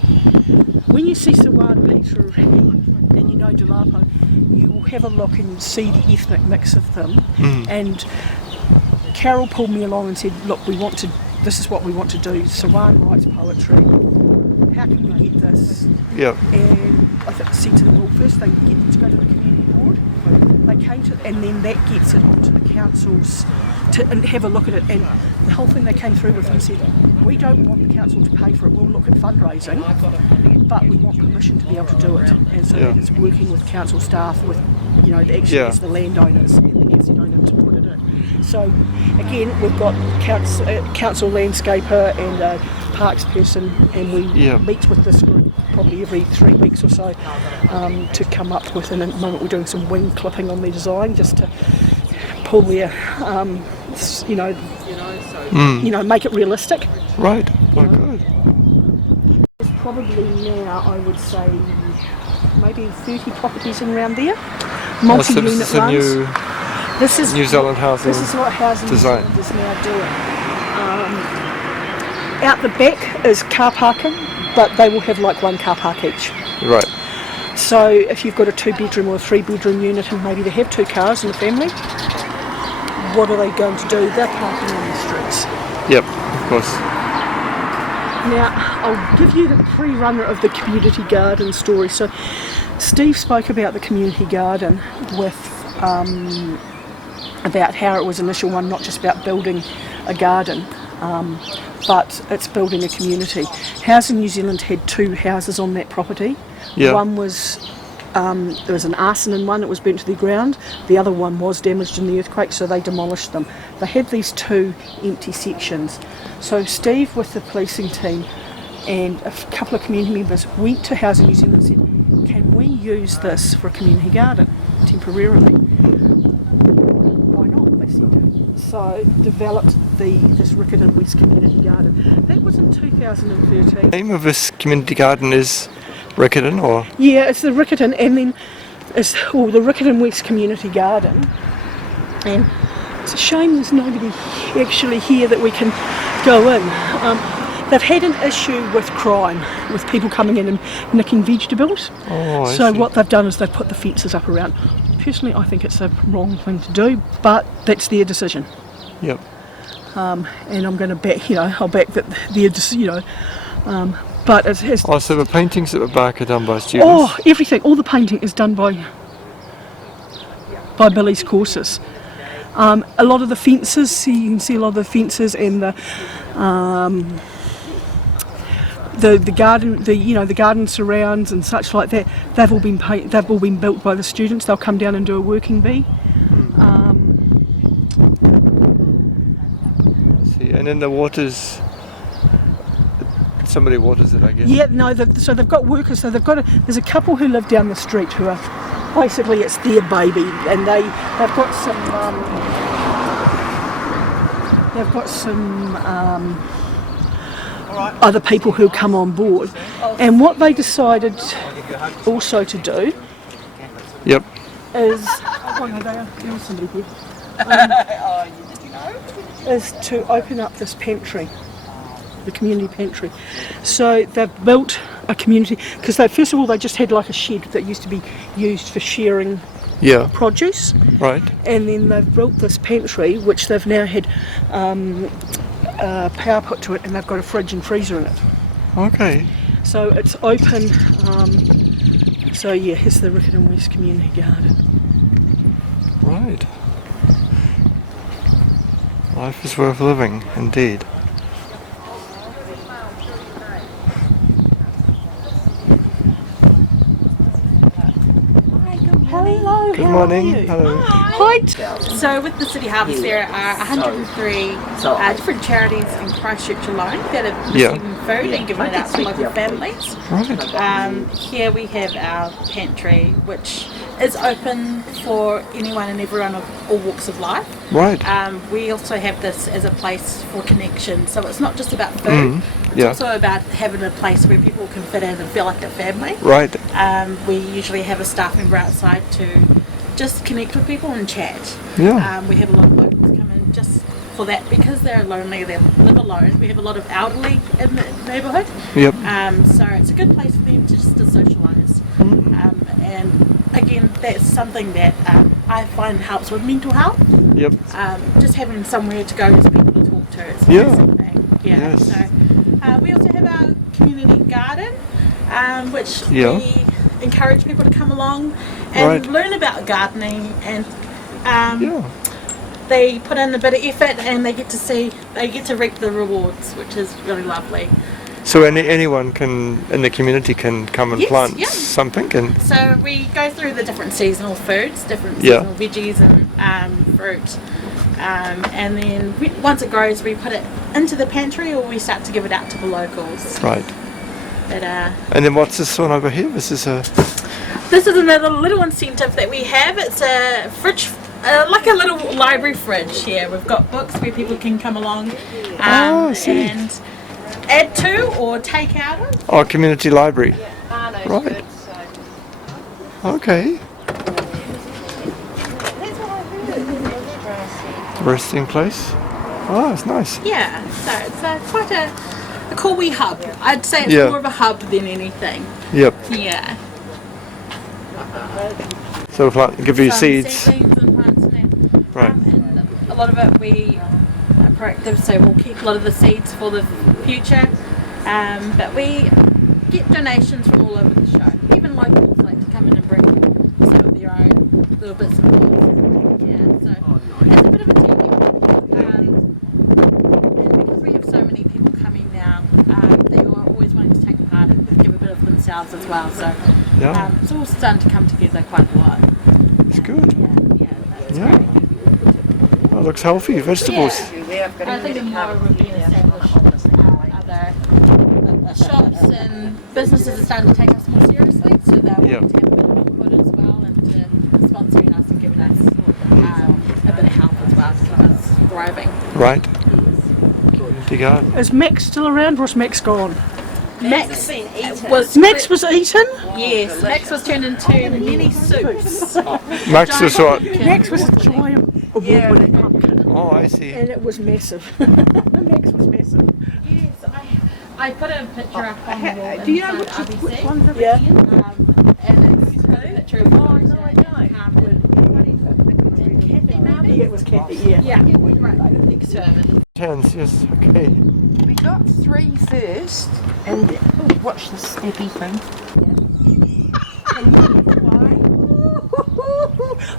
when you see Sawan, Peter, and you know Delapo, you will have a look and see the ethnic mix of them. And Carol pulled me along and said, look, this is what we want to do. Sawan writes poetry. How can we get this? And I said to them, well, first thing, get them to go to the community board. They came to, and then that gets it onto the councils to have a look at it. And the whole thing they came through with and said, we don't want the council to pay for it. We'll look at fundraising, but we want permission to be able to do it. And so that it's working with council staff, with as the landowners and the asset owner to put it in. So again, we've got council landscaper and a parks person, and we meet with this group probably every 3 weeks or so to come up with, and at the moment we're doing some wing clipping on their design just to pull their, make it realistic. Right, good. There's probably now, I would say, maybe 30 properties in around there. Multi-unit this is a ones. New Zealand housing. This is what Housing design. New Zealand is now doing. Out the back is car parking, but they will have like one car park each. Right. So if you've got a 2-bedroom or a 3-bedroom unit and maybe they have 2 cars in the family, what are they going to do? They're parking on the streets. Yep, of course. Now, I'll give you the pre-runner of the community garden story. So Steve spoke about the community garden with about how it was an initial one, not just about building a garden, but it's building a community. Housing New Zealand had 2 houses on that property. One was, there was an arson in one that was burnt to the ground. The other one was damaged in the earthquake, so they demolished them. They had these 2 empty sections. So Steve, with the policing team and a couple of community members, went to Housing New Zealand and said, can we use this for a community garden temporarily? Why not, they said. So developed this Riccarton West Community Garden. That was in 2013. The name of this community garden is Riccarton, or? Yeah, it's the Riccarton, and then it's the Riccarton West Community Garden. And it's a shame there's nobody actually here that we can go in. They've had an issue with crime, with people coming in and nicking vegetables. Oh, I so see. what they've done is they've put the fences up around. Personally, I think it's a wrong thing to do, but that's their decision. Yep. And I'm going to back, I'll back that their decision, but it has. Oh, so the paintings at the back are done by students? Oh, everything, all the painting is done by Billy's courses. A lot of the fences, you can see a lot of the fences and the garden, the garden surrounds and such like that. They've all been built by the students. They'll come down and do a working bee. I see. And then the waters. Somebody waters it, I guess. Yeah, no. So they've got workers. So there's a couple who live down the street who are basically it's their baby, and they've got some other people who come on board, and what they decided also to do. Yep. Is somebody here. Is to open up this pantry. The community pantry. So they've built a community, because first of all they just had like a shed that used to be used for sharing produce. Right. And then they've built this pantry, which they've now had power put to it, and they've got a fridge and freezer in it. Okay. So it's open. So yeah, here's the Riccarton West Community Garden. Right. Life is worth living, indeed. Hello. Good morning. Hello. Hi. So with the City Harvest there are 103 different charities in Christchurch alone that are receiving food and giving it out to local families. Right. Here we have our pantry, which is open for anyone and everyone of all walks of life. Right. We also have this as a place for connection, so it's not just about food. It's also about having a place where people can fit in and feel like a family. Right. We usually have a staff member outside to just connect with people and chat. Yeah. We have a lot of locals come in just for that because they're lonely, they live alone. We have a lot of elderly in the neighbourhood. Yep. So it's a good place for them to socialise. And again, that's something that I find helps with mental health. Yep. Just having somewhere to go to people to talk to is a massive thing. Yes. So we also have our community garden, which we encourage people to come along and learn about gardening, and they put in a bit of effort and they get to reap the rewards, which is really lovely. So anyone in the community can come and plant something, and so we go through the different seasonal foods, different seasonal veggies and fruit, and then once it grows, we put it into the pantry, or we start to give it out to the locals. Right. But, and then what's this one over here? This is another little incentive that we have. It's a fridge. Like a little library fridge here. We've got books where people can come along and add to or take out of. Oh, community library. Right. Okay. Resting place. Oh, it's nice. Yeah, so it's quite a cool wee hub. I'd say it's more of a hub than anything. Yep. Yeah. So give you seeds. Seedlings and plants and that. Right. And a lot of it we are proactive, so we'll keep a lot of the seeds for the future. But we get donations from all over the show. Even locals like to come in and bring some of their own little bits and bobs. Yeah, so it's a bit of a team. And because we have so many people coming now, they are always wanting to take part and give a bit of themselves as well. So it's all starting to come together quite a lot. It's good. Yeah, great. Oh, it looks healthy. Vegetables. Yeah. I think more will be established. Other shops and businesses are starting to take us more seriously, so they're wanting to have a bit of input as well, and to sponsoring us and giving us a bit of help as well to keep us thriving. Right. Community garden. Is Max still around, or is Max gone? Max was eaten? Yes, Max was turned into mini soups. Max was what? Max was a giant award-winning pumpkin. Oh, I see. And it was massive. The mix was massive. Yes, I put a picture up on the wall. Do you know inside which RBC. ones are yeah. And it's a picture of Yeah, it was Kathy, yeah. Yeah, right next to him. Turns, yes, okay. We got 3 first, and watch the steppy thing.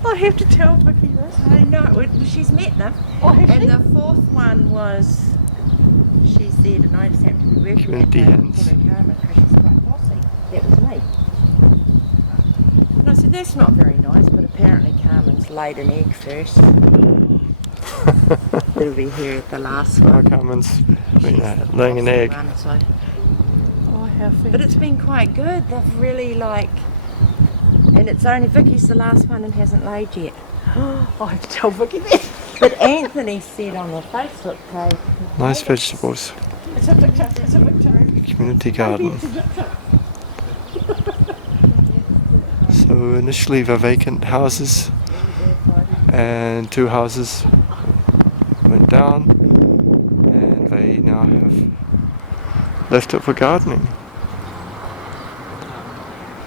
I have to tell Vicky this. I know, well, she's met them. Oh, has And she? the 4th one was, she said, and I just happened to be working Community that day hands. before her Carmen, because she's quite bossy. That was me. And I said, that's not very nice, but apparently Carmen's laid an egg first. It'll be her at the last one. Carmen's laying an egg. One, so. Oh, how fancy. But it's been quite good. They've really and it's only Vicky's the last one and hasn't laid yet. I have to tell Vicky that. But Anthony said on the Facebook page. Nice vegetables. It's a Victor. It's a Victor. Community garden. So initially the vacant houses and 2 houses went down, and they now have left it for gardening.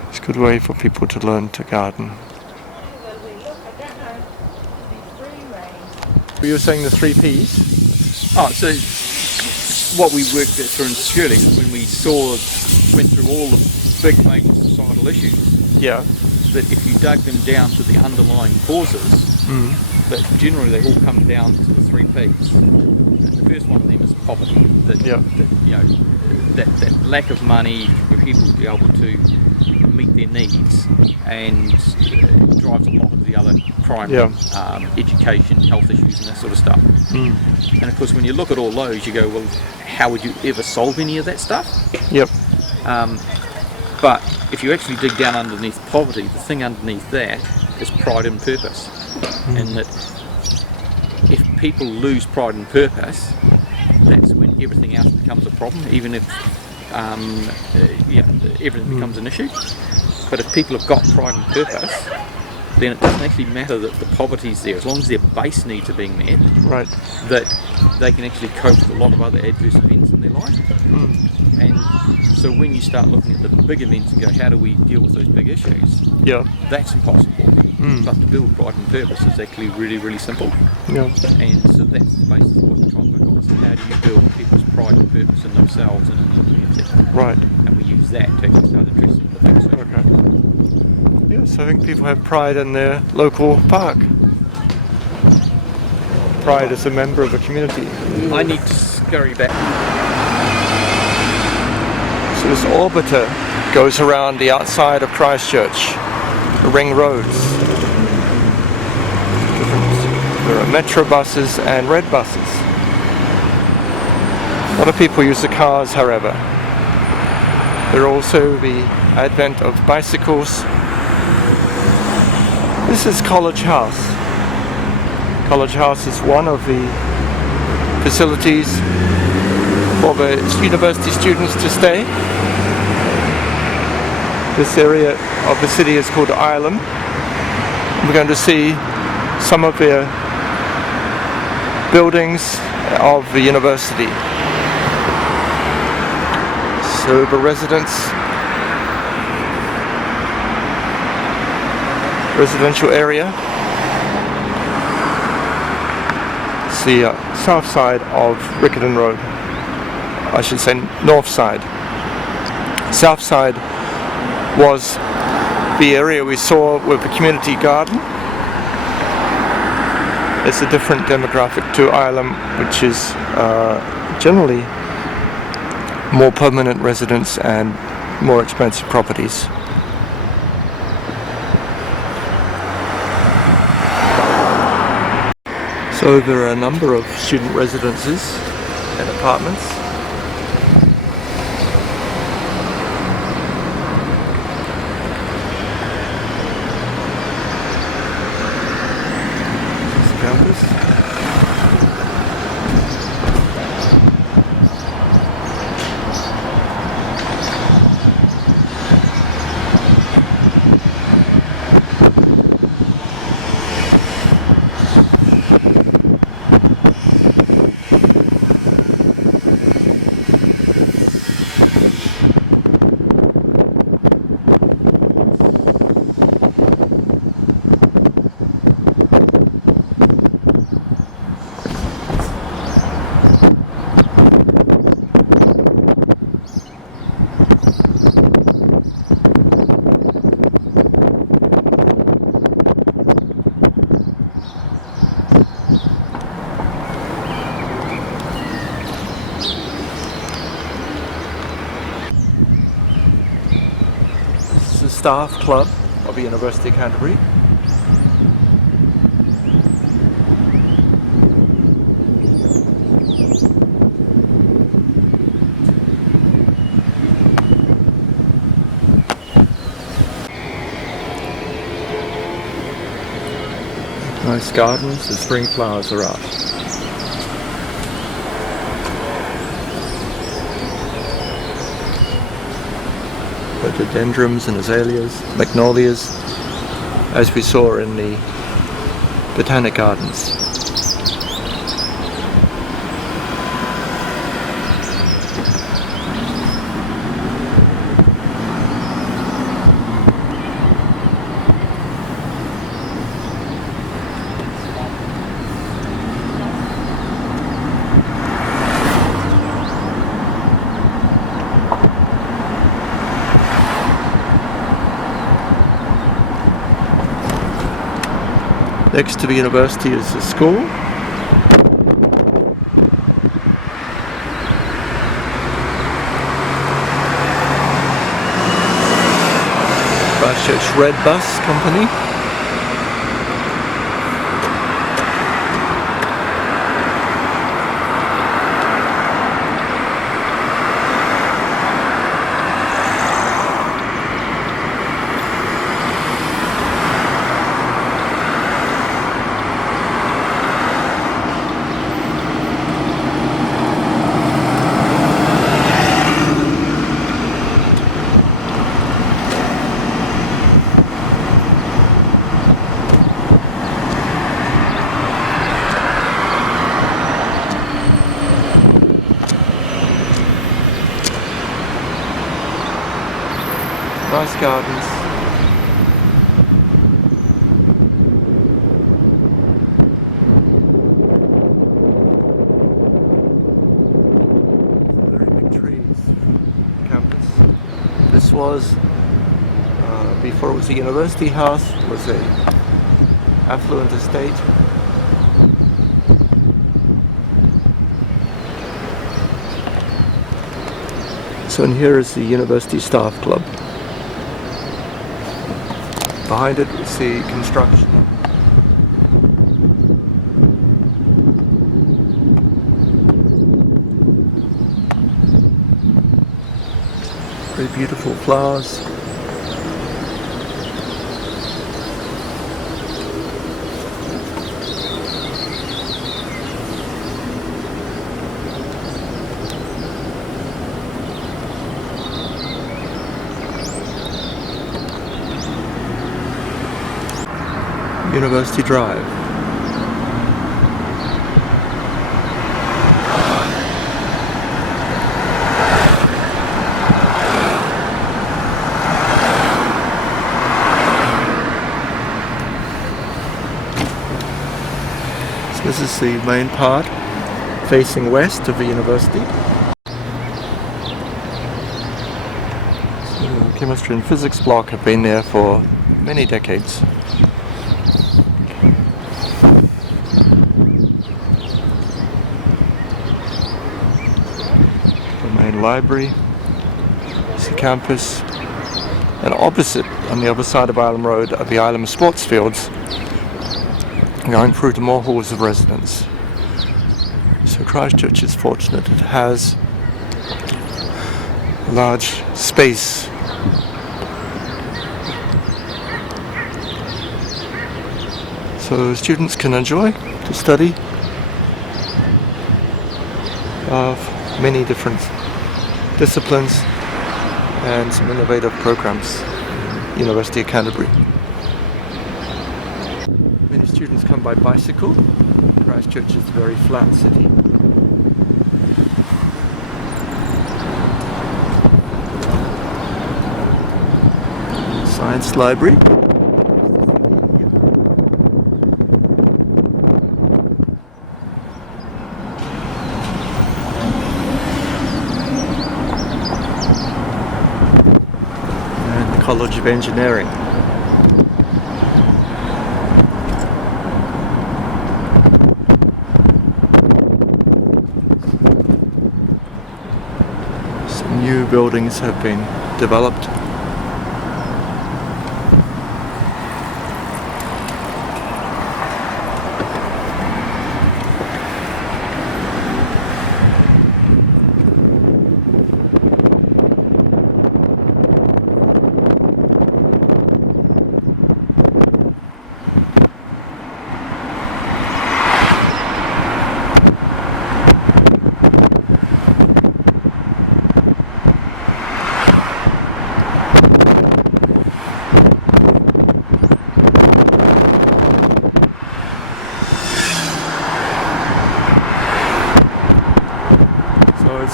It's a good way for people to learn to garden. You were saying the 3 Ps? Oh, so what we worked at through in schooling is when we went through all the big major societal issues, Yeah. that if you dug them down to the underlying causes, that generally they all come down to the 3 Ps. And the first one of them is poverty. That lack of money for people to be able to meet their needs, and drives a lot of the other crime, education, health issues and that sort of stuff. And of course when you look at all those, you go, well, how would you ever solve any of that stuff? Yep. But if you actually dig down underneath poverty, the thing underneath that is pride and purpose. And that if people lose pride and purpose, that's when everything else becomes a problem, even if everything becomes an issue. But if people have got pride and purpose, then it doesn't actually matter that the poverty's there, as long as their base needs are being met, right, that they can actually cope with a lot of other adverse events in their life. And so when you start looking at the big events and go, how do we deal with those big issues? Yeah. That's impossible. But to build pride and purpose is actually really, really simple. Yeah. And so that's the basis of what we're trying to work on. So how do you build people's pride and purpose in themselves and in the community? Right. And we use that to actually start addressing the big social issues. Yes, I think people have pride in their local park. Pride as a member of a community. I need to scurry back. So this orbiter goes around the outside of Christchurch, the ring roads. There are metro buses and red buses. A lot of people use the cars, however. There are also the advent of bicycles. This is College House. College House is one of the facilities for the university students to stay. This area of the city is called Island. We're going to see some of the buildings of the university. So the residential area. It's the south side of Riccarton Road. I should say north side. South side was the area we saw with the community garden. It's a different demographic to Ireland, which is generally more permanent residents and more expensive properties. So there are a number of student residences and apartments. Staff Club of the University of Canterbury. Nice gardens, the spring flowers are out. Rhododendrons and azaleas, magnolias, as we saw in the Botanic Gardens. Next to the university is the school. Christchurch Red Bus Company. Nice gardens. Very big trees. Campus. This was, before it was a university house, was a affluent estate. So in here is the University Staff Club. Behind it we see construction. Very beautiful flowers. University Drive. So this is the main part facing west of the university. So the chemistry and physics block have been there for many decades. Library, it's the campus, and opposite, on the other side of Ilam Road, are the Ilam sports fields, going through to more halls of residence. So Christchurch is fortunate; it has large space. So students can enjoy to study of many different disciplines and some innovative programs in University of Canterbury. Many students come by bicycle. Christchurch is a very flat city. Science library. College of Engineering. Some new buildings have been developed.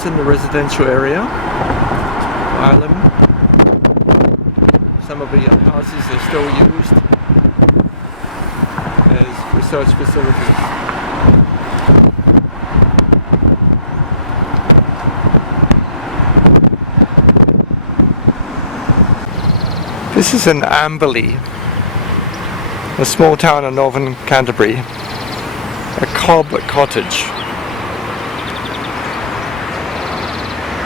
house in the residential area, island. Some of the houses are still used as research facilities. This is in Amberley, a small town in northern Canterbury, a cob cottage.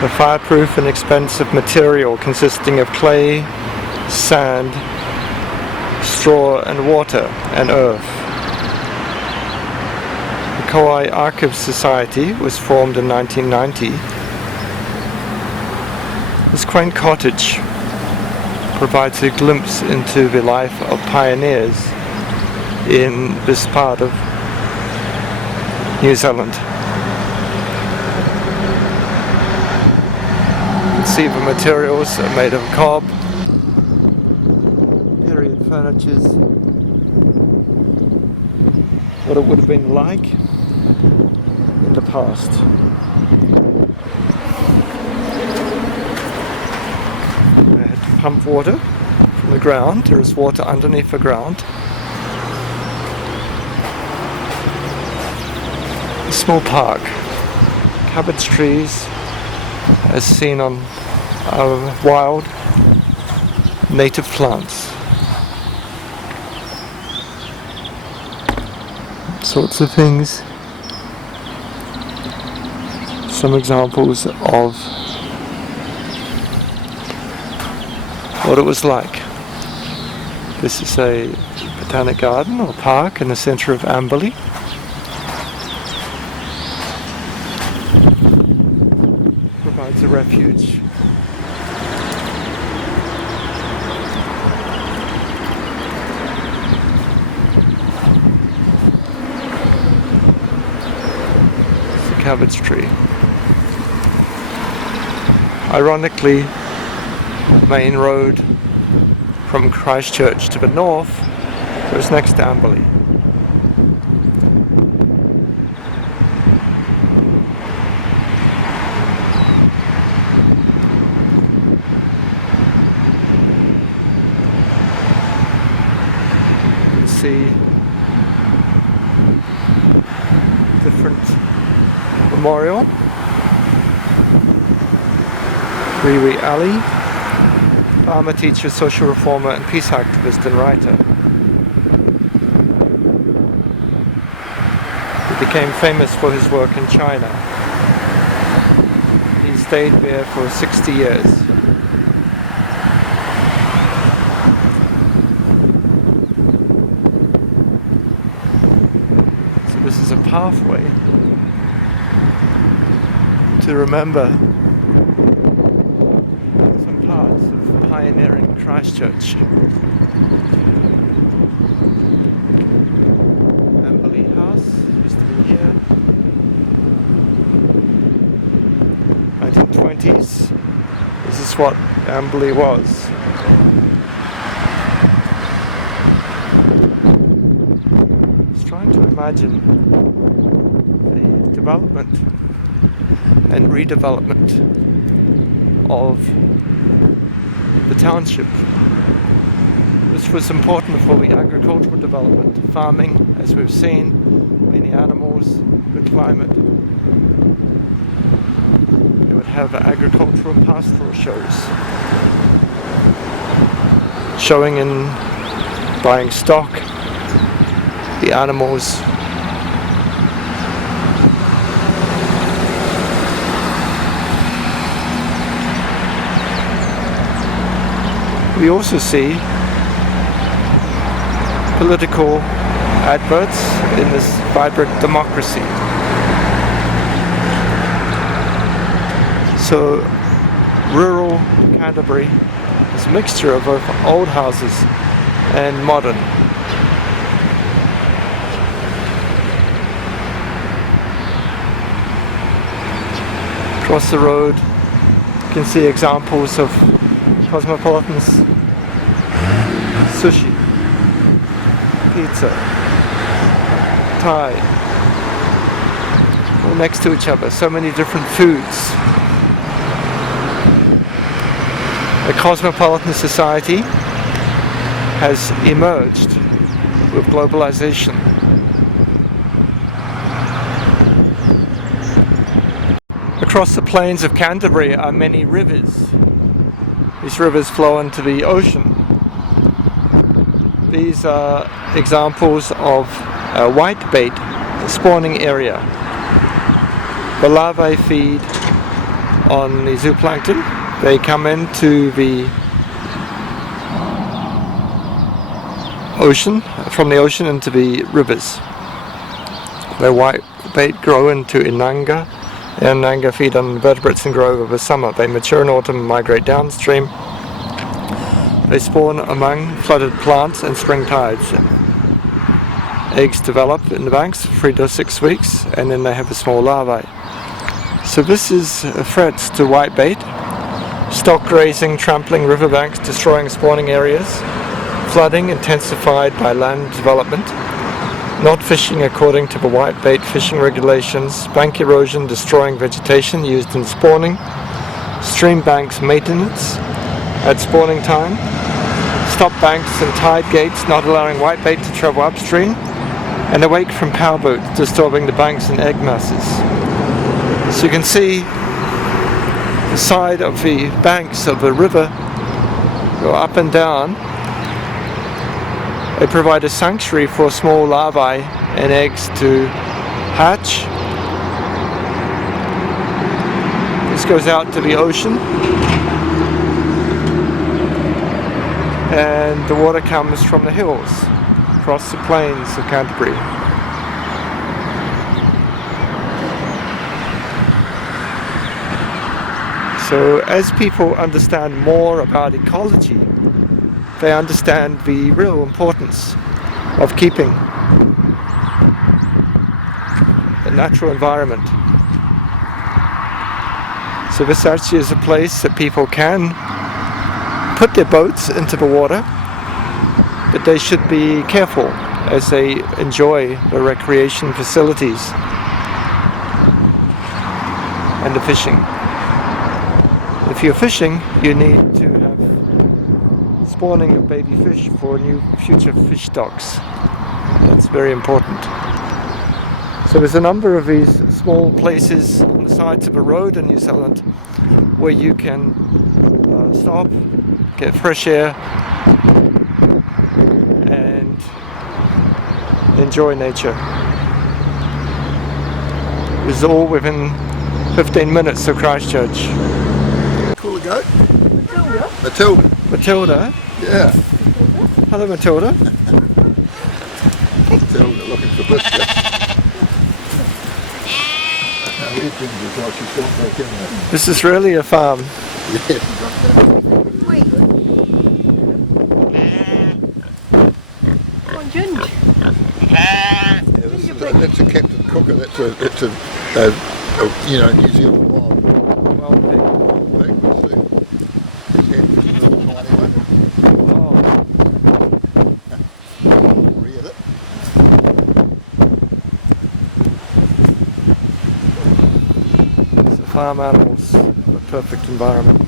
A fireproof and expensive material consisting of clay, sand, straw and water and earth. The Kauai Archives Society was formed in 1990. This quaint cottage provides a glimpse into the life of pioneers in this part of New Zealand. You can see the materials are made of cob, period furnitures, what it would have been like in the past. They had to pump water from the ground. There is water underneath the ground. A small park, cabbage trees as seen on wild native plants. Sorts of things. Some examples of what it was like. This is a Botanic Garden or park in the centre of Amberley. Provides a refuge. It's a cabbage tree. Ironically, the main road from Christchurch to the north goes next to Amberley. You can see different memorial. Wee Ali, farmer, teacher, social reformer and peace activist and writer. He became famous for his work in China. He stayed there for 60 years. So this is a pathway to remember parts of pioneering Christchurch. Amberley House used to be here. 1920s. This is what Amberley was. Just trying to imagine the development and redevelopment of the township. This was important for the agricultural development, farming, as we've seen, many animals, the climate. They would have agricultural and pastoral shows, showing in buying stock, the animals. We also see political adverts in this vibrant democracy. So rural Canterbury is a mixture of both old houses and modern. Across the road you can see examples of cosmopolitans, sushi, pizza, Thai, all next to each other, so many different foods. A cosmopolitan society has emerged with globalization. Across the plains of Canterbury are many rivers. These rivers flow into the ocean. These are examples of a whitebait spawning area. The larvae feed on the zooplankton. They come into the ocean, from the ocean into the rivers. The whitebait grow into inanga. The inanga feed on vertebrates and grow over summer. They mature in autumn and migrate downstream. They spawn among flooded plants and spring tides. Eggs develop in the banks for 3 to 6 weeks, and then they have a small larvae. So this is a threat to whitebait. Stock grazing, trampling riverbanks, destroying spawning areas, flooding intensified by land development, not fishing according to the whitebait fishing regulations, bank erosion destroying vegetation used in spawning, stream banks maintenance at spawning time, stop banks and tide gates not allowing whitebait to travel upstream, and a wake from powerboats disturbing the banks and egg masses. So you can see the side of the banks of the river go up and down. They provide a sanctuary for small larvae and eggs to hatch. This goes out to the ocean, and the water comes from the hills across the plains of Canterbury. So as people understand more about ecology, they understand the real importance of keeping the natural environment. So this actually is a place that people can put their boats into the water, but they should be careful as they enjoy the recreation facilities and the fishing. If you're fishing, you need to have spawning of baby fish for new future fish stocks. That's very important. So there's a number of these small places on the sides of a road in New Zealand where you can stop, get fresh air and enjoy nature. This is all within 15 minutes of Christchurch. Call a goat? Matilda. Matilda. Matilda? Yeah. Hello, Matilda. Matilda looking for biscuits. This is really a farm. Yes. Yeah, that's a Captain Cooker. That's a New Zealand wild pig. His head was a little tiny one. Reared it. So farm animals, a perfect environment.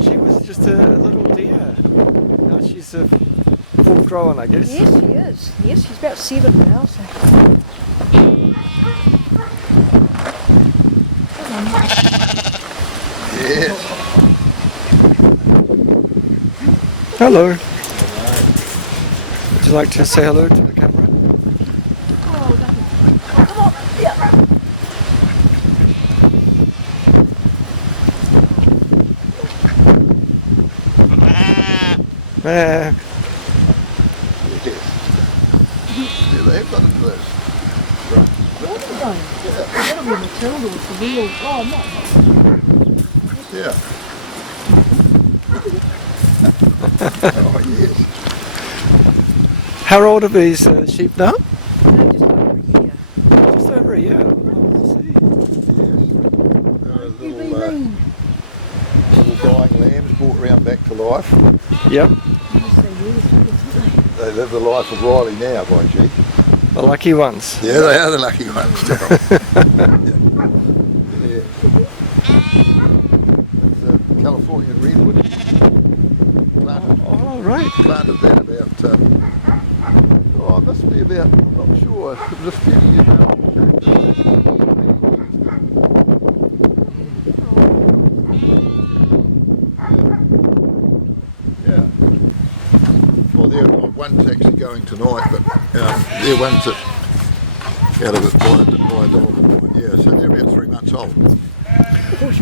She was just a little deer. Now she's a full grown, I guess. Yes, she is. Yes, she's about 7 now. So. Yes. Hello. Would you like to say hello to the camera? Come on, yeah. Yeah, they've got into those. Right. That'll be Matilda with the real. Oh, not. Yeah. Oh, yes. How old are these sheep now? Just over a year. Just over a year. Oh, I see. Yes. Little guy young lambs brought round back to life. Yep. They live the life of Riley now, by gee. The lucky ones. Yeah, they are the lucky ones, Darryl. Yeah. It's a California redwood. Oh, right. Planted that about, it must be about, I'm not sure, it was a few years ago. Yeah. Well, one's actually going tonight, but they're ones that out of it by a dog. Yeah, so they're about 3 months old.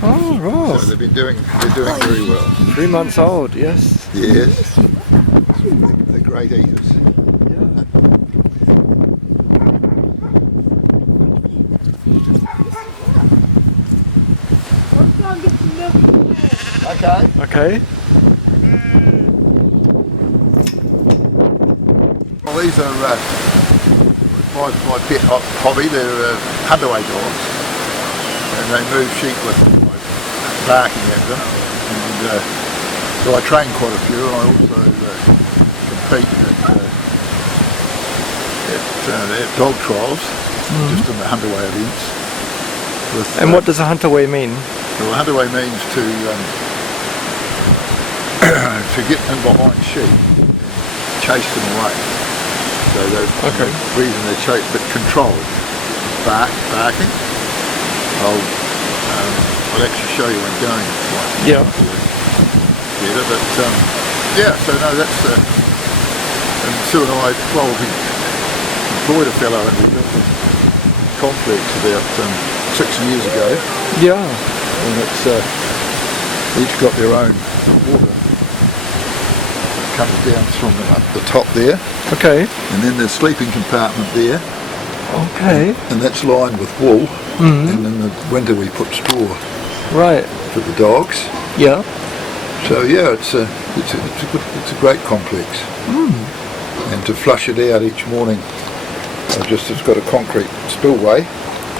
Oh, right. So they're doing very well. 3 months old, yes. Yes. They're great eaters. Yeah. Okay. Okay. Well, these are my pet hobby. They're huntaway dogs, and they move sheep with barking at them. And so I train quite a few. I also compete at dog trials, just in the huntaway events. And what does a huntaway mean? Well, huntaway means to to get in behind sheep and chase them away. So the reason they chase, but controlled. Barking. I'll actually show you when going. Yeah. Better, but yeah. So no, that's and Sue and I. Well, we employed a fellow and we built this complex about 6 years ago. Yeah. And it's each got their own water. It comes down from the top there. Okay. And then there's a sleeping compartment there. Okay. And that's lined with wool. Mm-hmm. And in the winter we put straw. Right. For the dogs. Yeah. So yeah, it's a great complex. Mm. And to flush it out each morning, it's got a concrete spillway.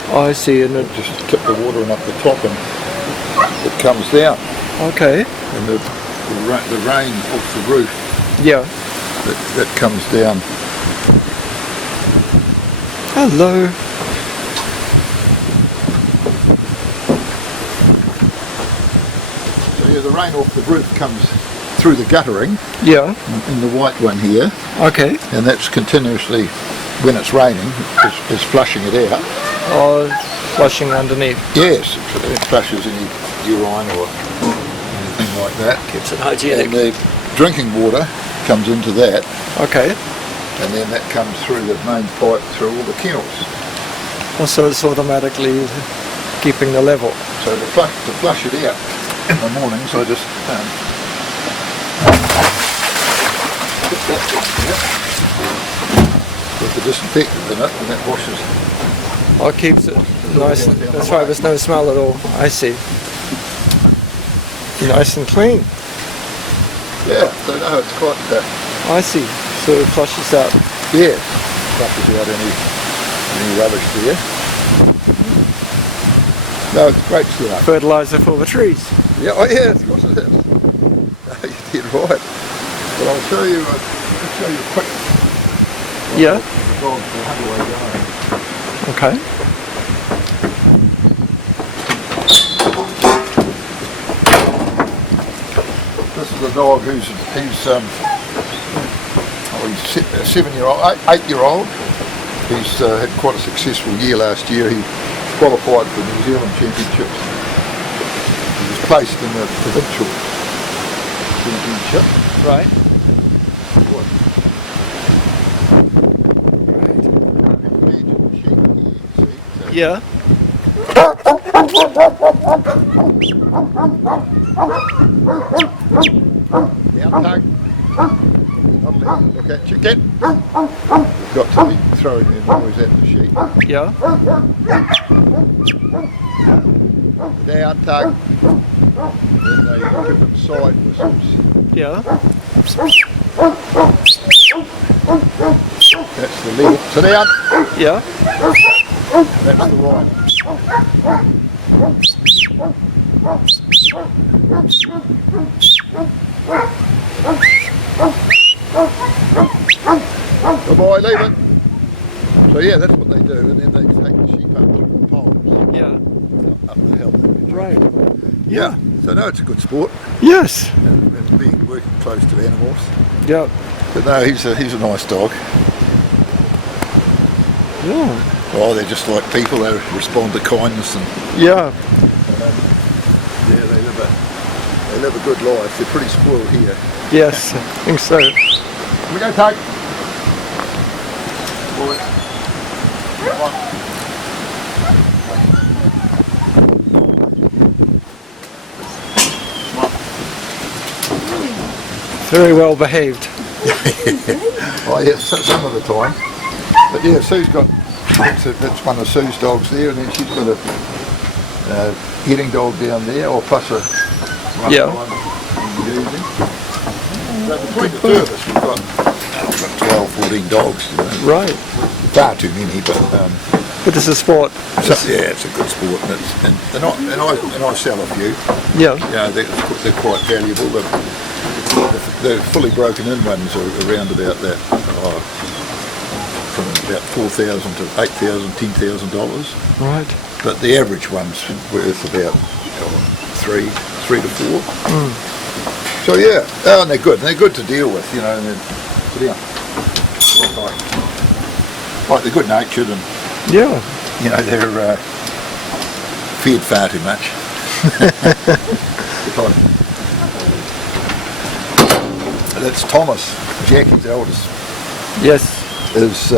Oh, I see, and it just tip the water in up the top and it comes down. Okay. And the rain off the roof. Yeah. That comes down. Hello. So yeah, the rain off the roof comes through the guttering. Yeah. In the white one here. Okay. And that's continuously, when it's raining, is flushing it out. Oh, flushing underneath. Yes, it flushes any urine or anything like that. Keeps it hygienic. And the drinking water comes into that. Okay. And then that comes through the main pipe through all the kennels. Also, it's automatically keeping the level. So to flush it out in the mornings, I just put the disinfectant in it, and that washes. Oh, it keeps it nice. That's right. There's no smell at all. I see. Nice and clean. Yeah. So no, it's quite. I see. So it flushes out. Yeah. Flushes out any rubbish there. No, it's great stuff. Fertiliser for the trees. Yeah. Oh yeah. Of course it is. You did right. But I'll show you. I'll show you a quick. Yeah. Dog for Hagley going. Okay. This is a dog who's he's a 7-year-old, 8-year-old. He's had quite a successful year last year. He qualified for the New Zealand Championships. He was placed in the Provincial Championship. Right. Yeah. Look at you, get. You've got to be throwing their noise at the sheep. Yeah. Down, tug. Then they give them side whistles. Yeah. That's the left. So down. Yeah. That's the right. Bye-bye, leave it. So yeah, that's what they do, and then they take the sheep up through poles. Yeah. Up the hill. Right. Yeah. So no, it's a good sport. Yes. And being working close to animals. Yeah. But no, he's a nice dog. Yeah. Oh, they're just like people. They respond to kindness and Yeah. yeah, they live a good life. They're pretty spoiled here. Yes, I think so. Here we go, Tug. Boy. Come on. Very well behaved. Oh yeah, some of the time. But yeah, Sue's got, that's one of Sue's dogs there, and then she's got a heading dog down there, or plus a Yeah. So between the two of us, we've got 12, 14 dogs. You know. Right. Far too many, but it's a sport. So, yeah, it's a good sport, and I sell a few. Yeah. Yeah, they're quite valuable. The fully broken in ones are around about that, from about $4,000 to $8,000, $10,000. Right. But the average one's worth about three to four. Mm. So yeah, and they're good. And they're good to deal with, you know. And like they're good natured, and yeah, you know, they're fed far too much. That's Thomas, Jackie's eldest. Yes. Is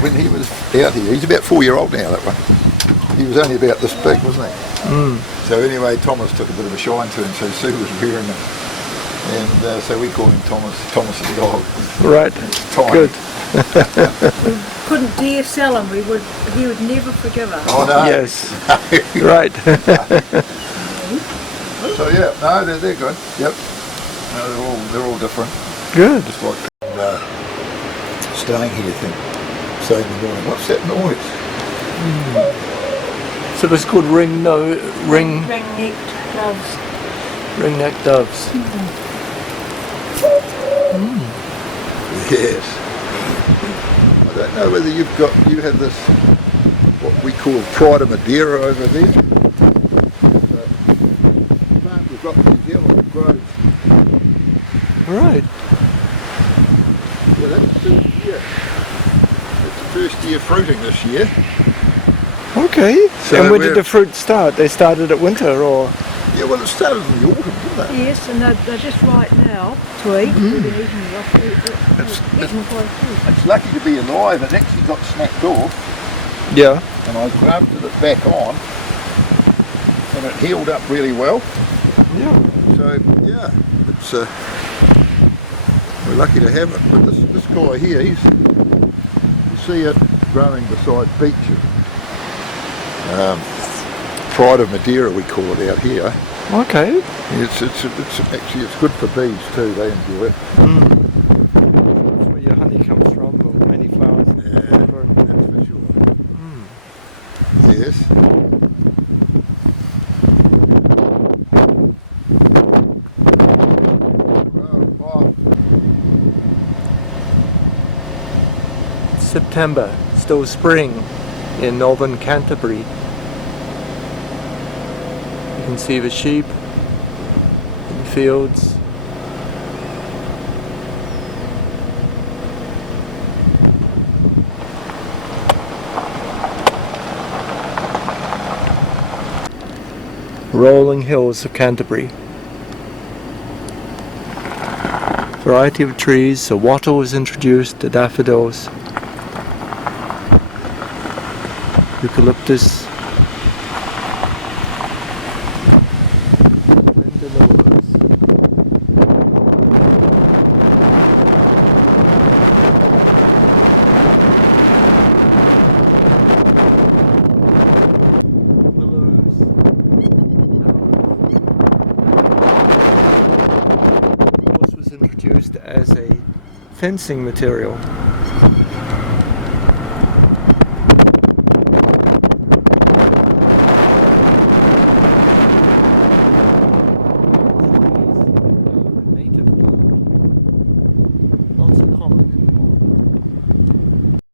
when he was out here, he's about 4-year-old now, that one. He was only about this big, wasn't he? Mm. So anyway, Thomas took a bit of a shine to him, so Sue was rearing him. And so we called him Thomas's dog. Right. Tiny. Good. We couldn't dare sell him, he would never forgive us. Oh no. Yes. Right. So yeah, no, they're good. Yep. No, they're all different. Good. Just like staying here, saying in the morning, what's that noise? So it's called ring-necked doves. Ring-necked doves. Yes. I don't know whether you have this, what we call Pride of Madeira over there. We've got these yellow groves. Right. Yeah, that's the first year fruiting this year. Okay. So and when did the fruit start? They started at winter, or? Yeah, well, it started in the autumn, didn't it? Yes, and they're just right now to eat. We've been eating them off. It's lucky to be alive. It actually got snapped off. Yeah. And I grafted it back on, and it healed up really well. Yeah. So yeah, it's we're lucky to have it. But this guy here, you see it growing beside beech. Pride of Madeira, we call it out here. Okay. It's actually good for bees too. They enjoy it. That's where your honey comes from, or many flowers. Yeah, that's for sure. Yes. September, still spring in northern Canterbury. You can see the sheep in the fields. Rolling hills of Canterbury. Variety of trees, so wattle was introduced, the daffodils, eucalyptus, as a fencing material.